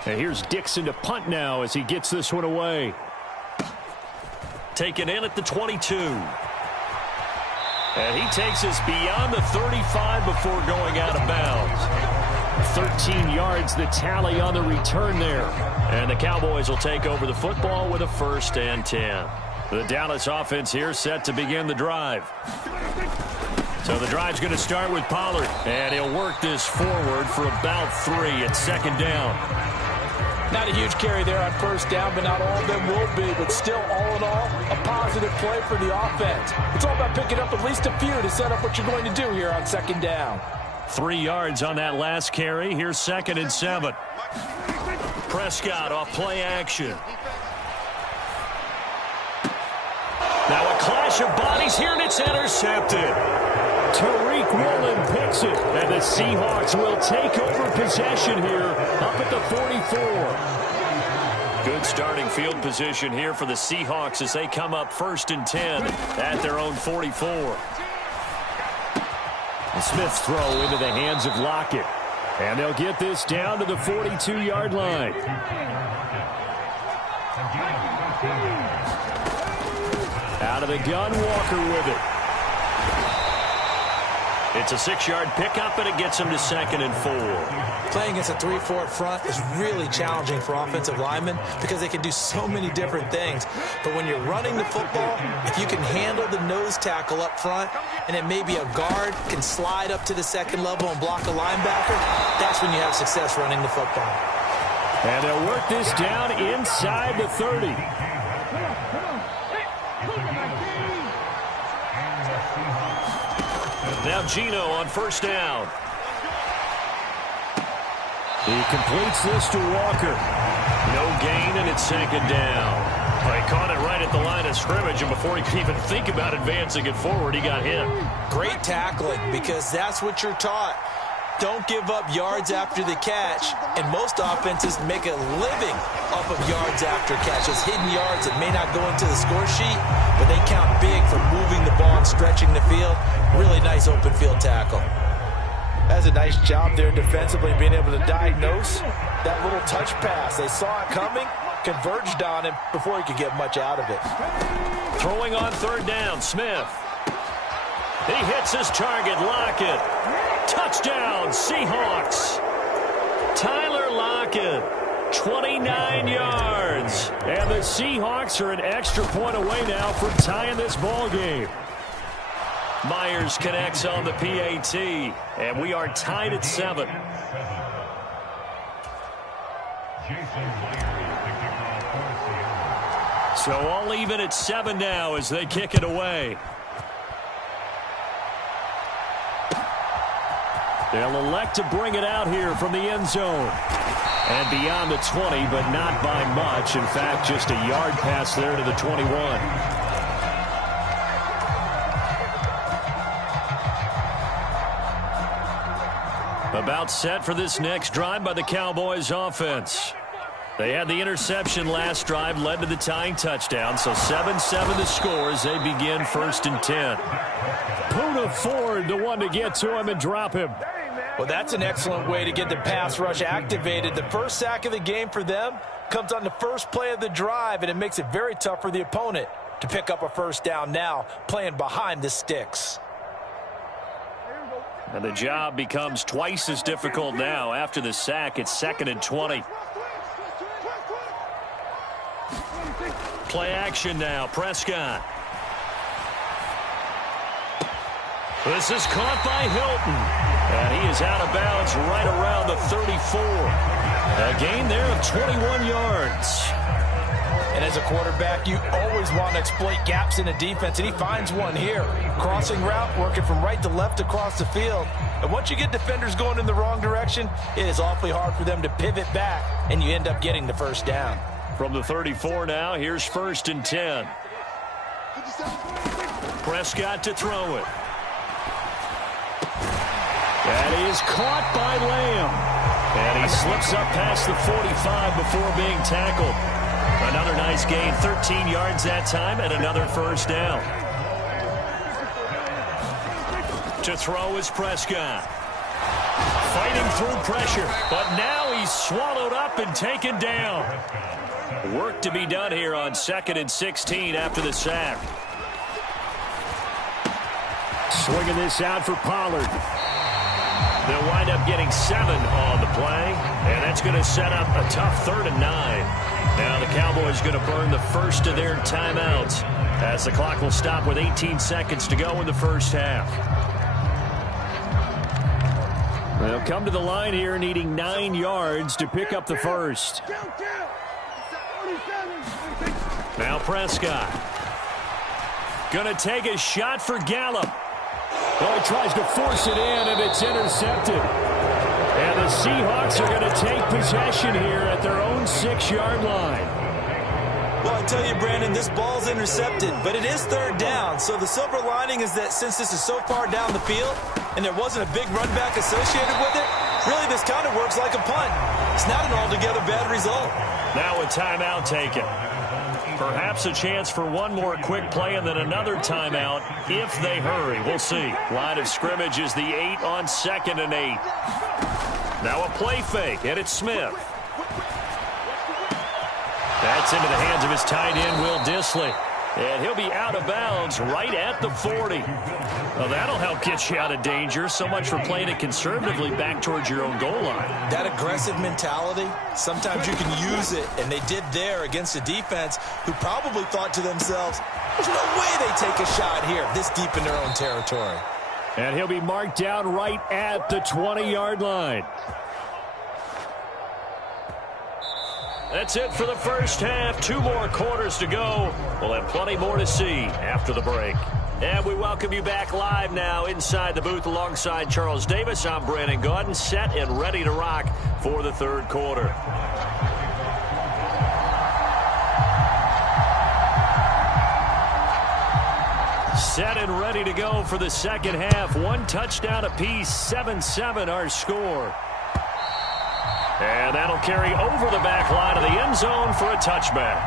And here's Dixon to punt now as he gets this one away. Taken in at the 22. And he takes us beyond the 35 before going out of bounds. 13 yards the tally on the return there. And the Cowboys will take over the football with a 1st and 10. The Dallas offense here set to begin the drive. So the drive's going to start with Pollard. And he'll work this forward for about 3 at 2nd down. Not a huge carry there on 1st down, but not all of them will be. But still, all in all, a positive play for the offense. It's all about picking up at least a few to set up what you're going to do here on 2nd down. 3 yards on that last carry. Here's 2nd and 7. Prescott off play action. Now a clash of bodies here, and it's intercepted. Tariq Woolen picks it, and the Seahawks will take over possession here up at the 44. Good starting field position here for the Seahawks as they come up 1st and 10 at their own 44. And Smith's throw into the hands of Lockett. And they'll get this down to the 42-yard line. Out of the gun, Walker with it. It's a 6-yard pickup, and it gets him to 2nd and 4. Playing against a 3-4 front is really challenging for offensive linemen because they can do so many different things. But when you're running the football, if you can handle the nose tackle up front, and then maybe a guard can slide up to the 2nd level and block a linebacker, that's when you have success running the football. And they'll work this down inside the 30. Now Gino on 1st down. He completes this to Walker. No gain, and it's 2nd down. He caught it right at the line of scrimmage, and before he could even think about advancing it forward, he got hit. Great tackling, because that's what you're taught. Don't give up yards after the catch, and most offenses make a living off of yards after catches, hidden yards that may not go into the score sheet, but they count big for moving the ball and stretching the field. Really nice open field tackle. That's a nice job there defensively, being able to diagnose that little touch pass. They saw it coming, converged on him before he could get much out of it. Throwing on 3rd down, Smith. He hits his target, Lockett. Touchdown, Seahawks. Tyler Lockett, 29 yards. And the Seahawks are an extra point away now from tying this ball game. Myers connects on the PAT, and we are tied at 7. So all even at 7 now as they kick it away. They'll elect to bring it out here from the end zone. And beyond the 20, but not by much. In fact, just a yard pass there to the 21. About set for this next drive by the Cowboys offense. They had the interception last drive, led to the tying touchdown. So 7-7 the score as they begin 1st and 10. Poona Ford, the one to get to him and drop him. Well, that's an excellent way to get the pass rush activated. The first sack of the game for them comes on the first play of the drive, and it makes it very tough for the opponent to pick up a 1st down now, playing behind the sticks. And the job becomes twice as difficult now. After the sack, it's 2nd and 20. Play action now, Prescott. This is caught by Hilton. And he is out of bounds right around the 34. A gain there of 21 yards. And as a quarterback, you always want to exploit gaps in a defense, and he finds one here. Crossing route, working from right to left across the field. And once you get defenders going in the wrong direction, it is awfully hard for them to pivot back, and you end up getting the 1st down. From the 34 now, here's 1st and 10. Prescott to throw it. And he is caught by Lamb. And he slips up past the 45 before being tackled. Another nice gain, 13 yards that time, and another 1st down. To throw is Prescott. Fighting through pressure, but now he's swallowed up and taken down. Work to be done here on 2nd and 16 after the sack. Swinging this out for Pollard. They'll wind up getting 7 on the play, and that's going to set up a tough 3rd and 9. Now the Cowboys going to burn the first of their timeouts as the clock will stop with 18 seconds to go in the first half. They'll come to the line here needing 9 yards to pick up the first. Now Prescott. Going to take a shot for Gallup. Well, he tries to force it in, and it's intercepted. And the Seahawks are going to take possession here at their own 6-yard line. Well, I tell you, Brandon, this ball's intercepted, but it is 3rd down. So the silver lining is that since this is so far down the field and there wasn't a big run back associated with it, really this kind of works like a punt. It's not an altogether bad result. Now a timeout taken. Perhaps a chance for one more quick play and then another timeout if they hurry. We'll see. Line of scrimmage is the 8 on 2nd and 8. Now a play fake, and it's Smith. That's into the hands of his tight end, Will Dissly. And he'll be out of bounds right at the 40. Well, that'll help get you out of danger. So much for playing it conservatively back towards your own goal line. That aggressive mentality, sometimes you can use it, and they did there against a defense who probably thought to themselves, there's no way they take a shot here this deep in their own territory. And he'll be marked down right at the 20-yard line. That's it for the first half. 2 more quarters to go. We'll have plenty more to see after the break. And we welcome you back live now inside the booth alongside Charles Davis. I'm Brandon Gaudin, set and ready to rock for the 3rd quarter. Set and ready to go for the 2nd half. 1 touchdown apiece, 7-7 our score. And that'll carry over the back line of the end zone for a touchback.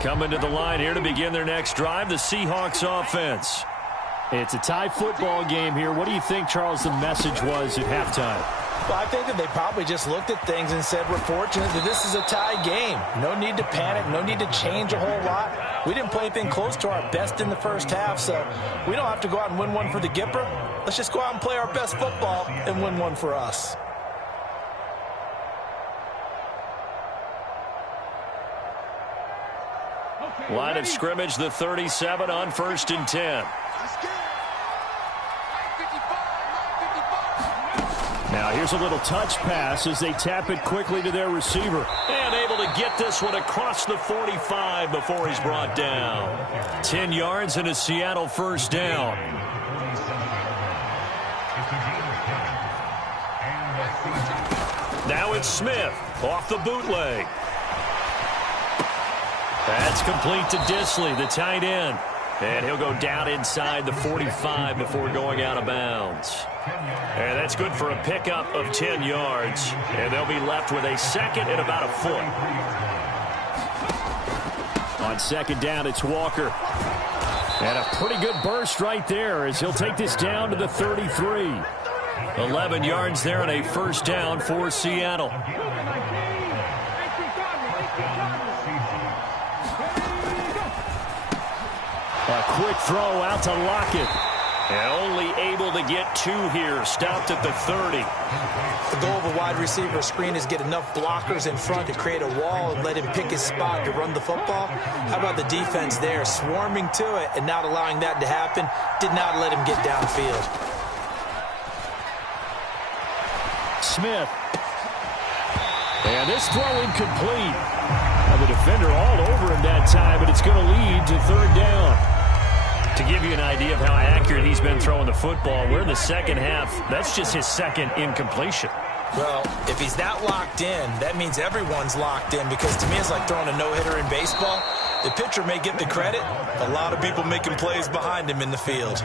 Coming to the line here to begin their next drive, the Seahawks offense. It's a tie football game here. What do you think, Charles, the message was at halftime? Well, I think that they probably just looked at things and said, we're fortunate that this is a tie game. No need to panic. No need to change a whole lot. We didn't play anything close to our best in the first half, so we don't have to go out and win one for the Gipper. Let's just go out and play our best football and win one for us. Line of scrimmage, the 37 on 1st and 10. Now here's a little touch pass as they tap it quickly to their receiver. And able to get this one across the 45 before he's brought down. 10 yards and a Seattle first down. Now it's Smith off the bootleg. That's complete to Dissly, the tight end. And he'll go down inside the 45 before going out of bounds. And that's good for a pickup of 10 yards. And they'll be left with a 2nd and about a foot. On 2nd down, it's Walker. And a pretty good burst right there as he'll take this down to the 33. 11 yards there and a first down for Seattle. A quick throw out to Lockett. And only able to get 2 here. Stopped at the 30. The goal of a wide receiver screen is get enough blockers in front to create a wall and let him pick his spot to run the football. How about the defense there, swarming to it and not allowing that to happen? Did not let him get downfield. Smith. And this throw incomplete. Now the defender all over him that time, but it's going to lead to 3rd down. To give you an idea of how accurate he's been throwing the football, we're in the 2nd half. That's just his 2nd incompletion. Well, if he's that locked in, that means everyone's locked in, because to me it's like throwing a no-hitter in baseball. The pitcher may get the credit. A lot of people making plays behind him in the field.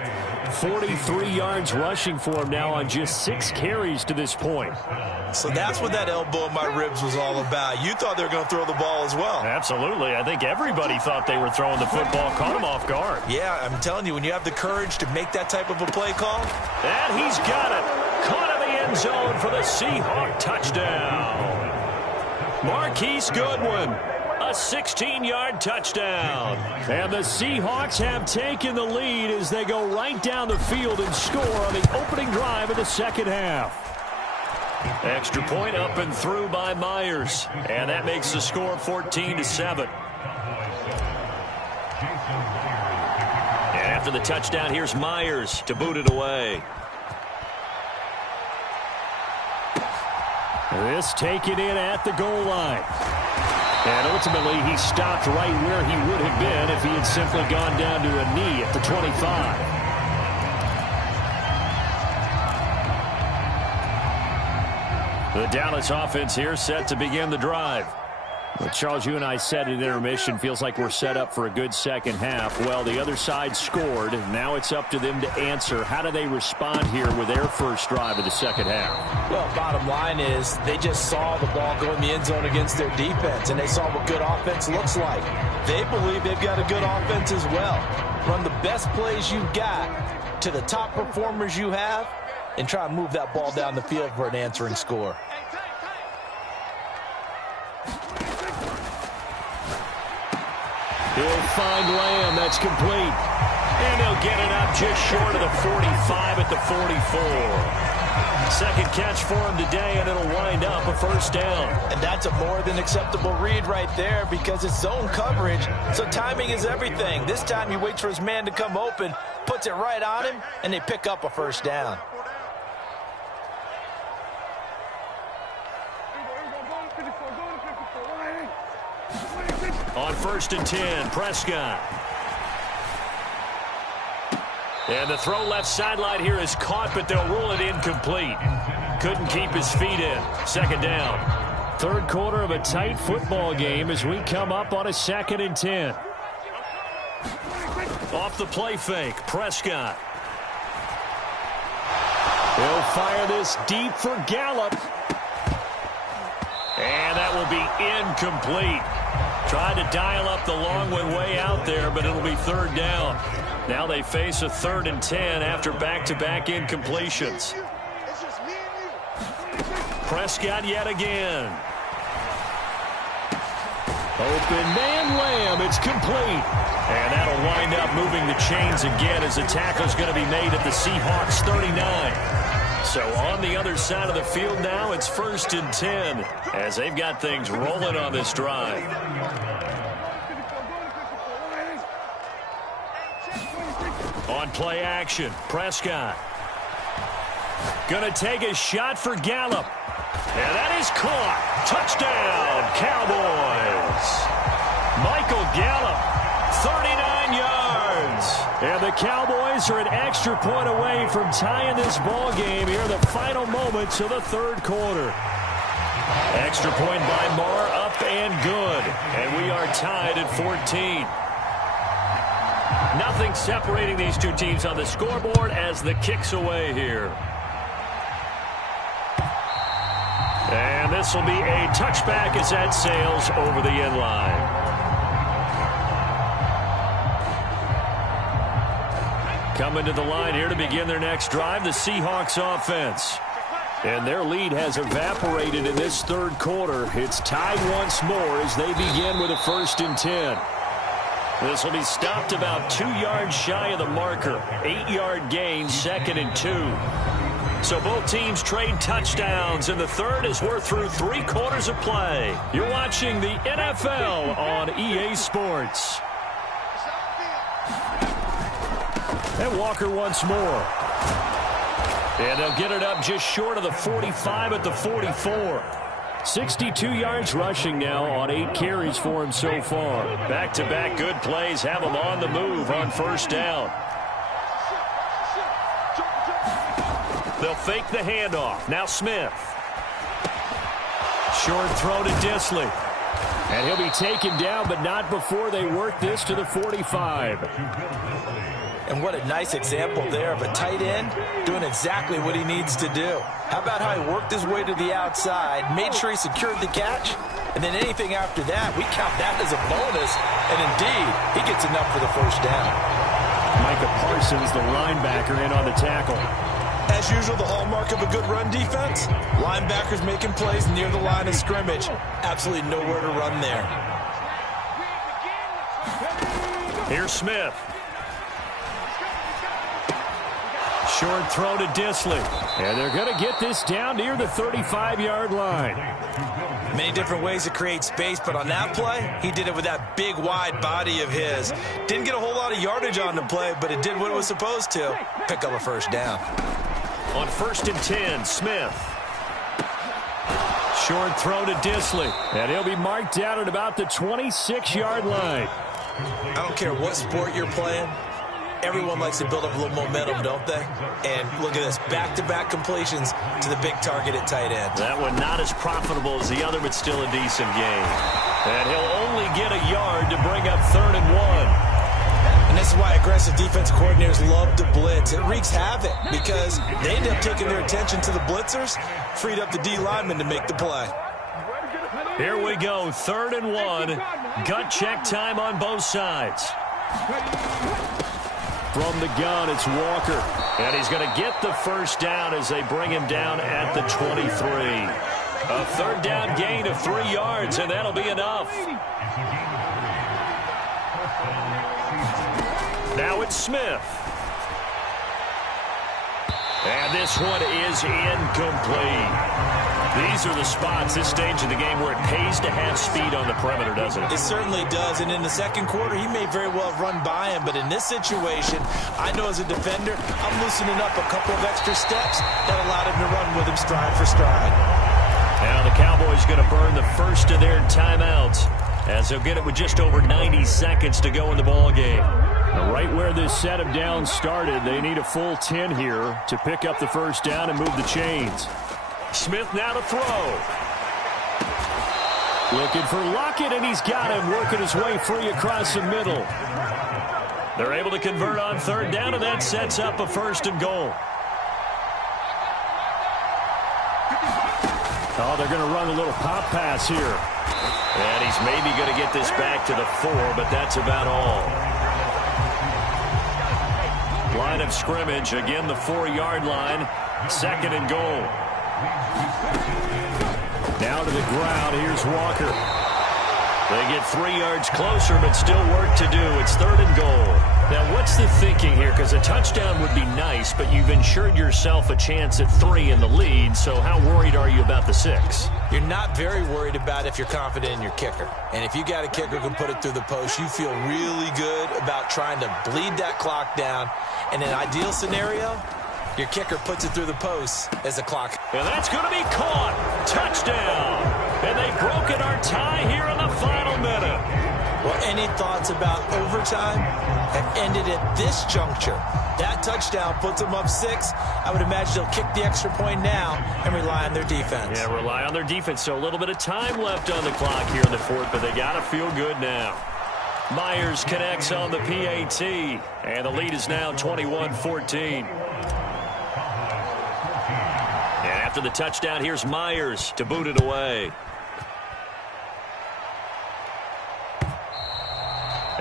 43 yards rushing for him now on just 6 carries to this point. So that's what that elbow in my ribs was all about. You thought they were going to throw the ball as well. Absolutely. I think everybody thought they were throwing the football, caught him off guard. Yeah, I'm telling you, when you have the courage to make that type of a play call. And he's got it. Caught end zone for the Seahawk touchdown. Marquise Goodwin, a 16-yard touchdown. And the Seahawks have taken the lead as they go right down the field and score on the opening drive of the second half. Extra point up and through by Myers. And that makes the score 14-7. And after the touchdown, here's Myers to boot it away. This taken in at the goal line. And ultimately, he stopped right where he would have been if he had simply gone down to a knee at the 25. The Dallas offense here set to begin the drive. Well, Charles, you and I said at intermission, feels like we're set up for a good second half. Well, the other side scored. Now it's up to them to answer. How do they respond here with their first drive of the second half? Well, bottom line is they just saw the ball go in the end zone against their defense, and they saw what good offense looks like. They believe they've got a good offense as well. Run the best plays you've got to the top performers you have and try and move that ball down the field for an answering score. He'll find Lamb. That's complete. And he'll get it up just short of the 45 at the 44. Second catch for him today, and it'll wind up a first down. And that's a more than acceptable read right there because it's zone coverage, so timing is everything. This time he waits for his man to come open, puts it right on him, and they pick up a first down. On 1st and 10, Prescott. And the throw left sideline here is caught, but they'll rule it incomplete. Couldn't keep his feet in. Second down. Third quarter of a tight football game as we come up on a 2nd and 10. Off the play fake, Prescott. He'll fire this deep for Gallup. And that will be incomplete. Tried to dial up the long one way out there, but it'll be third down. Now they face a 3rd and 10 after back-to-back incompletions. Prescott yet again. Open man Lamb. It's complete. And that'll wind up moving the chains again as the tackle's going to be made at the Seahawks 39. So on the other side of the field now, it's 1st and 10 as they've got things rolling on this drive. On play action, Prescott. Gonna take a shot for Gallup. And that is caught. Touchdown, Cowboys. Michael Gallup, 39 yards. And the Cowboys are an extra point away from tying this ball game here in the final moments of the third quarter. Extra point by Marr, up and good. And we are tied at 14. Nothing separating these two teams on the scoreboard as the kick's away here. And this will be a touchback as that sails over the end line. Coming to the line here to begin their next drive, the Seahawks offense. And their lead has evaporated in this third quarter. It's tied once more as they begin with a 1st and 10. This will be stopped about 2 yards shy of the marker. 8-yard gain, 2nd and 2. So both teams trade touchdowns in the third as we're through 3 quarters of play. You're watching the NFL on EA Sports. And Walker once more. And they'll get it up just short of the 45 at the 44. 62 yards rushing now on 8 carries for him so far. Back-to-back good plays have him on the move on first down. They'll fake the handoff. Now Smith. Short throw to Disley. And he'll be taken down, but not before they work this to the 45. And what a nice example there of a tight end doing exactly what he needs to do. How about how he worked his way to the outside, made sure he secured the catch, and then anything after that, we count that as a bonus. And indeed, he gets enough for the first down. Micah Parsons, the linebacker, in on the tackle. As usual, the hallmark of a good run defense, linebackers making plays near the line of scrimmage. Absolutely nowhere to run there. Here's Smith. Short throw to Disley. And they're going to get this down near the 35-yard line. Many different ways to create space, but on that play, he did it with that big, wide body of his. Didn't get a whole lot of yardage on the play, but it did what it was supposed to. Pick up a first down. On 1st and 10, Smith. Short throw to Disley. And he'll be marked down at about the 26-yard line. I don't care what sport you're playing. Everyone likes to build up a little momentum, don't they? And look at this, back-to-back completions to the big target at tight end. That one not as profitable as the other, but still a decent gain. And he'll only get a yard to bring up 3rd and 1. And this is why aggressive defense coordinators love to blitz. It wreaks havoc because they end up taking their attention to the blitzers, freed up the D lineman to make the play. Here we go, 3rd and 1. Gut check time on both sides. From the gun, it's Walker. And he's going to get the first down as they bring him down at the 23. A 3rd down gain of 3 yards, and that'll be enough. Now it's Smith. And this one is incomplete. These are the spots, this stage of the game, where it pays to have speed on the perimeter, doesn't it? It certainly does, and in the second quarter, he may very well have run by him, but in this situation, I know as a defender, I'm loosening up a couple of extra steps that allowed him to run with him stride for stride. Now the Cowboys going to burn the first of their timeouts as they'll get it with just over 90 seconds to go in the ball game. Now, right where this set of downs started, they need a full 10 here to pick up the first down and move the chains. Smith now to throw. Looking for Lockett, and he's got him working his way free across the middle. They're able to convert on 3rd down, and that sets up a 1st and goal. Oh, they're going to run a little pop pass here. And he's maybe going to get this back to the 4, but that's about all. Line of scrimmage, again the 4-yard line. 2nd and goal. Now to the ground, here's Walker. They get 3 yards closer, but still work to do. It's 3rd and goal. Now, what's the thinking here? Because a touchdown would be nice, but you've ensured yourself a chance at 3 in the lead, so how worried are you about the 6? You're not very worried about if you're confident in your kicker. And if you got a kicker who can put it through the post, you feel really good about trying to bleed that clock down. In an ideal scenario, your kicker puts it through the post as the clock. And that's going to be caught. Touchdown. And they've broken our tie here in the final minute. Well, any thoughts about overtime have ended at this juncture. That touchdown puts them up 6. I would imagine they'll kick the extra point now and rely on their defense. Yeah, rely on their defense. So a little bit of time left on the clock here in the 4th, but they got to feel good now. Myers connects on the PAT, and the lead is now 21-14. After the touchdown, here's Myers to boot it away.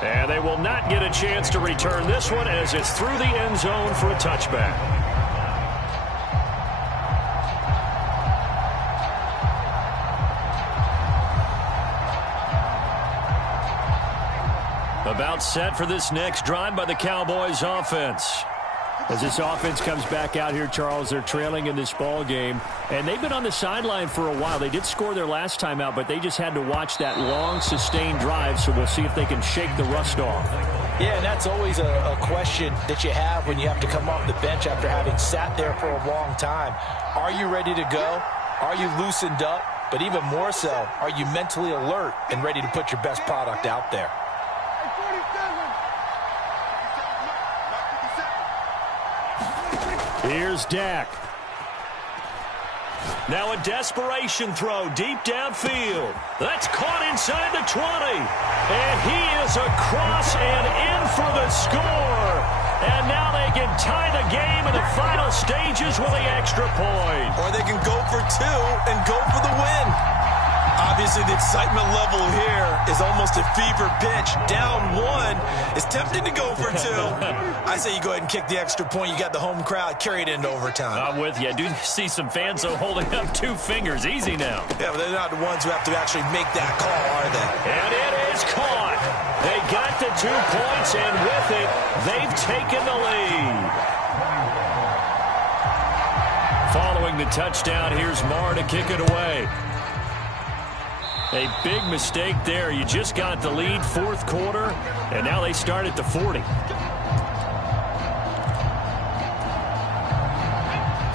And they will not get a chance to return this one as it's through the end zone for a touchback. About set for this next drive by the Cowboys offense. As this offense comes back out here, Charles, they're trailing in this ball game, and they've been on the sideline for a while. They did score their last time out, but they just had to watch that long, sustained drive, so we'll see if they can shake the rust off. Yeah, and that's always a question that you have when you have to come off the bench after having sat there for a long time. Are you ready to go? Are you loosened up? But even more so, are you mentally alert and ready to put your best product out there? Here's Dak. Now a desperation throw deep downfield. That's caught inside the 20. And he is across and in for the score. And now they can tie the game in the final stages with the extra point. Or they can go for 2 and go for the win. Obviously, the excitement level here is almost a fever pitch. Down one. It's tempting to go for two. I say you go ahead and kick the extra point. You got the home crowd. Carry it into overtime. I'm with you. I do see some fans, though, holding up 2 fingers. Easy now. Yeah, but they're not the ones who have to actually make that call, are they? And it is caught. They got the 2 points, and with it, they've taken the lead. Following the touchdown, here's Marr to kick it away. A big mistake there. You just got the lead 4th quarter, and now they start at the 40.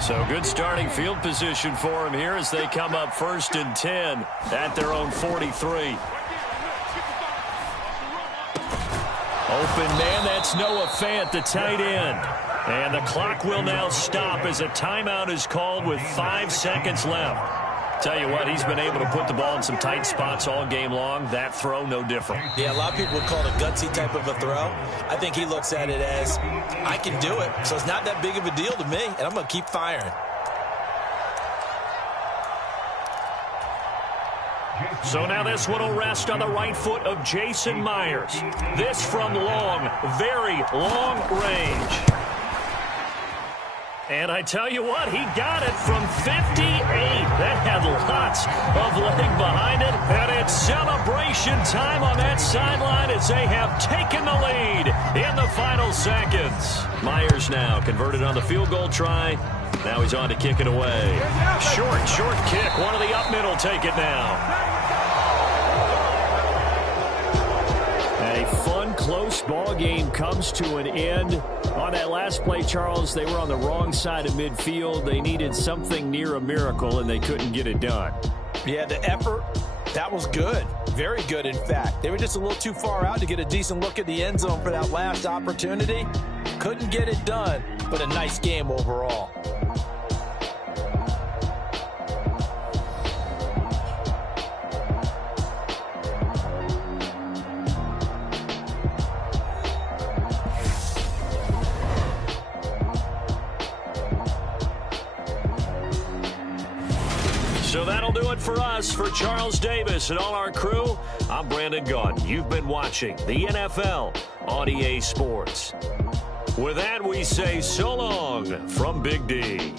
So good starting field position for them here as they come up 1st and 10 at their own 43. Open man, that's Noah Fant, the tight end. And the clock will now stop as a timeout is called with 5 seconds left. Tell you what, he's been able to put the ball in some tight spots all game long. That throw, no different. Yeah, a lot of people would call it a gutsy type of a throw. I think he looks at it as, I can do it, so it's not that big of a deal to me, and I'm going to keep firing. So now this one will rest on the right foot of Jason Myers. This from long, very long range. And I tell you what, he got it from 58. That had lots of leg behind it. And it's celebration time on that sideline as they have taken the lead in the final seconds. Myers now converted on the field goal try. Now he's on to kick it away. Short kick. One of the up middle take it now. A fun, close ball game comes to an end. On that last play, Charles, they were on the wrong side of midfield. They needed something near a miracle, and they couldn't get it done. Yeah, the effort, that was good. Very good, in fact. They were just a little too far out to get a decent look at the end zone for that last opportunity. Couldn't get it done, but a nice game overall. So that'll do it for us. For Charles Davis and all our crew, I'm Brandon Gaudin. You've been watching the NFL on EA Sports. With that, we say so long from Big D.